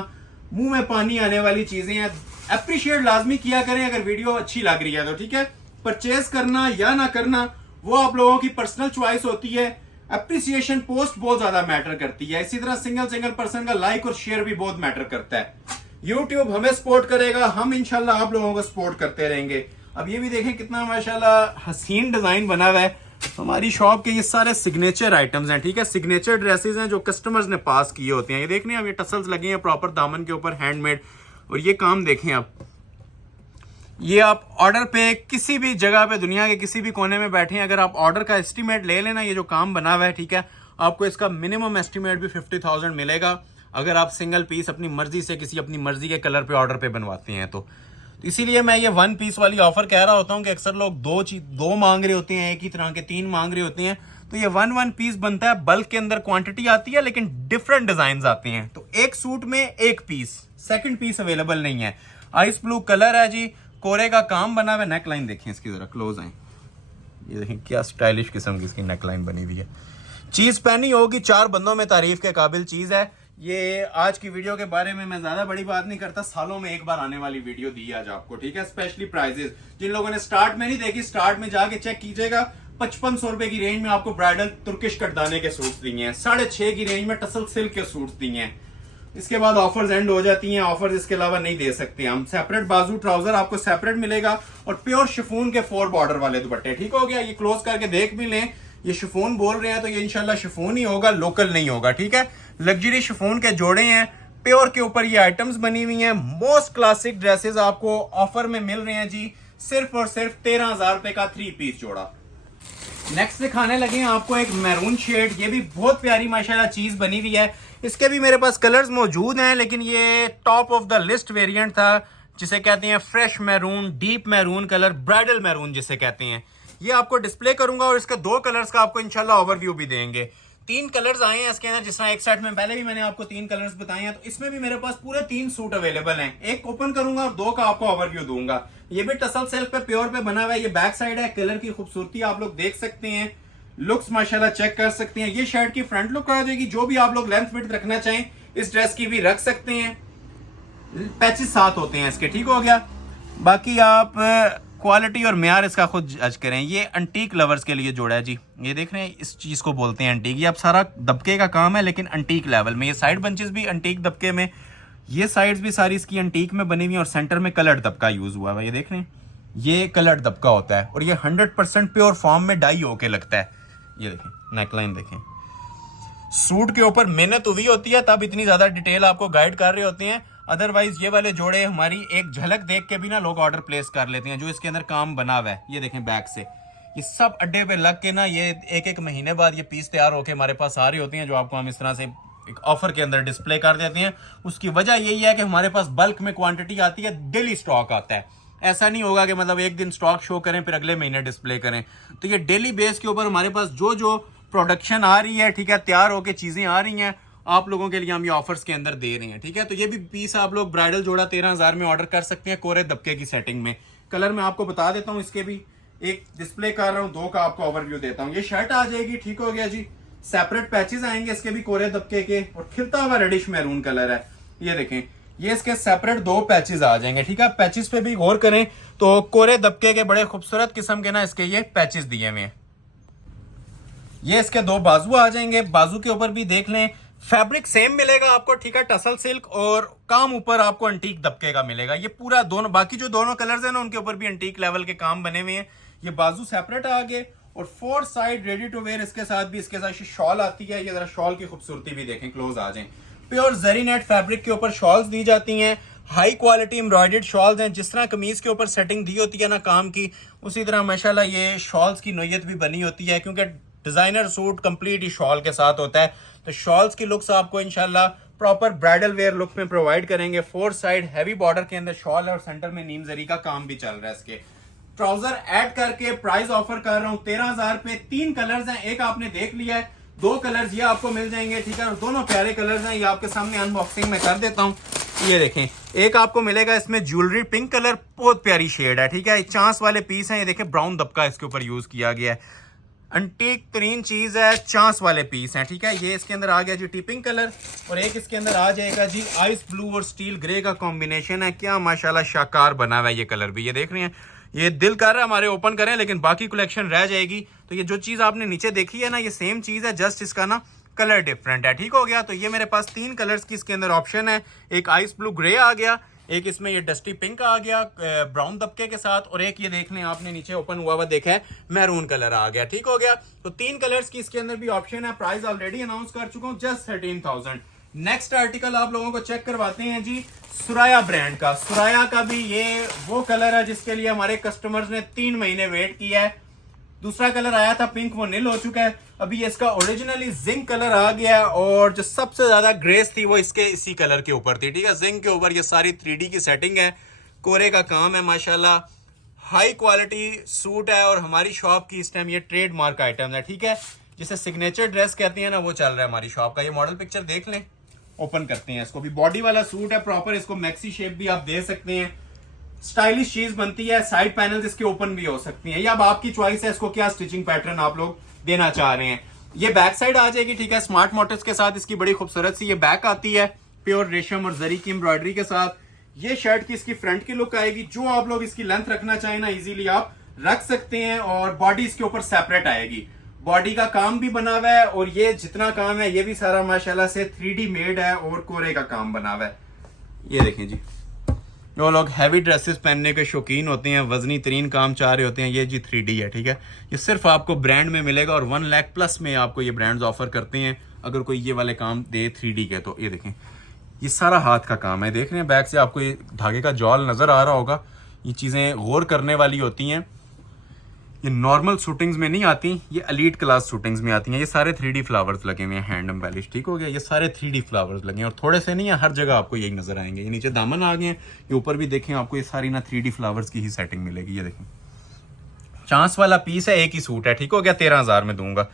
मुंह में पानी आने वाली चीजें हैं। अप्रिशिएट लाजमी किया करें अगर वीडियो अच्छी लग रही है तो, ठीक है। परचेज करना या ना करना वो आप लोगों की पर्सनल चॉइस होती है। अप्रिसिएशन पोस्ट बहुत ज्यादा मैटर करती है। इसी तरह सिंगल पर्सन का लाइक और शेयर भी बहुत मैटर करता है। YouTube हमें सपोर्ट करेगा, हम इंशाल्लाह आप लोगों को सपोर्ट करते रहेंगे। अब ये भी देखें कितना माशाल्लाह हसीन डिजाइन बना हुआ है। हमारी शॉप के ये सारे सिग्नेचर आइटम्स हैं, ठीक है, सिग्नेचर ड्रेसेस हैं जो कस्टमर्स ने पास किए होते हैं। ये देख रहे हैं, अब ये टसल्स लगे हैं प्रॉपर दामन के ऊपर, हैंडमेड। और ये काम देखें आप, ये आप ऑर्डर पे किसी भी जगह पे दुनिया के किसी भी कोने में बैठे हैं, अगर आप ऑर्डर का एस्टीमेट ले लेना, ये जो काम बना हुआ है, ठीक है, आपको इसका मिनिमम एस्टीमेट भी 50,000 मिलेगा अगर आप सिंगल पीस अपनी मर्जी से किसी अपनी मर्जी के कलर पे ऑर्डर पे बनवाते हैं तो इसीलिए मैं ये 1 पीस वाली ऑफर कह रहा होता हूँ कि अक्सर लोग दो मांग रहे होते हैं, एक ही तरह के 3 मांग रहे होते हैं। तो ये 1 पीस बनता है, बल्क के अंदर क्वांटिटी आती है लेकिन डिफरेंट डिजाइन आते हैं। तो एक सूट में एक पीस, सेकंड पीस अवेलेबल नहीं है। आइस ब्लू कलर है जी, कोरे का काम बना हुआ है। नेकलाइन देखें इसकी, जरा क्लोज आए, ये देखें क्या स्टाइलिश किस्म की इसकी नेकलाइन बनी हुई है। चीज पहनी होगी 4 बंदों में तारीफ के काबिल चीज है। ये आज की वीडियो के बारे में मैं ज्यादा बड़ी बात नहीं करता, सालों में एक बार आने वाली वीडियो दी आज आपको, ठीक है। स्पेशली प्राइजेस जिन लोगों ने स्टार्ट में नहीं देखी, स्टार्ट में जाके चेक कीजिएगा। 5500 रुपए की रेंज में आपको ब्राइडल तुर्किश कटदाने के सूट्स दिए हैं, 6.5 की रेंज में टसल सिल्क के सूट्स दिए हैं। इसके बाद ऑफर्स एंड हो जाती हैं, ऑफर्स इसके अलावा नहीं दे सकते हम। सेपरेट बाजू ट्राउजर आपको सेपरेट मिलेगा और प्योर शिफॉन के 4 बॉर्डर वाले दुपट्टे, ठीक हो गया। ये क्लोज करके देख भी लें, ये शिफॉन बोल रहे हैं तो ये इंशाल्लाह शिफॉन ही होगा, लोकल नहीं होगा, ठीक है। लग्जरी शिफॉन के जोड़े हैं, प्योर के ऊपर ये आइटम्स बनी हुई हैं। मोस्ट क्लासिक ड्रेसेस आपको ऑफर में मिल रहे हैं जी, सिर्फ और सिर्फ 13,000 रुपए का 3 पीस जोड़ा। नेक्स्ट दिखाने लगे हैं आपको एक मैरून शेड, ये भी बहुत प्यारी माशाल्लाह चीज बनी हुई है। इसके भी मेरे पास कलर्स मौजूद हैं लेकिन ये top of the list variant था, जिसे कहते हैं fresh maroon, deep maroon colour, bridal maroon जिसे कहते हैं। ये आपको डिस्प्ले करूंगा और इसके 2 कलर्स का आपको इंशाल्लाह ओवरव्यू भी देंगे। 3 कलर्स आए हैं इसके अंदर, जिस तरह एक सेट में पहले भी मैंने आपको 3 कलर्स बताए हैं, तो इसमें भी मेरे पास पूरे 3 सूट अवेलेबल हैं। एक ओपन करूंगा और 2 का आपको ओवरव्यू दूंगा। ये भी टसल सिल्क पे प्योर पे बना हुआ है। ये बैक साइड है, कलर की खूबसूरती आप लोग देख सकते हैं, लुक्स माशाल्लाह चेक कर सकते हैं। ये शर्ट की फ्रंट लुक आ जाएगी। जो भी आप लोग लेंथ विड्थ रखना चाहें इस ड्रेस की भी रख सकते हैं। पैचेस साथ होते हैं इसके, ठीक हो गया। बाकी आप क्वालिटी और म्यार इसका खुद जज करें। ये अंटीक लवर्स के लिए जोड़ा है जी, ये देख रहे हैं, इस चीज को बोलते हैं अंटीक। ये अब सारा दबके का काम है लेकिन अंटीक लेवल में। ये साइड बंचेस भी अंटीक दबके में, ये साइड्स भी सारी इसकी अंटीक में बनी हुई और सेंटर में कलर्ड दबका यूज हुआ है। ये देख रहे हैं, ये कलर्ड दबका होता है और ये 100% प्योर फॉर्म में डाई होके लगता है। ये देखें, नेकलाइन देखें, सूट के ऊपर मेहनत हुई होती है तब इतनी ज्यादा डिटेल आपको गाइड कर रहे होते हैं। अदरवाइज ये वाले जोड़े हमारी एक झलक देख के भी ना लोग ऑर्डर प्लेस कर लेते हैं। जो इसके अंदर काम बना हुआ है, ये देखें बैक से, ये सब अड्डे पे लग के ना, ये एक महीने बाद ये पीस तैयार होके हमारे पास आ रही होती हैं, जो आपको हम इस तरह से एक ऑफर के अंदर डिस्प्ले कर देते हैं। उसकी वजह यही है कि हमारे पास बल्क में क्वांटिटी आती है, डेली स्टॉक आता है। ऐसा नहीं होगा कि मतलब एक दिन स्टॉक शो करें फिर अगले महीने डिस्प्ले करें। तो ये डेली बेस के ऊपर हमारे पास जो जो प्रोडक्शन आ रही है, ठीक है, तैयार होके चीजें आ रही हैं, आप लोगों के लिए हम ये ऑफर्स के अंदर दे रहे हैं, ठीक है। तो ये भी पीस आप लोग ब्राइडल जोड़ा 13,000 में ऑर्डर कर सकते हैं, कोरे दबके की सेटिंग में। कलर मैं आपको बता देता हूँ, इसके भी एक डिस्प्ले कर रहा हूँ, 2 का आपको ओवरव्यू देता हूँ। ये शर्ट आ जाएगी, ठीक हो गया जी। सेपरेट पैचेस आएंगे इसके भी कोरे दबके के और खिलता हुआ रेडिश मैरून कलर है। ये देखें, ये इसके सेपरेट 2 पैचेस आ जाएंगे, ठीक है। पैचेस पे भी गौर करें तो कोरे दबके के बड़े खूबसूरत किस्म के ना इसके ये पैचेस दिए हुए हैं। ये इसके 2 बाजू आ जाएंगे, बाजू के ऊपर भी देख लें फैब्रिक सेम मिलेगा आपको, ठीक है, टसल सिल्क, और काम ऊपर आपको अंटीक दबके का मिलेगा। ये पूरा दोनों, बाकी जो दोनों कलर्स हैं ना उनके ऊपर भी अंटीक लेवल के काम बने हुए हैं। ये बाजू सेपरेट आ गए और 4 साइड रेडी टू वेयर इसके साथ भी, इसके साथ शॉल आती है। ये जरा शॉल की खूबसूरती भी देखें, क्लोज आ जाएं। प्योर जरी नेट फैब्रिक के ऊपर शॉल्स दी जाती हैं, हाई क्वालिटी एम्ब्रॉयडर्ड शॉल्स हैं। जिस तरह कमीज के ऊपर सेटिंग दी होती है ना काम की, उसी तरह माशाल्लाह ये शॉल्स की नोयत भी बनी होती है, क्योंकि डिजाइनर सूट कंप्लीट ही शॉल के साथ होता है। तो शॉल्स की लुक्स आपको इंशाल्लाह प्रॉपर ब्राइडल वेयर लुक में प्रोवाइड करेंगे। 4 साइड हैवी बॉर्डर के अंदर शॉल है और सेंटर में नीम जरी का काम भी चल रहा है। इसके ट्राउजर ऐड करके प्राइस ऑफर कर रहा हूं 13,000 पे। 3 कलर्स हैं, एक आपने देख लिया है, 2 कलर्स ये आपको मिल जाएंगे, ठीक है, और दोनों प्यारे कलर्स हैं। ये आपके सामने अनबॉक्सिंग में कर देता हूं। ये देखें, एक आपको मिलेगा इसमें ज्वेलरी पिंक कलर, बहुत प्यारी शेड है, ठीक है, चांस वाले पीस हैं। ये देखें ब्राउन दबका इसके ऊपर यूज किया गया है, अंटीक तरीन चीज है, चांस वाले पीस हैं, ठीक है। ये इसके अंदर आ गया जी टिपिंग कलर, और एक इसके अंदर आ जाएगा जी आइस ब्लू और स्टील ग्रे का कॉम्बिनेशन है। क्या माशाल्लाह शाकार बना हुआ है ये कलर भी। ये देख रहे हैं, ये दिल कर रहा है हमारे ओपन करें, लेकिन बाकी कलेक्शन रह जाएगी। तो ये जो चीज आपने नीचे देखी है ना, ये सेम चीज है, जस्ट इसका ना कलर डिफरेंट है, ठीक हो गया। तो ये मेरे पास 3 कलर्स की इसके अंदर ऑप्शन है। एक आइस ब्लू ग्रे आ गया, एक इसमें ये डस्टी पिंक आ गया ब्राउन दबके के साथ, और एक ये देख लें आपने नीचे ओपन हुआ हुआ देखा है मैरून कलर आ गया, ठीक हो गया। तो 3 कलर्स की इसके अंदर भी ऑप्शन है। प्राइस ऑलरेडी अनाउंस कर चुका हूं, जस्ट 13,000। नेक्स्ट आर्टिकल आप लोगों को चेक करवाते हैं जी सुराया ब्रांड का। सुराया का भी ये वो कलर है जिसके लिए हमारे कस्टमर्स ने 3 महीने वेट किया है। दूसरा कलर आया था पिंक, वो नील हो चुका है। अभी इसका ओरिजिनली जिंक कलर आ गया, और जो सबसे ज्यादा ग्रेस थी वो इसके इसी कलर के ऊपर थी, ठीक है। जिंक के ऊपर ये सारी 3D की सेटिंग है, कोरे का काम है माशाल्लाह, हाई क्वालिटी सूट है, और हमारी शॉप की इस टाइम ये ट्रेडमार्क आइटम है, ठीक है। जिसे सिग्नेचर ड्रेस कहते हैं ना, वो चल रहा है हमारी शॉप का। ये मॉडल पिक्चर देख लें, ओपन करते हैं इसको भी। बॉडी वाला सूट है प्रॉपर, इसको मैक्सी शेप भी आप दे सकते हैं, स्टाइलिश चीज बनती है। साइड पैनल्स इसके ओपन भी हो सकती हैं, या अब आपकी चॉइस है इसको क्या स्टिचिंग पैटर्न आप लोग देना चाह रहे हैं। ये बैक साइड आ जाएगी, ठीक है, स्मार्ट मोटिव्स के साथ इसकी बड़ी खूबसूरत सी ये बैक आती है, प्योर रेशम और जरी की एम्ब्रॉयडरी के साथ। ये शर्ट की इसकी फ्रंट की लुक आएगी। जो आप लोग इसकी लेंथ रखना चाहें ना, इजीली आप रख सकते हैं, और बॉडी इसके ऊपर सेपरेट आएगी। बॉडी का काम भी बना हुआ है, और ये जितना काम है ये भी सारा माशाल्लाह से 3D मेड है, और कोरे का काम बना हुआ है। ये देखें जी, जो लोग हैवी ड्रेसेस पहनने के शौकीन होते हैं, वजनी तरीन काम चाह रहे होते हैं, ये जी 3D है, ठीक है। ये सिर्फ आपको ब्रांड में मिलेगा, और 1 लाख प्लस में आपको ये ब्रांड्स ऑफर करते हैं अगर कोई ये वाले काम दे 3D के। तो ये देखें, ये सारा हाथ का काम है, देख रहे हैं बैक से आपको ये धागे का जॉल नजर आ रहा होगा। ये चीजें गौर करने वाली होती हैं, ये नॉर्मल शूटिंग्स में नहीं आती, ये एलीट क्लास शूटिंग्स में आती हैं। ये सारे 3D फ्लावर्स लगे हुए हैं, हैंड एम्बेलिश, ठीक हो गया। ये सारे 3D फ्लावर्स लगे हैं, और थोड़े से नहीं है, हर जगह आपको यही नजर आएंगे। ये नीचे दामन आ गए हैं, ये ऊपर भी देखें आपको ये सारी ना 3D फ्लावर्स की ही सेटिंग मिलेगी। ये देखें, चांस वाला पीस है, एक ही सूट है, ठीक हो गया, 13,000 में दूंगा।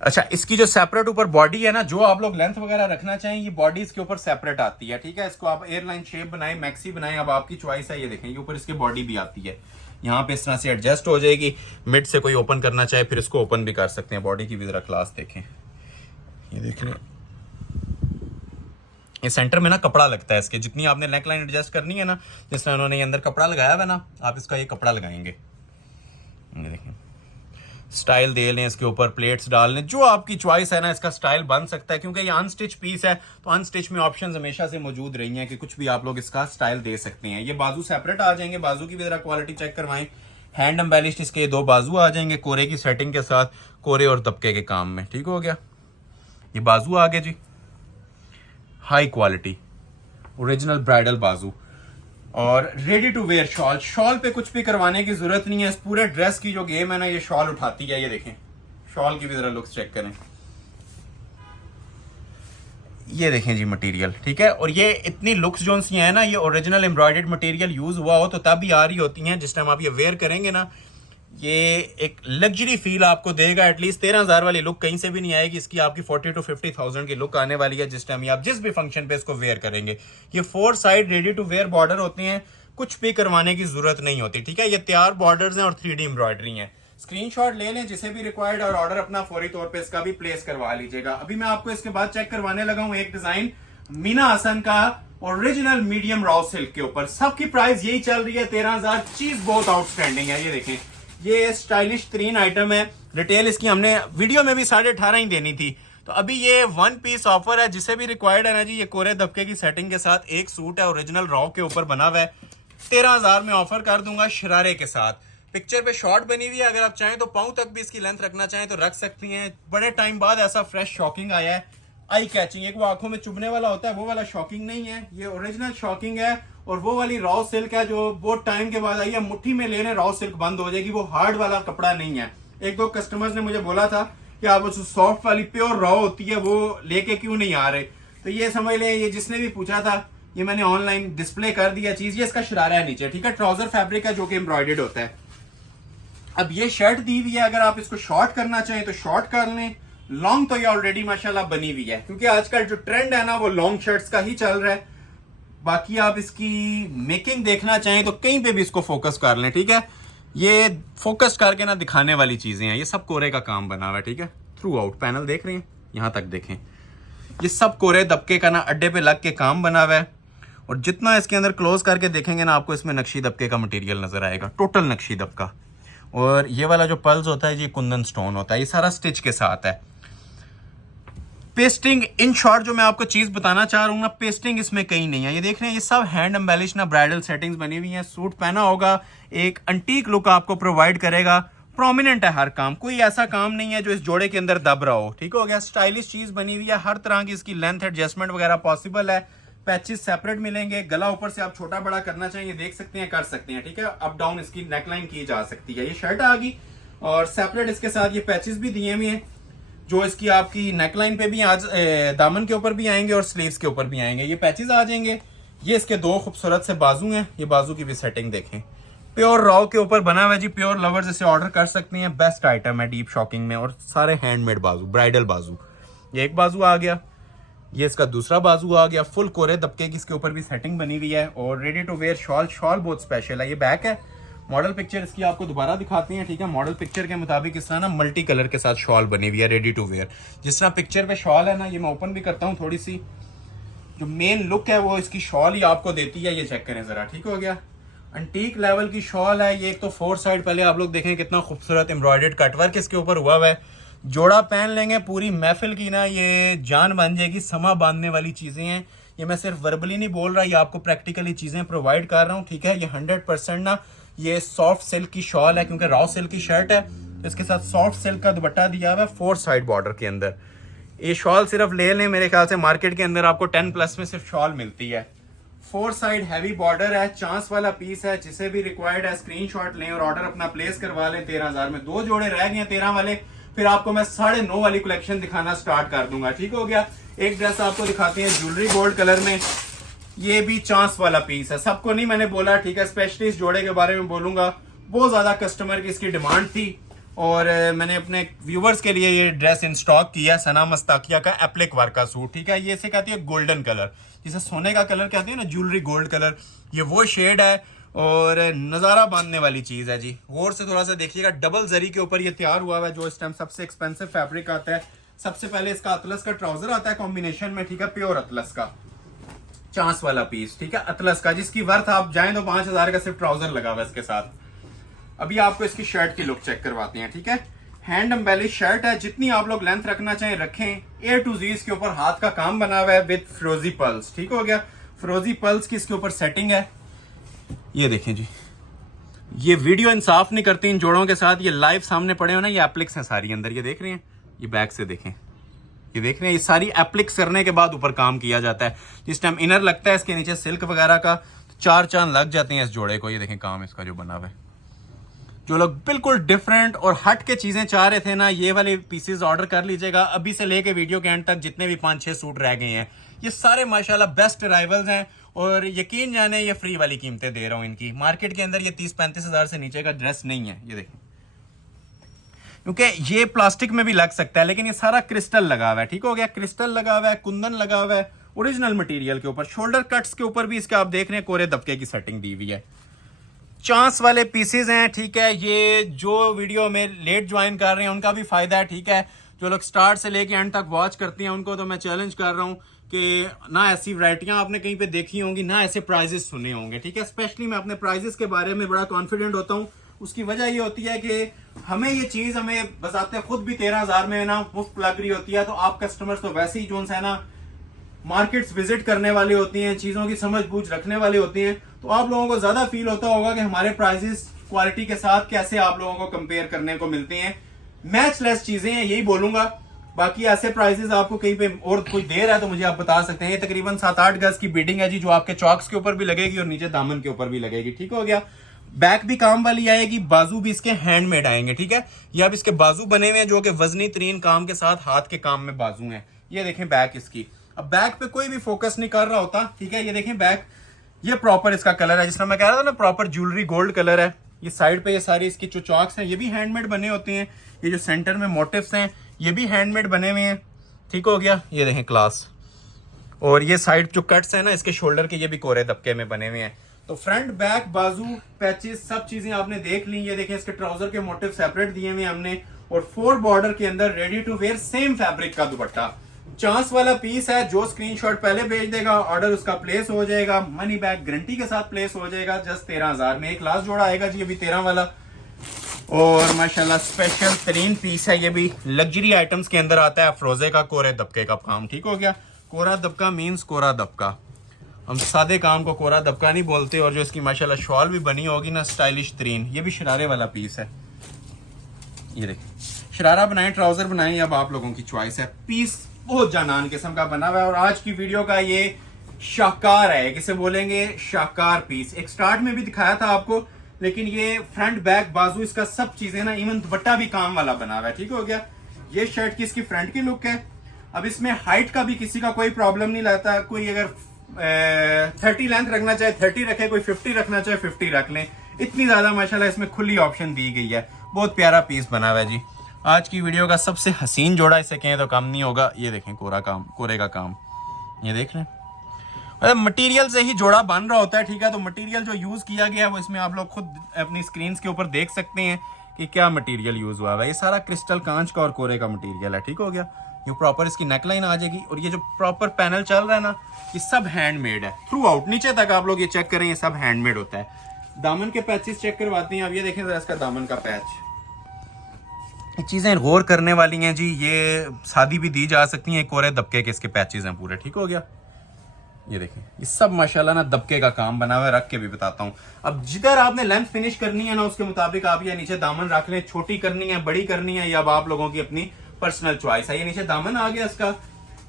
अच्छा, इसकी जो सेपरेट ऊपर बॉडी है ना, जो आप लोग लेंथ वगैरह रखना चाहें, ये बॉडी इसके ऊपर सेपरेट आती है, ठीक है। इसको आप एयरलाइन शेप बनाए, मैक्सी बनाए, अब आपकी चॉइस है। ये देखें, ये ऊपर इसकी बॉडी भी आती है, यहाँ पे इस तरह से एडजस्ट हो जाएगी। मिड से कोई ओपन करना चाहे फिर इसको ओपन भी कर सकते हैं। बॉडी की भी जरा क्लास देखें, ये देख रहे हैं, ये सेंटर में ना कपड़ा लगता है इसके। जितनी आपने नेक लाइन एडजस्ट करनी है ना, जिस तरह उन्होंने ये अंदर कपड़ा लगाया हुआ है ना, आप इसका ये कपड़ा लगाएंगे। ये देखें, स्टाइल दे लें, इसके ऊपर प्लेट्स डाल लें, जो आपकी चॉइस है ना, इसका स्टाइल बन सकता है। क्योंकि ये अनस्टिच पीस है, तो अनस्टिच में ऑप्शंस हमेशा से मौजूद रही हैं कि कुछ भी आप लोग इसका स्टाइल दे सकते हैं। ये बाजू सेपरेट आ जाएंगे, बाजू की भी जरा क्वालिटी चेक करवाएं। हैंड एम्बेलिश्ड इसके 2 बाजू आ जाएंगे, कोरे की सेटिंग के साथ, कोरे और दबके के काम में, ठीक हो गया। ये बाजू आ गए जी, हाई क्वालिटी ओरिजिनल ब्राइडल बाजू, और ready to wear shawl. Shawl पे कुछ भी करवाने की जरूरत नहीं है, इस पूरे ड्रेस की जो गेम है ना, ये शॉल उठाती है। ये देखें, शॉल की भी जरा लुक्स चेक करें, ये देखें जी मटेरियल, ठीक है। और ये इतनी लुक्स जो सी है ना, ये ओरिजिनल एम्ब्रॉयडर्ड मटेरियल यूज हुआ हो तो तब भी आ रही होती हैं। जिस टाइम आप ये वेयर करेंगे ना, ये एक लग्जरी फील आपको देगा। एटलीस्ट 13,000 वाली लुक कहीं से भी नहीं आएगी, इसकी आपकी 40 to 50,000 की लुक आने वाली है जिस टाइम आप जिस भी फंक्शन पे इसको वेयर करेंगे। ये 4 side ready to wear border होते हैं, कुछ भी करवाने की जरूरत नहीं होती, ठीक है। ये तैयार बॉर्डर्स हैं और 3D एम्ब्रॉयडरी है। स्क्रीनशॉट ले लें जिसे भी रिक्वायर्ड, और ऑर्डर अपना फौरी तौर पे इसका भी प्लेस करवा लीजिएगा। अभी मैं आपको इसके बाद चेक करवाने लगा हूं एक डिजाइन मीना हसन का ओरिजिनल मीडियम रॉ सिल्क के ऊपर। सबकी प्राइस यही चल रही है 13,000। चीज बहुत आउटस्टैंडिंग है, ये देखें, ये स्टाइलिश तरीन आइटम है। रिटेल इसकी हमने वीडियो में भी 18.5 ही देनी थी, तो अभी ये 1 पीस ऑफर है, जिसे भी रिक्वायर्ड है ना जी, ये कोरे दबके की सेटिंग के साथ एक सूट है ओरिजिनल रॉ के ऊपर बना हुआ है, 13,000 में ऑफर कर दूंगा शरारे के साथ। पिक्चर पे शॉर्ट बनी हुई है, अगर आप चाहें तो पाँव तक भी इसकी लेंथ रखना चाहें तो रख सकती हैं। बड़े टाइम बाद ऐसा फ्रेश शॉकिंग आया है, आई कैचिंग, एक वो आंखों में चुभने वाला होता है वो वाला शॉकिंग नहीं है, ये ओरिजिनल शॉकिंग है। और वो वाली रॉ सिल्क है जो बहुत टाइम के बाद आई है, मुट्ठी में लेने रॉ सिल्क बंद हो जाएगी, वो हार्ड वाला कपड़ा नहीं है। एक दो कस्टमर्स ने मुझे बोला था कि आप उस सॉफ्ट वाली प्योर रॉ होती है वो लेके क्यों नहीं आ रहे, तो ये समझ लें, ये जिसने भी पूछा था ये मैंने ऑनलाइन डिस्प्ले कर दिया चीज। ये इसका शरारा है नीचे, ठीक है, ट्राउजर फैब्रिक है जो कि एम्ब्रॉयडर्ड होता है। अब ये शर्ट दी हुई है, अगर आप इसको शॉर्ट करना चाहें तो शॉर्ट कर लें, लॉन्ग तो ये ऑलरेडी माशाल्लाह बनी हुई है, क्योंकि आजकल जो ट्रेंड है ना वो लॉन्ग शर्ट्स का ही चल रहा है। बाकी आप इसकी मेकिंग देखना चाहें तो कहीं पे भी इसको फोकस कर लें, ठीक है, ये फोकस करके ना दिखाने वाली चीजें हैं, ये सब कोरे का काम बना हुआ है, ठीक है। थ्रू आउट पैनल देख रहे हैं, यहां तक देखें, ये सब कोरे दबके का ना अड्डे पे लग के काम बना हुआ है। और जितना इसके अंदर क्लोज करके देखेंगे ना आपको इसमें नक्शी दबके का मटेरियल नजर आएगा, टोटल नक्शी दबका। और ये वाला जो पल्स होता है जी कुंदन स्टोन होता है, ये सारा स्टिच के साथ है। पेस्टिंग इन शॉर्ट जो मैं आपको चीज बताना चाह रहा हूँ ना, पेस्टिंग इसमें कहीं नहीं है, ये देख रहे हैं, ये सब हैंड एम्बेलिश ना ब्राइडल सेटिंग्स बनी हुई हैं। सूट पहना होगा एक अंटीक लुक आपको प्रोवाइड करेगा, प्रोमिनेंट है हर काम, कोई ऐसा काम नहीं है जो इस जोड़े के अंदर दब रहा हो, ठीक हो गया। स्टाइलिश चीज बनी हुई है, हर तरह की इसकी लेंथ एडजस्टमेंट वगैरह पॉसिबल है, पैचेस सेपरेट मिलेंगे, गला ऊपर से आप छोटा बड़ा करना चाहिए देख सकते हैं, कर सकते हैं, ठीक है, अप डाउन इसकी नेकलाइन की जा सकती है। ये शर्ट आ गई और सेपरेट इसके साथ ये पैचेस भी दिए हुए हैं जो इसकी आपकी नेकलाइन पे भी आज दामन के ऊपर भी आएंगे और स्लीव्स के ऊपर भी आएंगे, ये पैचेस आ जाएंगे। ये इसके दो खूबसूरत से बाजू हैं, ये बाजू की भी सेटिंग देखें, प्योर रॉ के ऊपर बना हुआ है जी, प्योर लवर्स इसे ऑर्डर कर सकते हैं, बेस्ट आइटम है डीप शॉकिंग में, और सारे हैंडमेड बाजू, ब्राइडल बाजू। ये एक बाजू आ गया, ये इसका दूसरा बाजू आ गया, फुल कोरे दबके की इसके ऊपर भी सेटिंग बनी हुई है। और ready to wear shawl, shawl बहुत स्पेशल है, ये बैक है, मॉडल पिक्चर इसकी आपको दोबारा दिखाते हैं, ठीक है। मॉडल पिक्चर के मुताबिक इस तरह ना मल्टी कलर के साथ शॉल बनी हुई है, रेडी टू वेयर। जिस तरह पिक्चर पे शॉल है ना, ये मैं ओपन भी करता हूँ, थोड़ी सी जो मेन लुक है वो इसकी शॉल ही आपको देती है, ये चेक करें जरा, ठीक हो गया। अंटीक लेवल की शॉल है ये। एक तो 4 साइड पहले आप लोग देखें कितना खूबसूरत एम्ब्रॉयडर्ड कटवर्क इसके ऊपर हुआ हुआ है। जोड़ा पहन लेंगे पूरी महफिल की ना ये जान बन जाएगी, समा बांधने वाली चीजें हैं। ये मैं सिर्फ वर्बली नहीं बोल रहा, ये आपको प्रैक्टिकली चीजें प्रोवाइड कर रहा हूँ, ठीक है। ये 100% ना ये सॉफ्ट सिल्क की शॉल है, क्योंकि रॉ सिल्क की शर्ट है, इसके साथ सॉफ्ट सिल्क का दुपट्टा दिया हुआ है 4 साइड बॉर्डर के अंदर। ये शॉल सिर्फ ले लें, मेरे ख्याल से मार्केट के अंदर आपको 10+ में सिर्फ शॉल मिलती है। 4 साइड हैवी बॉर्डर है, चांस वाला पीस है, जिसे भी रिक्वायर्ड है स्क्रीनशॉट लें और ऑर्डर अपना प्लेस करवा लें। 13,000 में 2 जोड़े रह गए हैं 13 वाले, फिर आपको मैं 9.5 वाली कलेक्शन दिखाना स्टार्ट कर दूंगा, ठीक हो गया। एक ड्रेस आपको दिखाते हैं ज्वेलरी गोल्ड कलर में, ये भी चांस वाला पीस है, सबको नहीं मैंने बोला, ठीक है, स्पेशली इस जोड़े के बारे में बोलूंगा। बहुत ज्यादा कस्टमर की इसकी डिमांड थी और मैंने अपने व्यूवर्स के लिए ये ड्रेस इन स्टॉक किया। सना मस्ताकिया का एप्लिक वर्क का सूट, ठीक है। ये इसे कहती है गोल्डन कलर, जिसे सोने का कलर कहते हैं ना, ज्वेलरी गोल्ड कलर, ये वो शेड है और नजारा बांधने वाली चीज है जी। गौर से थोड़ा सा देखिएगा, डबल जरी के ऊपर ये तैयार हुआ है, जो इस टाइम सबसे एक्सपेंसिव फैब्रिक आता है। सबसे पहले इसका अतलस का ट्राउजर आता है कॉम्बिनेशन में, ठीक है, प्योर अतलस का चांस वाला पीस, ठीक है, अतलस का, जिसकी वर्थ आप जाएं तो 5,000 का सिर्फ ट्राउजर लगा हुआ है इसके साथ। अभी आपको इसकी शर्ट की लुक चेक करवाते हैं, ठीक है। हैंड एम्बेलिश शर्ट है, जितनी आप लोग लेंथ रखना चाहें रखें। A to Z इसके ऊपर हाथ का काम बना हुआ है विद फ्रोजी पल्स, ठीक हो गया। फ्रोजी पल्स की इसके ऊपर सेटिंग है, ये देखें जी। ये वीडियो इंसाफ नहीं करती इन जोड़ों के साथ, ये लाइव सामने पड़े हो ना, ये एप्लिक्स हैं सारी अंदर, ये देख रहे हैं, ये बैक से देखें, ये देख रहे हैं, ये सारी एप्लिक्स करने के बाद ऊपर काम किया जाता है। जिस टाइम इनर लगता है इसके नीचे सिल्क वगैरह का, 4 चांद लग जाते हैं इस जोड़े को। ये देखें काम इसका जो बना हुआ है। जो लोग बिल्कुल डिफरेंट और हट के चीजें चाह रहे थे ना, ये वाले पीसेस ऑर्डर कर लीजिएगा। अभी से लेके वीडियो के एंड तक जितने भी 5-6 सूट रह गए हैं, ये सारे माशाल्लाह बेस्ट अराइवल्स हैं। और यकीन जाने ये फ्री वाली कीमतें दे रहा हूँ इनकी। मार्केट के अंदर ये 30-35 हज़ार से नीचे का ड्रेस नहीं है, ये देखें, क्योंकि ये प्लास्टिक में भी लग सकता है, लेकिन ये सारा क्रिस्टल लगा हुआ है, ठीक हो गया। क्रिस्टल लगा हुआ है, कुंदन लगा हुआ है, ओरिजिनल मटेरियल के ऊपर। शोल्डर कट्स के ऊपर भी इसका आप देख रहे हैं कोरे दबके की सेटिंग दी हुई है। चांस वाले पीसेज हैं, ठीक है। ये जो वीडियो में लेट ज्वाइन कर रहे हैं उनका भी फायदा है, ठीक है। जो लोग स्टार्ट से लेके एंड तक वॉच करते हैं उनको तो मैं चैलेंज कर रहा हूँ कि ना ऐसी वैरायटियां आपने कहीं पे देखी होंगी, ना ऐसे प्राइजेस सुने होंगे, ठीक है। स्पेशली मैं अपने प्राइजेस के बारे में बड़ा कॉन्फिडेंट होता हूँ, उसकी वजह ये होती है कि हमें ये चीज हमें बजाते खुद भी 13,000 में ना मुफ्त लग रही होती है, तो आप कस्टमर्स तो वैसे ही जो है ना मार्केट्स विजिट करने वाली होती हैं, चीजों की समझ बूझ रखने वाली होती हैं, तो आप लोगों को ज्यादा फील होता होगा कि हमारे प्राइसेस क्वालिटी के साथ कैसे आप लोगों को कंपेयर करने को मिलते हैं। मैच लेस चीजें हैं, यही बोलूंगा। बाकी ऐसे प्राइसेस आपको कहीं पे और कोई दे रहा है तो मुझे आप बता सकते हैं। ये तकरीबन 7-8 गज की बीडिंग है जी, जो आपके चॉक्स के ऊपर भी लगेगी और नीचे दामन के ऊपर भी लगेगी। ठीक हो गया। बैक भी काम वाली आएगी, बाजू भी इसके हैंडमेड आएंगे। ठीक है, ये अब इसके बाजू बने हुए हैं जो कि वजनी तरीन काम के साथ हाथ के काम में बाजू हैं। ये देखें बैक इसकी। अब बैक पे कोई भी फोकस नहीं कर रहा होता। ठीक है, ये देखें बैक, ये प्रॉपर इसका कलर है, जिस तरह मैं कह रहा था ना प्रॉपर ज्वेलरी गोल्ड कलर है। ये साइड पे ये सारी इसकी जो चॉक्स हैं ये भी हैंडमेड बने होते हैं। ये जो सेंटर में मोटिव्स हैं ये भी हैंडमेड बने हुए हैं। ठीक हो गया, ये देखें क्लास। और ये साइड जो कट्स हैं ना इसके शोल्डर के, ये भी कोरे दबके में बने हुए हैं। तो फ्रंट बैक बाजू पैचेस सब चीजें आपने देख ली। ये देखें इसके ट्राउजर के मोटिव सेपरेट दिए हुए हमने, और 4 बॉर्डर के अंदर ready to wear same fabric का दुपट्टा। चांस वाला पीस है, जो स्क्रीनशॉट पहले भेज देगा ऑर्डर उसका प्लेस हो जाएगा, मनी बैक गारंटी के साथ प्लेस हो जाएगा। जस्ट 13,000 में एक लास्ट जोड़ा आएगा जी, अभी 13 वाला। और माशाल्लाह स्पेशल तरीन पीस है, ये भी लग्जरी आइटम्स के अंदर आता है। अफरोजे का कोरे दबके का काम। ठीक हो गया, कोरा दबका मीन्स कोरा दबका, हम सादे काम को कोरा दबका नहीं बोलते। और जो इसकी माशाल्लाह शॉल भी बनी होगी ना स्टाइलिश तरीन, ये भी शरारे वाला पीस है। ये देखिए, शरारा बनाए ट्राउजर बनाए, अब आप लोगों की चॉइस है। पीस बहुत जानान किस्म का बना हुआ है। और आज की वीडियो का ये शाहकार है, किसे बोलेंगे शाहकार पीस। एक स्टार्ट में भी दिखाया था आपको, लेकिन ये फ्रंट बैक बाजू इसका सब चीजें ना, इवन दुपट्टा भी काम वाला बना हुआ है। ठीक हो गया, ये शर्ट की इसकी फ्रंट की लुक है। अब इसमें हाइट का भी किसी का कोई प्रॉब्लम नहीं रहता। कोई अगर 30 लेंथ रखना चाहे 30 रखे, कोई 50 रखना चाहे 50 रख लें। इतनी ज्यादा माशाल्लाह इसमें खुली ऑप्शन दी गई है। बहुत प्यारा पीस बना हुआ है जी। आज की वीडियो का सबसे हसीन जोड़ा इसे कहें तो कम नहीं होगा। ये देखें कोरा काम, कोरे का काम, ये देख रहे हैं। मतलब मटेरियल से ही जोड़ा बन रहा होता है। ठीक है, तो मटेरियल जो यूज किया गया है वो इसमें आप लोग खुद अपनी स्क्रीन के ऊपर देख सकते हैं कि क्या मटेरियल यूज हुआ है। ये सारा क्रिस्टल कांच का और कोरे का मटेरियल है। ठीक हो गया, ये प्रॉपर इसकी नेकलाइन आ जाएगी। और ये जो प्रॉपर पैनल चल रहा है ना, ये सब हैंडमेड है थ्रू आउट, नीचे तक आप लोग ये चेक करें, ये सब हैंडमेड होता है। दामन के पैचेस चेक करवाते हैं। अब ये देखें जरा इसका दामन का पैच, ये चीजें गौर करने वाली हैं जी। ये शादी भी दी जा सकती हैं, कोरे दबके के इसके पैचेस हैं पूरे। ठीक हो गया, ये देखें ये सब माशाल्लाह ना दबके का काम बना हुआ है। रख के भी बताता हूँ। अब जिधर आपने लेंथ फिनिश करनी है ना, उसके मुताबिक आप ये नीचे दामन रख लें। छोटी करनी है, बड़ी करनी है, ये अब आप लोगों की अपनी पर्सनल चॉइस है। ये नीचे दामन आ गया इसका।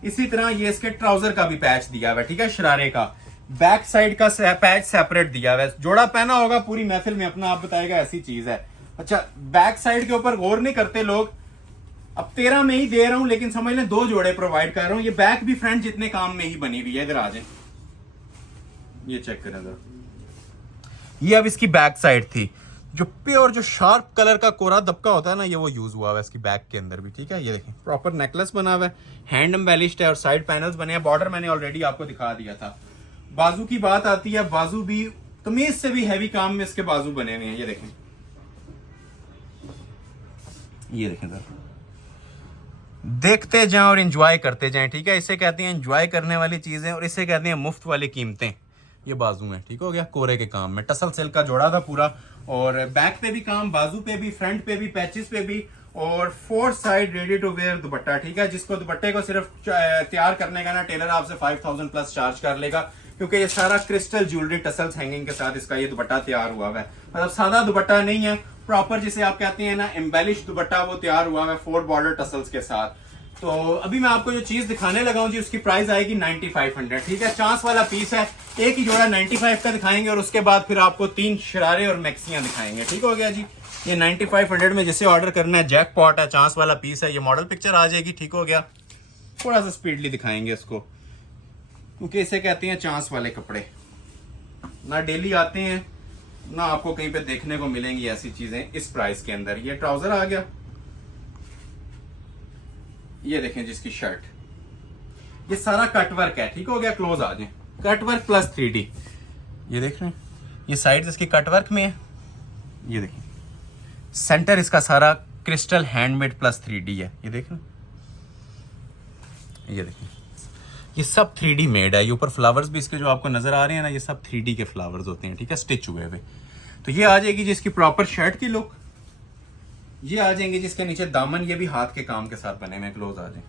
इसी तरह ये इसके ट्राउजर का भी पैच दिया हुआ है। ठीक है, शरारे का बैक साइड का पैच सेपरेट दिया हुआ है। जोड़ा पहना होगा पूरी महफिल में अपना आप बताएगा, ऐसी चीज है। अच्छा, बैक साइड के ऊपर गौर नहीं करते लोग। अब 13 में ही दे रहा हूं, लेकिन समझ लें 2 जोड़े प्रोवाइड कर रहा हूं। ये बैक भी फ्रंट जितने काम में ही बनी हुई है। इधर आ जाए, ये चेक करें जरा। ये अब इसकी बैक साइड थी, जो प्योर जो शार्प कलर का कोरा दबका होता है ना, ये वो यूज हुआ हुआ है इसकी बैक के अंदर भी। ठीक है, ये देखें प्रॉपर नेकलेस बना हुआ है, हैंड एम्बेलिश्ड है और साइड पैनल्स बने हैं। बॉर्डर मैंने ऑलरेडी आपको दिखा दिया था। बाजू की बात आती है, बाजू भी कमीज से भी हैवी काम में इसके बाजू बने हुए हैं। ये देखें, ये देखें सर, देखते जाएं और एंजॉय करते जाएं। ठीक है, इसे कहते हैं एंजॉय करने वाली चीजें, और इसे कहते हैं मुफ्त वाली कीमतें। ये बाजू में, ठीक हो गया, कोरे के काम में टसल सिल्क का जोड़ा था पूरा। और बैक पे भी काम, बाजू पे भी, फ्रंट पे भी, पैचेस पे भी, और 4 side ready to wear dupatta. ठीक है, जिसको दुपट्टे को सिर्फ तैयार करने का ना टेलर आपसे 5000 प्लस चार्ज कर लेगा, क्योंकि ये सारा क्रिस्टल ज्वेलरी टसल्स हैंगिंग के साथ इसका ये दुपट्टा तैयार हुआ है। मतलब सादा दुपट्टा नहीं है, प्रॉपर जिसे आप कहते हैं ना एम्बेलिश दुपट्टा, वो तैयार हुआ है 4 बॉर्डर टसल्स के साथ। तो अभी मैं आपको जो चीज दिखाने लगा हूं जी, उसकी प्राइस आएगी 9500। ठीक है, चांस वाला पीस है, एक ही जोड़ा 95 का दिखाएंगे और उसके बाद फिर आपको 3 शरारे और मैक्सियां दिखाएंगे। ठीक हो गया जी, ये 9500 में जिसे ऑर्डर करना है, जैकपॉट है, चांस वाला पीस है। ये मॉडल पिक्चर आ जाएगी। ठीक हो गया, थोड़ा सा स्पीडली दिखाएंगे इसको, क्योंकि इसे कहते हैं चांस वाले कपड़े। ना डेली आते हैं, ना आपको कहीं पे देखने को मिलेंगी ऐसी चीजें इस प्राइस के अंदर। ये ट्राउजर आ गया, ये देखें जिसकी शर्ट, ये सारा कटवर्क है। ठीक हो गया, क्लोज आ जाए, कटवर्क प्लस 3D। ये देख रहे हैं, ये साइड इसकी कटवर्क में है। ये देखें सेंटर इसका सारा क्रिस्टल हैंडमेड प्लस 3D है। ये देख रहे हैं, ये देखें ये सब 3D मेड है। ये ऊपर फ्लावर्स भी इसके जो आपको नजर आ रहे हैं ना, ये सब 3D के फ्लावर्स होते हैं। ठीक है, स्टिच हुए हुए। तो ये आ जाएगी जिसकी प्रॉपर शर्ट की लुक। ये आ जाएंगे जिसके नीचे दामन, ये भी हाथ के काम के साथ बने हुए। क्लोज आ जाए।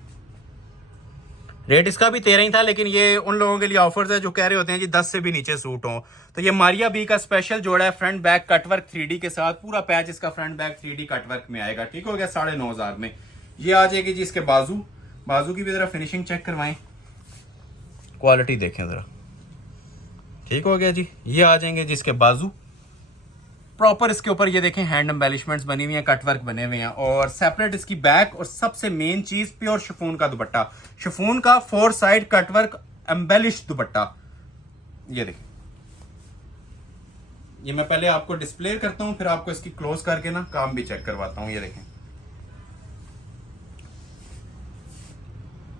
रेट इसका भी 13 ही था, लेकिन ये उन लोगों के लिए ऑफर्स है जो कह रहे होते हैं जी 10 से भी नीचे सूट हो। तो ये मारिया बी का स्पेशल जोड़ा है, फ्रंट बैक कटवर्क 3D के साथ, पूरा पैच इसका फ्रंट बैक 3D कटवर्क में आएगा। ठीक हो गया, 9,500 में। ये आ जाएगी जी इसके बाजू। बाजू की भी जरा फिनिशिंग चेक करवाएं, क्वालिटी देखें जरा। ठीक हो गया जी। ये आ जाएंगे जिसके बाजू प्रॉपर, इसके ऊपर ये देखें हैंड एम्बेलिशमेंट्स बनी हुई हैं, कटवर्क बने हुए हैं, और सेपरेट इसकी बैक। और सबसे मेन चीज प्योर शिफॉन का दुपट्टा, शिफॉन का 4 साइड कटवर्क एम्बेलिश दुपट्टा। ये देखें, ये मैं पहले आपको डिस्प्ले करता हूं, फिर आपको इसकी क्लोज करके ना काम भी चेक करवाता हूं। ये देखें,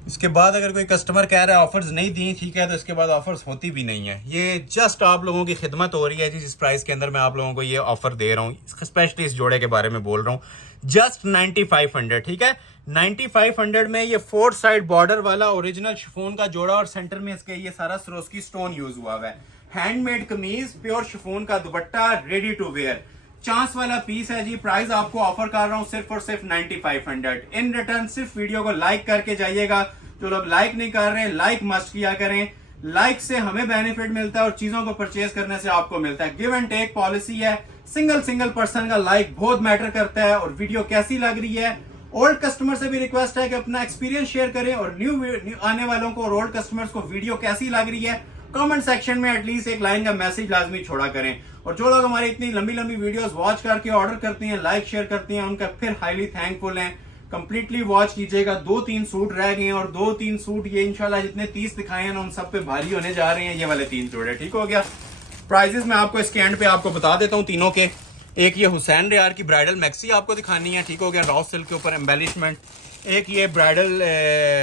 इसके बाद अगर कोई कस्टमर कह रहा है ऑफर्स नहीं दी, ठीक है, तो इसके बाद ऑफर्स होती भी नहीं है। ये जस्ट आप लोगों की खिदमत हो रही है जी, जिस प्राइस के अंदर मैं आप लोगों को ये ऑफर दे रहा हूँ, स्पेशली इस जोड़े के बारे में बोल रहा हूँ, जस्ट 9500। ठीक है, 9500 में ये 4 साइड बॉर्डर वाला ओरिजिनल शिफॉन का जोड़ा, और सेंटर में इसके ये सारा सरोस्की स्टोन यूज हुआ है। हैंडमेड कमीज, प्योर शिफॉन का dupatta, ready to wear, chance वाला पीस है जी। प्राइस आपको ऑफर कर रहा हूं सिर्फ और सिर्फ 9500। इन रिटर्न सिर्फ वीडियो को लाइक करके जाइएगा। जो लोग लाइक नहीं कर रहे हैं, लाइक मस्ट किया करें। लाइक से हमें बेनिफिट मिलता है और चीजों को परचेज करने से आपको मिलता है। गिव एंड टेक पॉलिसी है। सिंगल पर्सन का लाइक बहुत मैटर करता है। और वीडियो कैसी लग रही है, ओल्ड कस्टमर से भी रिक्वेस्ट है कि अपना एक्सपीरियंस शेयर करें, और न्यू आने वालों को और ओल्ड कस्टमर्स को वीडियो कैसी लग रही है कमेंट सेक्शन में एटलीस्ट एक लाइन का मैसेज लाजमी छोड़ा करें। और जो लोग हमारी इतनी लंबी लंबी वीडियोस वॉच करके ऑर्डर करते हैं, लाइक शेयर करते हैं, उनका फिर हाईली थैंकफुल हैं। कंप्लीटली वॉच कीजिएगा। 2-3 सूट रह गए हैं, और 2-3 सूट ये इंशाल्लाह जितने 30 दिखाए हैं ना, उन सब पे भारी होने जा रहे हैं ये वाले 3 जोड़े। ठीक हो गया। प्राइजेस मैं आपको इसके एंड पे आपको बता देता हूँ तीनों के। एक ये हुसैन रियार की ब्राइडल मैक्सी आपको दिखानी है। ठीक हो गया, रॉ सिल्क के ऊपर एम्बेलिशमेंट। एक ये ब्राइडल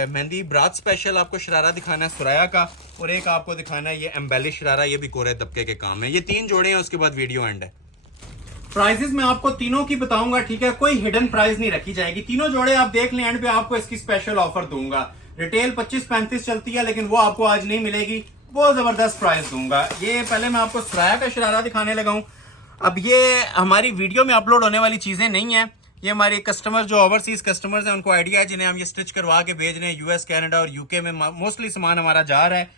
मेहंदी ब्रात स्पेशल आपको शरारा दिखाना है सुराया का, और एक आपको दिखाना है ये एम्बेलिश शरारा, ये भी कोरे दबके के काम है। ये 3 जोड़े हैं, उसके बाद वीडियो एंड है। प्राइजेस मैं आपको तीनों की बताऊंगा, ठीक है, कोई हिडन प्राइस नहीं रखी जाएगी। तीनों जोड़े आप देख लें, एंड पे आपको इसकी स्पेशल ऑफर दूंगा। रिटेल 25-35 चलती है, लेकिन वो आपको आज नहीं मिलेगी, बहुत जबरदस्त प्राइस दूंगा। ये पहले मैं आपको सुराया का शरारा दिखाने लगा हूं। अब ये हमारी वीडियो में अपलोड होने वाली चीजें नहीं है, ये हमारे कस्टमर जो ओवरसीज कस्टमर्स हैं उनको आइडिया है, जिन्हें हम ये स्टिच करवा के भेज रहे हैं। यूएस, कनाडा और यूके में मोस्टली सामान हमारा जा रहा है।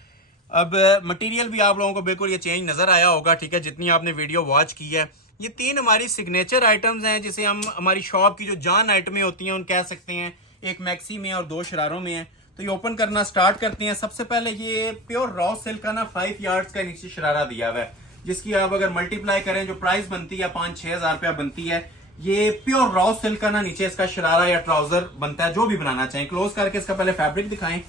अब मटेरियल भी आप लोगों को बिल्कुल ये चेंज नजर आया होगा, ठीक है, जितनी आपने वीडियो वॉच की है। ये 3 हमारी सिग्नेचर आइटम्स हैं, जिसे हम हमारी शॉप की जो जान आइटमें होती हैं उन कह सकते हैं। एक मैक्सी में और 2 शरारों में है। तो ये ओपन करना स्टार्ट करते हैं। सबसे पहले ये प्योर रॉ सिल्क का ना 5 यार्ड्स का नीचे शरारा दिया हुआ है, जिसकी आप अगर मल्टीप्लाई करें जो प्राइस बनती है 5-6 हज़ार रुपया बनती है। ये प्योर रॉ सिल्क का ना नीचे इसका शरारा या ट्राउजर बनता है, जो भी बनाना चाहें। क्लोज करके इसका पहले फैब्रिक दिखाएं।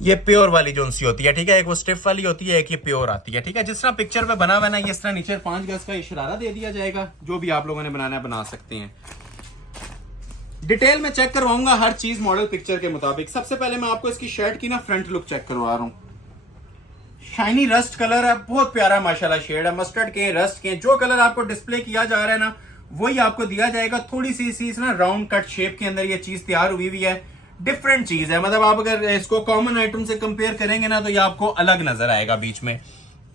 ये प्योर वाली जो सी होती है, ठीक है, एक वो स्टिफ वाली होती है, एक ये प्योर आती है, ठीक है। जिस तरह पिक्चर पे बना हुआ है ना, ये इस तरह नीचे 5 गज का शरारा दे दिया जाएगा। जो भी आप लोगों ने बनाना है बना सकते हैं। डिटेल में चेक करवाऊंगा हर चीज मॉडल पिक्चर के मुताबिक। सबसे पहले मैं आपको इसकी शर्ट की ना फ्रंट लुक चेक करवा रहा हूँ। शाइनी रस्ट कलर है, बहुत प्यारा माशाल्लाह शेड है। मस्टर्ड के, रस्ट के, जो कलर आपको डिस्प्ले किया जा रहा है ना, वही आपको दिया जाएगा। थोड़ी सी ना राउंड कट शेप के अंदर ये चीज तैयार हुई हुई है। डिफरेंट चीज है, मतलब आप अगर इसको कॉमन आइटम से कंपेयर करेंगे ना, तो ये आपको अलग नजर आएगा बीच में।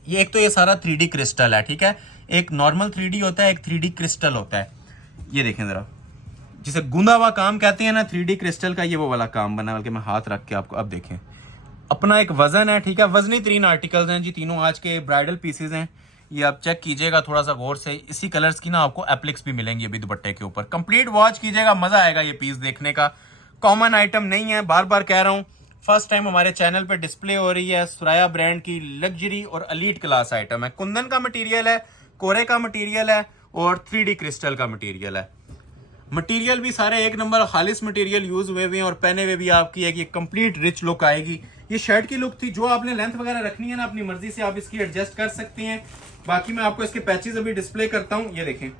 ये एक तो ये सारा 3D क्रिस्टल है, ठीक है। एक नॉर्मल 3D होता है, एक 3D क्रिस्टल होता है। ये देखें जरा, जिसे गूंदा हुआ काम कहते हैं ना 3D क्रिस्टल का, ये वो वाला काम बना। बल्कि मैं हाथ रख के आपको अब देखें, अपना एक वजन है, ठीक है। वजनी 3 आर्टिकल्स हैं जी, तीनों आज के ब्राइडल पीसेज हैं। ये आप चेक कीजिएगा थोड़ा सा गौर से। इसी कलर्स की ना आपको एप्लिक्स भी मिलेंगी अभी दुपट्टे के ऊपर। कंप्लीट वॉच कीजिएगा, मजा आएगा ये पीस देखने का। कॉमन आइटम नहीं है, बार बार कह रहा हूँ। फर्स्ट टाइम हमारे चैनल पे डिस्प्ले हो रही है। सुराया ब्रांड की लग्जरी और एलीट क्लास आइटम है। कुंदन का मटेरियल है, कोरे का मटेरियल है, और 3D क्रिस्टल का मटेरियल है। मटेरियल भी सारे एक नंबर खालिस मटेरियल यूज हुए हुए हैं, और पहने हुए भी आपकी एक ये कंप्लीट रिच लुक आएगी। ये शर्ट की लुक थी। जो आपने लेंथ वगैरह रखनी है ना, अपनी मर्जी से आप इसकी एडजस्ट कर सकते हैं। बाकी मैं आपको इसके पैचेस अभी डिस्प्ले करता हूँ। ये देखें,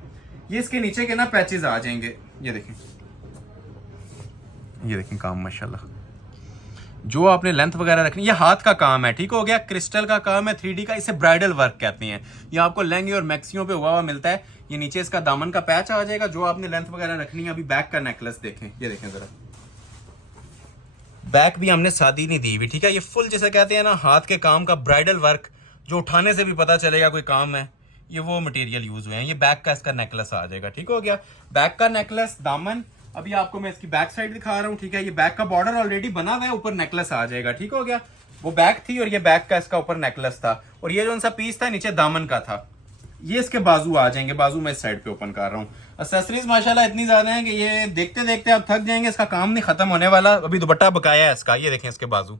ये इसके नीचे के ना पैचेस आ जाएंगे। ये देखें, ये देखें काम माशाल्लाह। जो आपने लेंथ वगैरह रखनी, ये हाथ का काम है, ठीक हो गया। क्रिस्टल का काम है, 3D का, इसे ब्राइडल वर्क कहते हैं। ये आपको लहंगे और मैक्सियों पे हुआ मिलता है। ये नीचे इसका दामन का पैच आ जाएगा। जो आपने लेंथ वगैरह रखनी है। अभी बैक का नेकलेस देखें, ये देखें जरा, बैक भी हमने सादी नहीं दी हुई, ठीक है। ये फुल जैसे कहते हैं ना हाथ के काम का ब्राइडल वर्क, जो उठाने से भी पता चलेगा कोई काम है। ये वो मटेरियल यूज हुए हैं। ये बैक का इसका नेकलेस आ जाएगा, ठीक हो गया। बैक का नेकलेस, दामन, अभी आपको मैं इसकी बैक साइड दिखा रहा हूँ, ठीक है। ये बैक का बॉर्डर ऑलरेडी बना हुआ है, ऊपर नेकलेस आ जाएगा, ठीक हो गया। वो बैक थी और ये बैक का इसका ऊपर नेकलेस था, और ये जो सा पीस था नीचे दामन का था। ये इसके बाजू आ जाएंगे, बाजू मैं इस साइड पे ओपन कर रहा हूँ। एक्सेसरीज माशाल्लाह इतनी ज्यादा है कि ये देखते देखते आप थक जाएंगे, इसका काम नहीं खत्म होने वाला। अभी दुपट्टा बकाया है इसका, ये देखें इसके बाजू।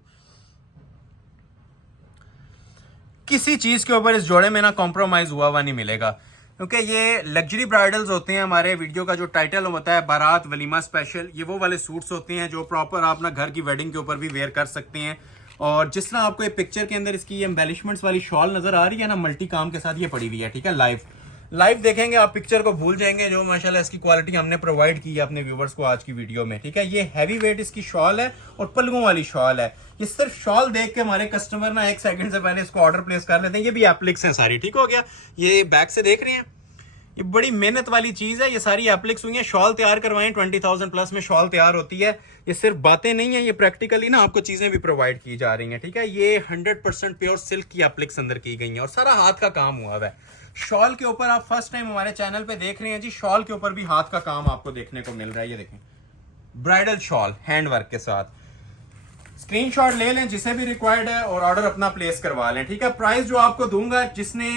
किसी चीज के ऊपर इस जोड़े में ना कॉम्प्रोमाइज हुआ नहीं मिलेगा, क्योंकि ये लग्जरी ब्राइडल्स होते हैं। हमारे वीडियो का जो टाइटल होता है बारात वलीमा स्पेशल, ये वो वाले सूट्स होते हैं जो प्रॉपर आप ना घर की वेडिंग के ऊपर भी वेयर कर सकते हैं। और जिस तरह आपको ये पिक्चर के अंदर इसकी एम्बेलिशमेंट्स वाली शॉल नजर आ रही है ना, मल्टी काम के साथ ये पड़ी हुई है, ठीक है। लाइव देखेंगे आप, पिक्चर को भूल जाएंगे। जो माशाल्लाह इसकी क्वालिटी हमने प्रोवाइड की है अपने व्यूवर्स को आज की वीडियो में, ठीक है। ये हैवी वेट इसकी शॉल है और पल्लुओं वाली शॉल है। ये सिर्फ शॉल देख के हमारे कस्टमर ना 1 सेकंड से पहले इसको ऑर्डर प्लेस कर लेते हैं। ये भी एप्लिक्स है सारी, ठीक हो गया। ये बैक से देख रहे हैं, ये बड़ी मेहनत वाली चीज है। ये सारी एप्लिक्स हुई है, शॉल तैयार करवाएं 20,000 प्लस में शॉल तैयार होती है। ये सिर्फ बातें नहीं है, ये प्रैक्टिकली ना आपको चीजें भी प्रोवाइड की जा रही हैं, ठीक है। ये 100% प्योर सिल्क की एप्लिक्स अंदर की गई है और सारा हाथ का काम हुआ है। शॉल के ऊपर आप फर्स्ट टाइम हमारे चैनल पे देख रहे हैं जी, शॉल के ऊपर भी हाथ का काम आपको देखने को मिल रहा है। ये देखें, ब्राइडल शॉल हैंड वर्क के साथ। स्क्रीनशॉट ले लें जिसे भी रिक्वायर्ड है और ऑर्डर अपना प्लेस करवा लें, ठीक है। प्राइस जो आपको दूंगा, जिसने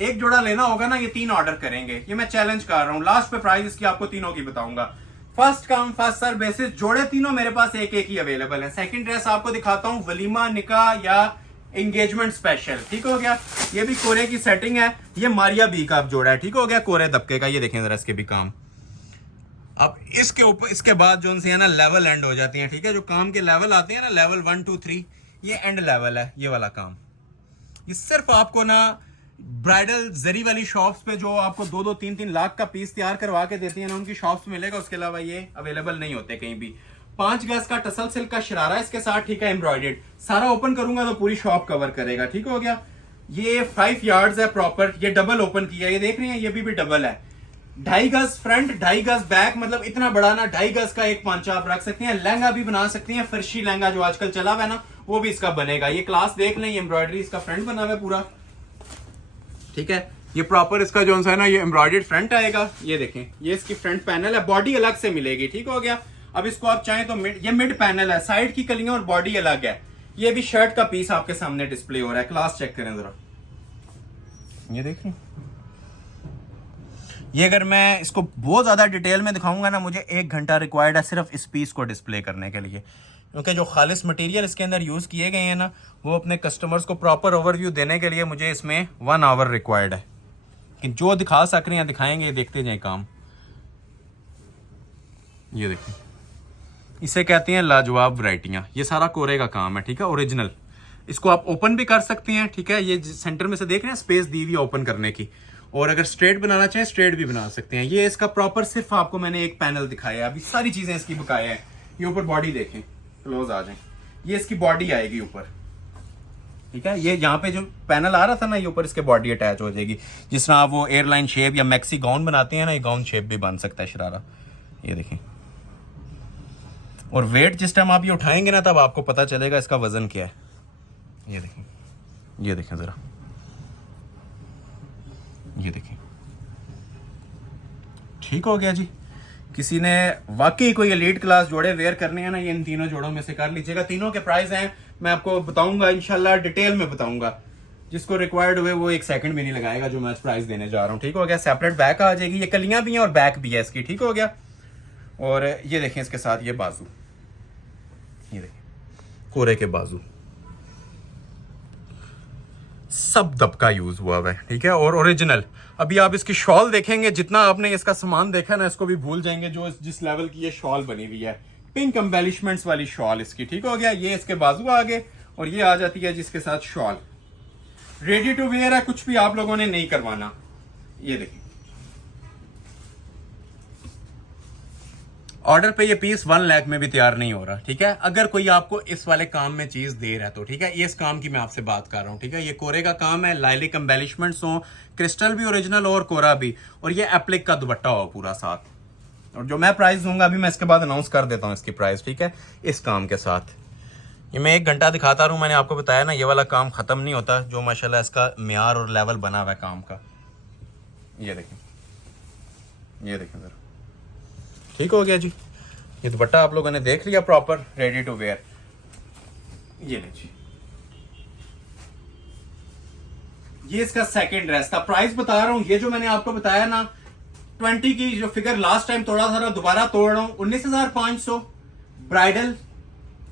एक जोड़ा लेना होगा ना, ये 3 ऑर्डर करेंगे। ये मैं चैलेंज कर रहा हूँ, लास्ट पे प्राइस इसकी आपको तीनों की बताऊंगा। First come first serve basis, जोड़े तीनों मेरे पास एक ही अवेलेबल है। सेकंड ड्रेस आपको दिखाता हूँ, वलीमा, निकाह या एंगेजमेंट स्पेशल, ठीक हो गया। ये भी कोरे की सेटिंग है, ये मारिया बी का जोड़ा है, ठीक हो गया, कोरे दबके का। ये देखें जरा इसके भी काम। अब इसके ऊपर, इसके बाद जो है ना लेवल एंड हो जाती है, ठीक है। जो काम के लेवल आते हैं ना, लेवल 1 2 3, ये एंड लेवल है, ये वाला काम। ये सिर्फ आपको ना ब्राइडल जरी वाली शॉप्स पे जो आपको 2-2 3-3 लाख का पीस तैयार करवा के देती है ना, उनकी शॉप्स में मिलेगा। उसके अलावा ये अवेलेबल नहीं होते कहीं भी। 5 गज का टसल सिल्क का शरारा इसके साथ, ठीक है, एम्ब्रॉयडेड। सारा ओपन करूंगा तो पूरी शॉप कवर करेगा, ठीक हो गया। ये 5 यार्ड्स है प्रॉपर, ये डबल ओपन किया, ये देख रहे हैं, ये भी डबल है। 2.5 गज फ्रंट, 2.5 गज बैक, मतलब इतना बड़ा ना 2.5 गज का एक पांचा आप रख सकते हैं। लहंगा भी बना सकते हैं, फर्शी लहंगा जो आजकल चला हुआ है ना, वो भी इसका बनेगा। ये क्लास देख लें, एम्ब्रॉयडरी इसका फ्रंट बना हुआ है पूरा, ठीक है। ये प्रॉपर इसका जो है ना, ये एम्ब्रॉयडर्ड फ्रंट आएगा। ये देखें, ये इसकी फ्रंट पैनल है, बॉडी अलग से मिलेगी, ठीक हो गया। अब इसको आप चाहें तो ये मिड पैनल है, साइड की कलियां और बॉडी अलग है। ये भी शर्ट का पीस आपके सामने डिस्प्ले हो रहा है, क्लास चेक करें जरा। ये देखें, ये अगर मैं इसको बहुत ज्यादा डिटेल में दिखाऊंगा ना, मुझे 1 घंटा रिक्वायर्ड है सिर्फ इस पीस को डिस्प्ले करने के लिए, क्योंकि जो खालिस मटेरियल इसके अंदर यूज किए गए हैं ना, वो अपने कस्टमर्स को प्रॉपर ओवरव्यू देने के लिए मुझे इसमें 1 आवर रिक्वायर्ड है। कि जो दिखा सक रहे हैं दिखाएंगे, देखते जाए काम। ये देखिए, इसे कहते हैं लाजवाब वैरायटियां। ये सारा कोरे का काम है, ठीक है, ओरिजिनल। इसको आप ओपन भी कर सकते हैं, ठीक है। ये सेंटर में से देख रहे हैं, स्पेस दी हुई ओपन करने की। और अगर स्ट्रेट बनाना चाहें, स्ट्रेट भी बना सकते हैं। ये इसका प्रॉपर, सिर्फ आपको मैंने एक पैनल दिखाया है, अभी सारी चीजें इसकी बकाया है। ये ऊपर बॉडी देखें, क्लोज आ जाए, ये इसकी बॉडी आएगी ऊपर, ठीक है। ये यहाँ पे जो पैनल आ रहा था ना, ये ऊपर इसके बॉडी अटैच हो जाएगी। जिस तरह आप वो एयरलाइन शेप या मैक्सी गाउन बनाते हैं ना, ये गाउन शेप भी बन सकता है शरारा। ये देखें, और वेट जिस टाइम आप ये उठाएंगे ना, तब आपको पता चलेगा इसका वजन क्या है। ये देखें, ये देखें जरा, ये देखें, ठीक हो गया जी। किसी ने वाकई कोई एलीट क्लास जोड़े वेयर करने हैं ना, ये इन तीनों जोड़ों में से कर लीजिएगा। तीनों के प्राइस हैं, मैं आपको बताऊंगा इंशाल्लाह, डिटेल में बताऊंगा। जिसको रिक्वायर्ड हुए वो 1 सेकंड भी नहीं लगाएगा जो मैं आज प्राइस देने जा रहा हूँ, ठीक हो गया। सेपरेट बैक आ जाएगी, ये कलियां भी हैं और बैक भी है इसकी, ठीक हो गया। और ये देखें इसके साथ ये बाजू, ये देखें कोरे के बाजू, सब दबका यूज हुआ है, ठीक है, और ओरिजिनल। अभी आप इसकी शॉल देखेंगे, जितना आपने इसका सामान देखा ना, इसको भी भूल जाएंगे जो जिस लेवल की ये शॉल बनी हुई है। पिंक एम्बेलिशमेंट्स वाली शॉल इसकी, ठीक हो गया। ये इसके बाजू आगे और ये आ जाती है जिसके साथ शॉल। रेडी टू वेयर है, कुछ भी आप लोगों ने नहीं करवाना। ये देखिए, ऑर्डर पे ये पीस 1 लाख में भी तैयार नहीं हो रहा, ठीक है। अगर कोई आपको इस वाले काम में चीज दे रहा है तो, ठीक है, ये इस काम की मैं आपसे बात कर रहा हूँ, ठीक है। ये कोरे का काम है, लाइलिक एम्बेलिशमेंट्स हो, क्रिस्टल भी ओरिजिनल और कोरा भी, और ये एप्लिक का दुपट्टा हो पूरा साथ। और जो मैं प्राइस दूंगा अभी मैं इसके बाद अनाउंस कर देता हूँ इसकी प्राइस, ठीक है, इस काम के साथ। ये मैं 1 घंटा दिखाता रहूँ, मैंने आपको बताया ना, ये वाला काम खत्म नहीं होता, जो माशाल्लाह इसका म्यार और लेवल बना हुआ है काम का। ये देखें, ये देखें जरा, ठीक हो गया जी। ये दुपट्टा आप लोगों ने देख लिया प्रॉपर, रेडी टू वेयर। ये ले जी, ये इसका सेकंड ड्रेस था। प्राइस बता रहा हूं, ये जो मैंने आपको बताया ना 20 की जो फिगर लास्ट टाइम तोड़ा था, दोबारा तोड़ रहा हूं। 19,500 ब्राइडल,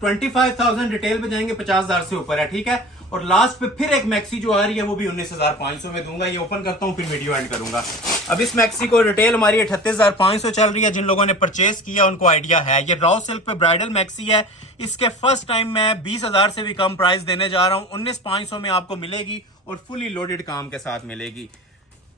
25,000 रिटेल पे जाएंगे, 50,000 से ऊपर है, ठीक है। और लास्ट पे फिर एक मैक्सी जो आ रही है वो भी 19,500 में दूंगा। ये ओपन करता हूं फिर वीडियो एंड करूंगा। अब इस मैक्सी को रिटेल हमारी 38,500 चल रही है। जिन लोगों ने परचेस किया उनको आइडिया है। ये रॉ सिल्क पे ब्राइडल मैक्सी है। इसके फर्स्ट टाइम मैं 20,000 से भी कम प्राइस देने जा रहा हूं। 19,500 में आपको मिलेगी और फुली लोडेड काम के साथ मिलेगी।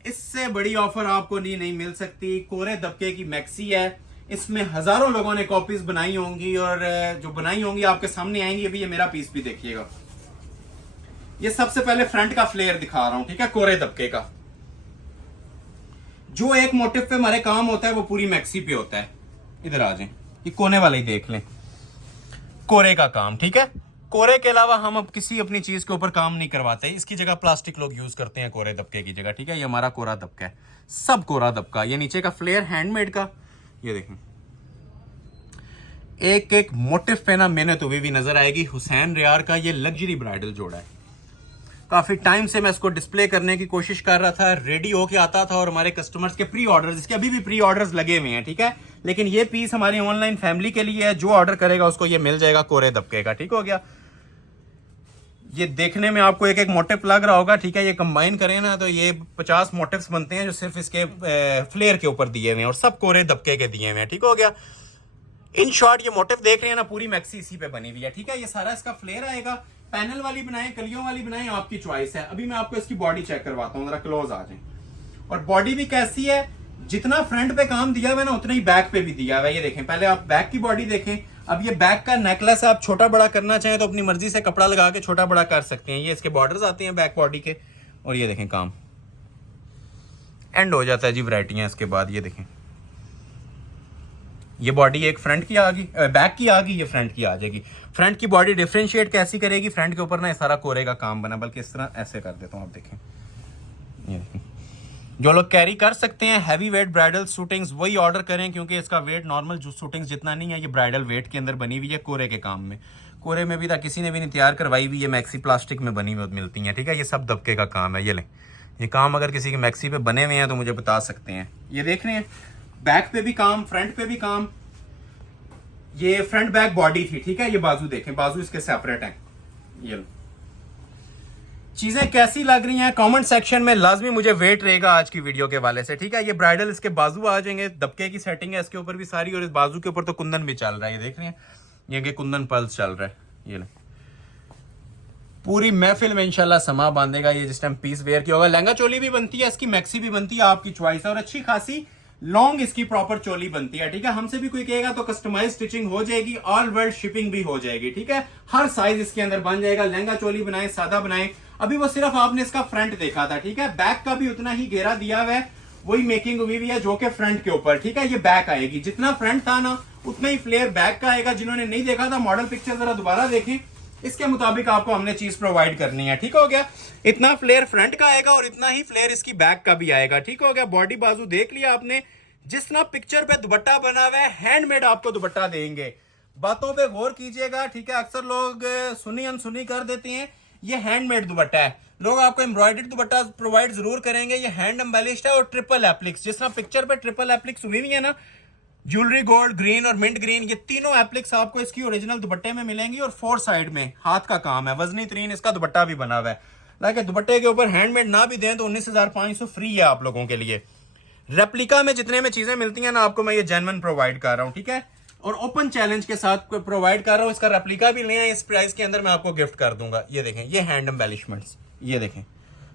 इससे बड़ी ऑफर आपको नहीं मिल सकती। कोरे दबके की मैक्सी है, इसमें हजारों लोगों ने कॉपीज बनाई होंगी और जो बनाई होंगी आपके सामने आएंगी। अभी ये मेरा पीस भी देखिएगा। ये सबसे पहले फ्रंट का फ्लेयर दिखा रहा हूं, ठीक है, कोरे दबके का। जो एक मोटिव पे हमारे काम होता है वो पूरी मैक्सी पे होता है। इधर आ जाएं, ये कोने वाला ही देख लें, कोरे का काम, ठीक है। कोरे के अलावा हम अब किसी अपनी चीज के ऊपर काम नहीं करवाते। इसकी जगह प्लास्टिक लोग यूज करते हैं कोरे दबके की जगह, ठीक है। ये हमारा कोरा दबका है, सब कोरा दबका। ये नीचे का फ्लेयर हैंडमेड का, ये देखें, एक एक मोटिव पे ना मेहनत हुई भी नजर आएगी। हुसैन रियार का ये लग्जरी ब्राइडल जोड़ा है। काफी टाइम से मैं इसको डिस्प्ले करने की कोशिश कर रहा था, रेडी होके आता था और हमारे कस्टमर्स के प्री ऑर्डर्स, इसके अभी भी प्री ऑर्डर्स लगे हुए हैं, ठीक है। लेकिन ये पीस हमारी ऑनलाइन फैमिली के लिए है। जो ऑर्डर करेगा उसको ये मिल जाएगा कोरे दबके का, ठीक हो गया। ये देखने में आपको एक एक मोटिव लग रहा होगा, ठीक है। ये कंबाइन करें ना तो ये 50 मोटिव्स बनते हैं जो सिर्फ इसके फ्लेयर के ऊपर दिए हुए हैं और सब कोरे दबके के दिए हुए हैं, ठीक हो गया। इन शॉर्ट ये मोटिव देख रहे हैं ना, पूरी मैक्सी इसी पे बनी हुई है, ठीक है। ये सारा इसका फ्लेयर आएगा। पैनल वाली बनाए, कलियों वाली बनाए, आपकी चॉइस है। अभी मैं आपको इसकी बॉडी चेक करवाता हूँ, जरा क्लोज आ जाए। और बॉडी भी कैसी है, जितना फ्रंट पे काम दिया हुआ है ना उतना ही बैक पे भी दिया हुआ है। ये देखें, पहले आप बैक की बॉडी देखें। अब ये बैक का नेकलेस आप छोटा बड़ा करना चाहें तो अपनी मर्जी से कपड़ा लगा के छोटा बड़ा कर सकते हैं। ये इसके बॉर्डर्स आते हैं बैक बॉडी के। और ये देखें, काम एंड हो जाता है जी वैरायटियां इसके बाद। ये देखें, ये बॉडी एक फ्रंट की आ गई, बैक की आ गई, ये फ्रंट की आ जाएगी। फ्रंट की बॉडी डिफरेंशिएट कैसी करेगी, फ्रंट के ऊपर ना सारा कोरे का काम बना, बल्कि इस तरह ऐसे कर देता हूं, आप देखें। ये देखें, जो लोग कैरी कर सकते हैं हैवी वेट ब्राइडल शूटिंग्स वही ऑर्डर करें, क्योंकि इसका वेट नॉर्मल जो शूटिंग्स जितना नहीं है। ये ब्राइडल वेट के अंदर बनी हुई है कोरे के काम में। कोरे में भी था, किसी ने भी नहीं तैयार करवाई हुई। ये मैक्सी प्लास्टिक में बनी हुई मिलती हैं, ठीक है। ये सब दबके का काम है। ये लें, ये काम अगर किसी के मैक्सी पे बने हुए हैं तो मुझे बता सकते हैं। ये देख रहे हैं, बैक पे भी काम, फ्रंट पे भी काम। ये फ्रंट बैक बॉडी थी, ठीक है। ये बाजू देखें, बाजू इसके सेपरेट हैं। ये चीजें कैसी लग रही हैं कमेंट सेक्शन में लाजमी मुझे वेट रहेगा आज की वीडियो के वाले से, ठीक है। ये ब्राइडल इसके बाजू आ जाएंगे, दबके की सेटिंग है इसके ऊपर भी सारी, और इस बाजू के ऊपर तो कुंदन भी चल रहा है। ये देख रहे हैं, ये कि कुंदन पल्स चल रहा है। ये ले, पूरी महफिल में इंशाल्लाह समा बांधेगा ये जिस टाइम पीस वेयर की होगा। लहंगा चोली भी बनती है इसकी, मैक्सी भी बनती है, आपकी चॉइस है। और अच्छी खासी लॉन्ग इसकी प्रॉपर चोली बनती है, ठीक है। हमसे भी कोई कहेगा तो कस्टमाइज स्टिचिंग हो जाएगी, ऑल वर्ल्ड शिपिंग भी हो जाएगी, ठीक है। हर साइज इसके अंदर बन जाएगा। लहंगा चोली बनाए, सादा बनाए। अभी वो सिर्फ आपने इसका फ्रंट देखा था, ठीक है। बैक का भी उतना ही घेरा दिया हुआ है, वही मेकिंग हुई हुई है जो कि फ्रंट के ऊपर, ठीक है। ये बैक आएगी, जितना फ्रंट था ना उतना ही फ्लेयर बैक का आएगा। जिन्होंने नहीं देखा था मॉडल पिक्चर जरा दोबारा देखें, इसके मुताबिक आपको हमने चीज प्रोवाइड करनी है, ठीक हो गया। इतना फ्लेयर फ्रंट का आएगा और इतना ही फ्लेयर इसकी बैक का भी आएगा, ठीक हो गया। बॉडी बाजू देख लिया आपने, जिस तरह पिक्चर पे दुपट्टा बना हुआ है हैंडमेड आपको दुपट्टा देंगे। बातों पे गौर कीजिएगा, ठीक है। अक्सर लोग सुनी अनसुनी कर देते हैं। ये हैंडमेड दुपट्टा है, लोग आपको एम्ब्रॉयडर्ड दुपट्टा प्रोवाइड जरूर करेंगे। ये हैंड एम्बेलिश्ड है और ट्रिपल एप्लिक्स, जिस तरह पिक्चर पे ट्रिपल एप्लिक्स हुई है ना, ज्वेलरी गोल्ड, ग्रीन और मिंट ग्रीन, ये तीनों एप्लिक्स आपको इसकी ओरिजिनल दुपट्टे में मिलेंगी। और 4 साइड में हाथ का काम है, वजनी तरीन इसका दुपट्टा भी बना हुआ है। लेकिन दुपट्टे के ऊपर हैंडमेड ना भी दें तो 19,500 फ्री है आप लोगों के लिए। रेप्लिका में जितने में चीजें मिलती हैं ना आपको, मैं ये जेन्युइन प्रोवाइड कर रहा हूं, ठीक है। और ओपन चैलेंज के साथ प्रोवाइड कर रहा हूं। इसका रेप्लिका भी लें, इस प्राइस के अंदर मैं आपको गिफ्ट कर दूंगा। ये देखें, ये हैंड एम्बेलिशमेंट्स, ये देखें,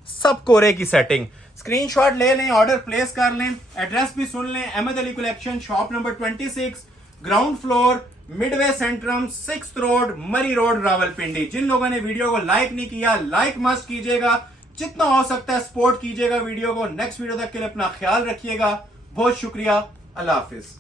सब कोरे की सेटिंग। स्क्रीनशॉट ले लें, ऑर्डर प्लेस कर लें। एड्रेस भी सुन लें, Ahmed Ali collection, shop number 26, ground floor, midway centrum, 6th road, Murree road, Rawalpindi. जिन लोगों ने वीडियो को लाइक नहीं किया, लाइक मस्ट कीजिएगा, जितना हो सकता है सपोर्ट कीजिएगा वीडियो को। नेक्स्ट वीडियो तक के लिए अपना ख्याल रखिएगा। बहुत शुक्रिया, अल्लाह हाफिज।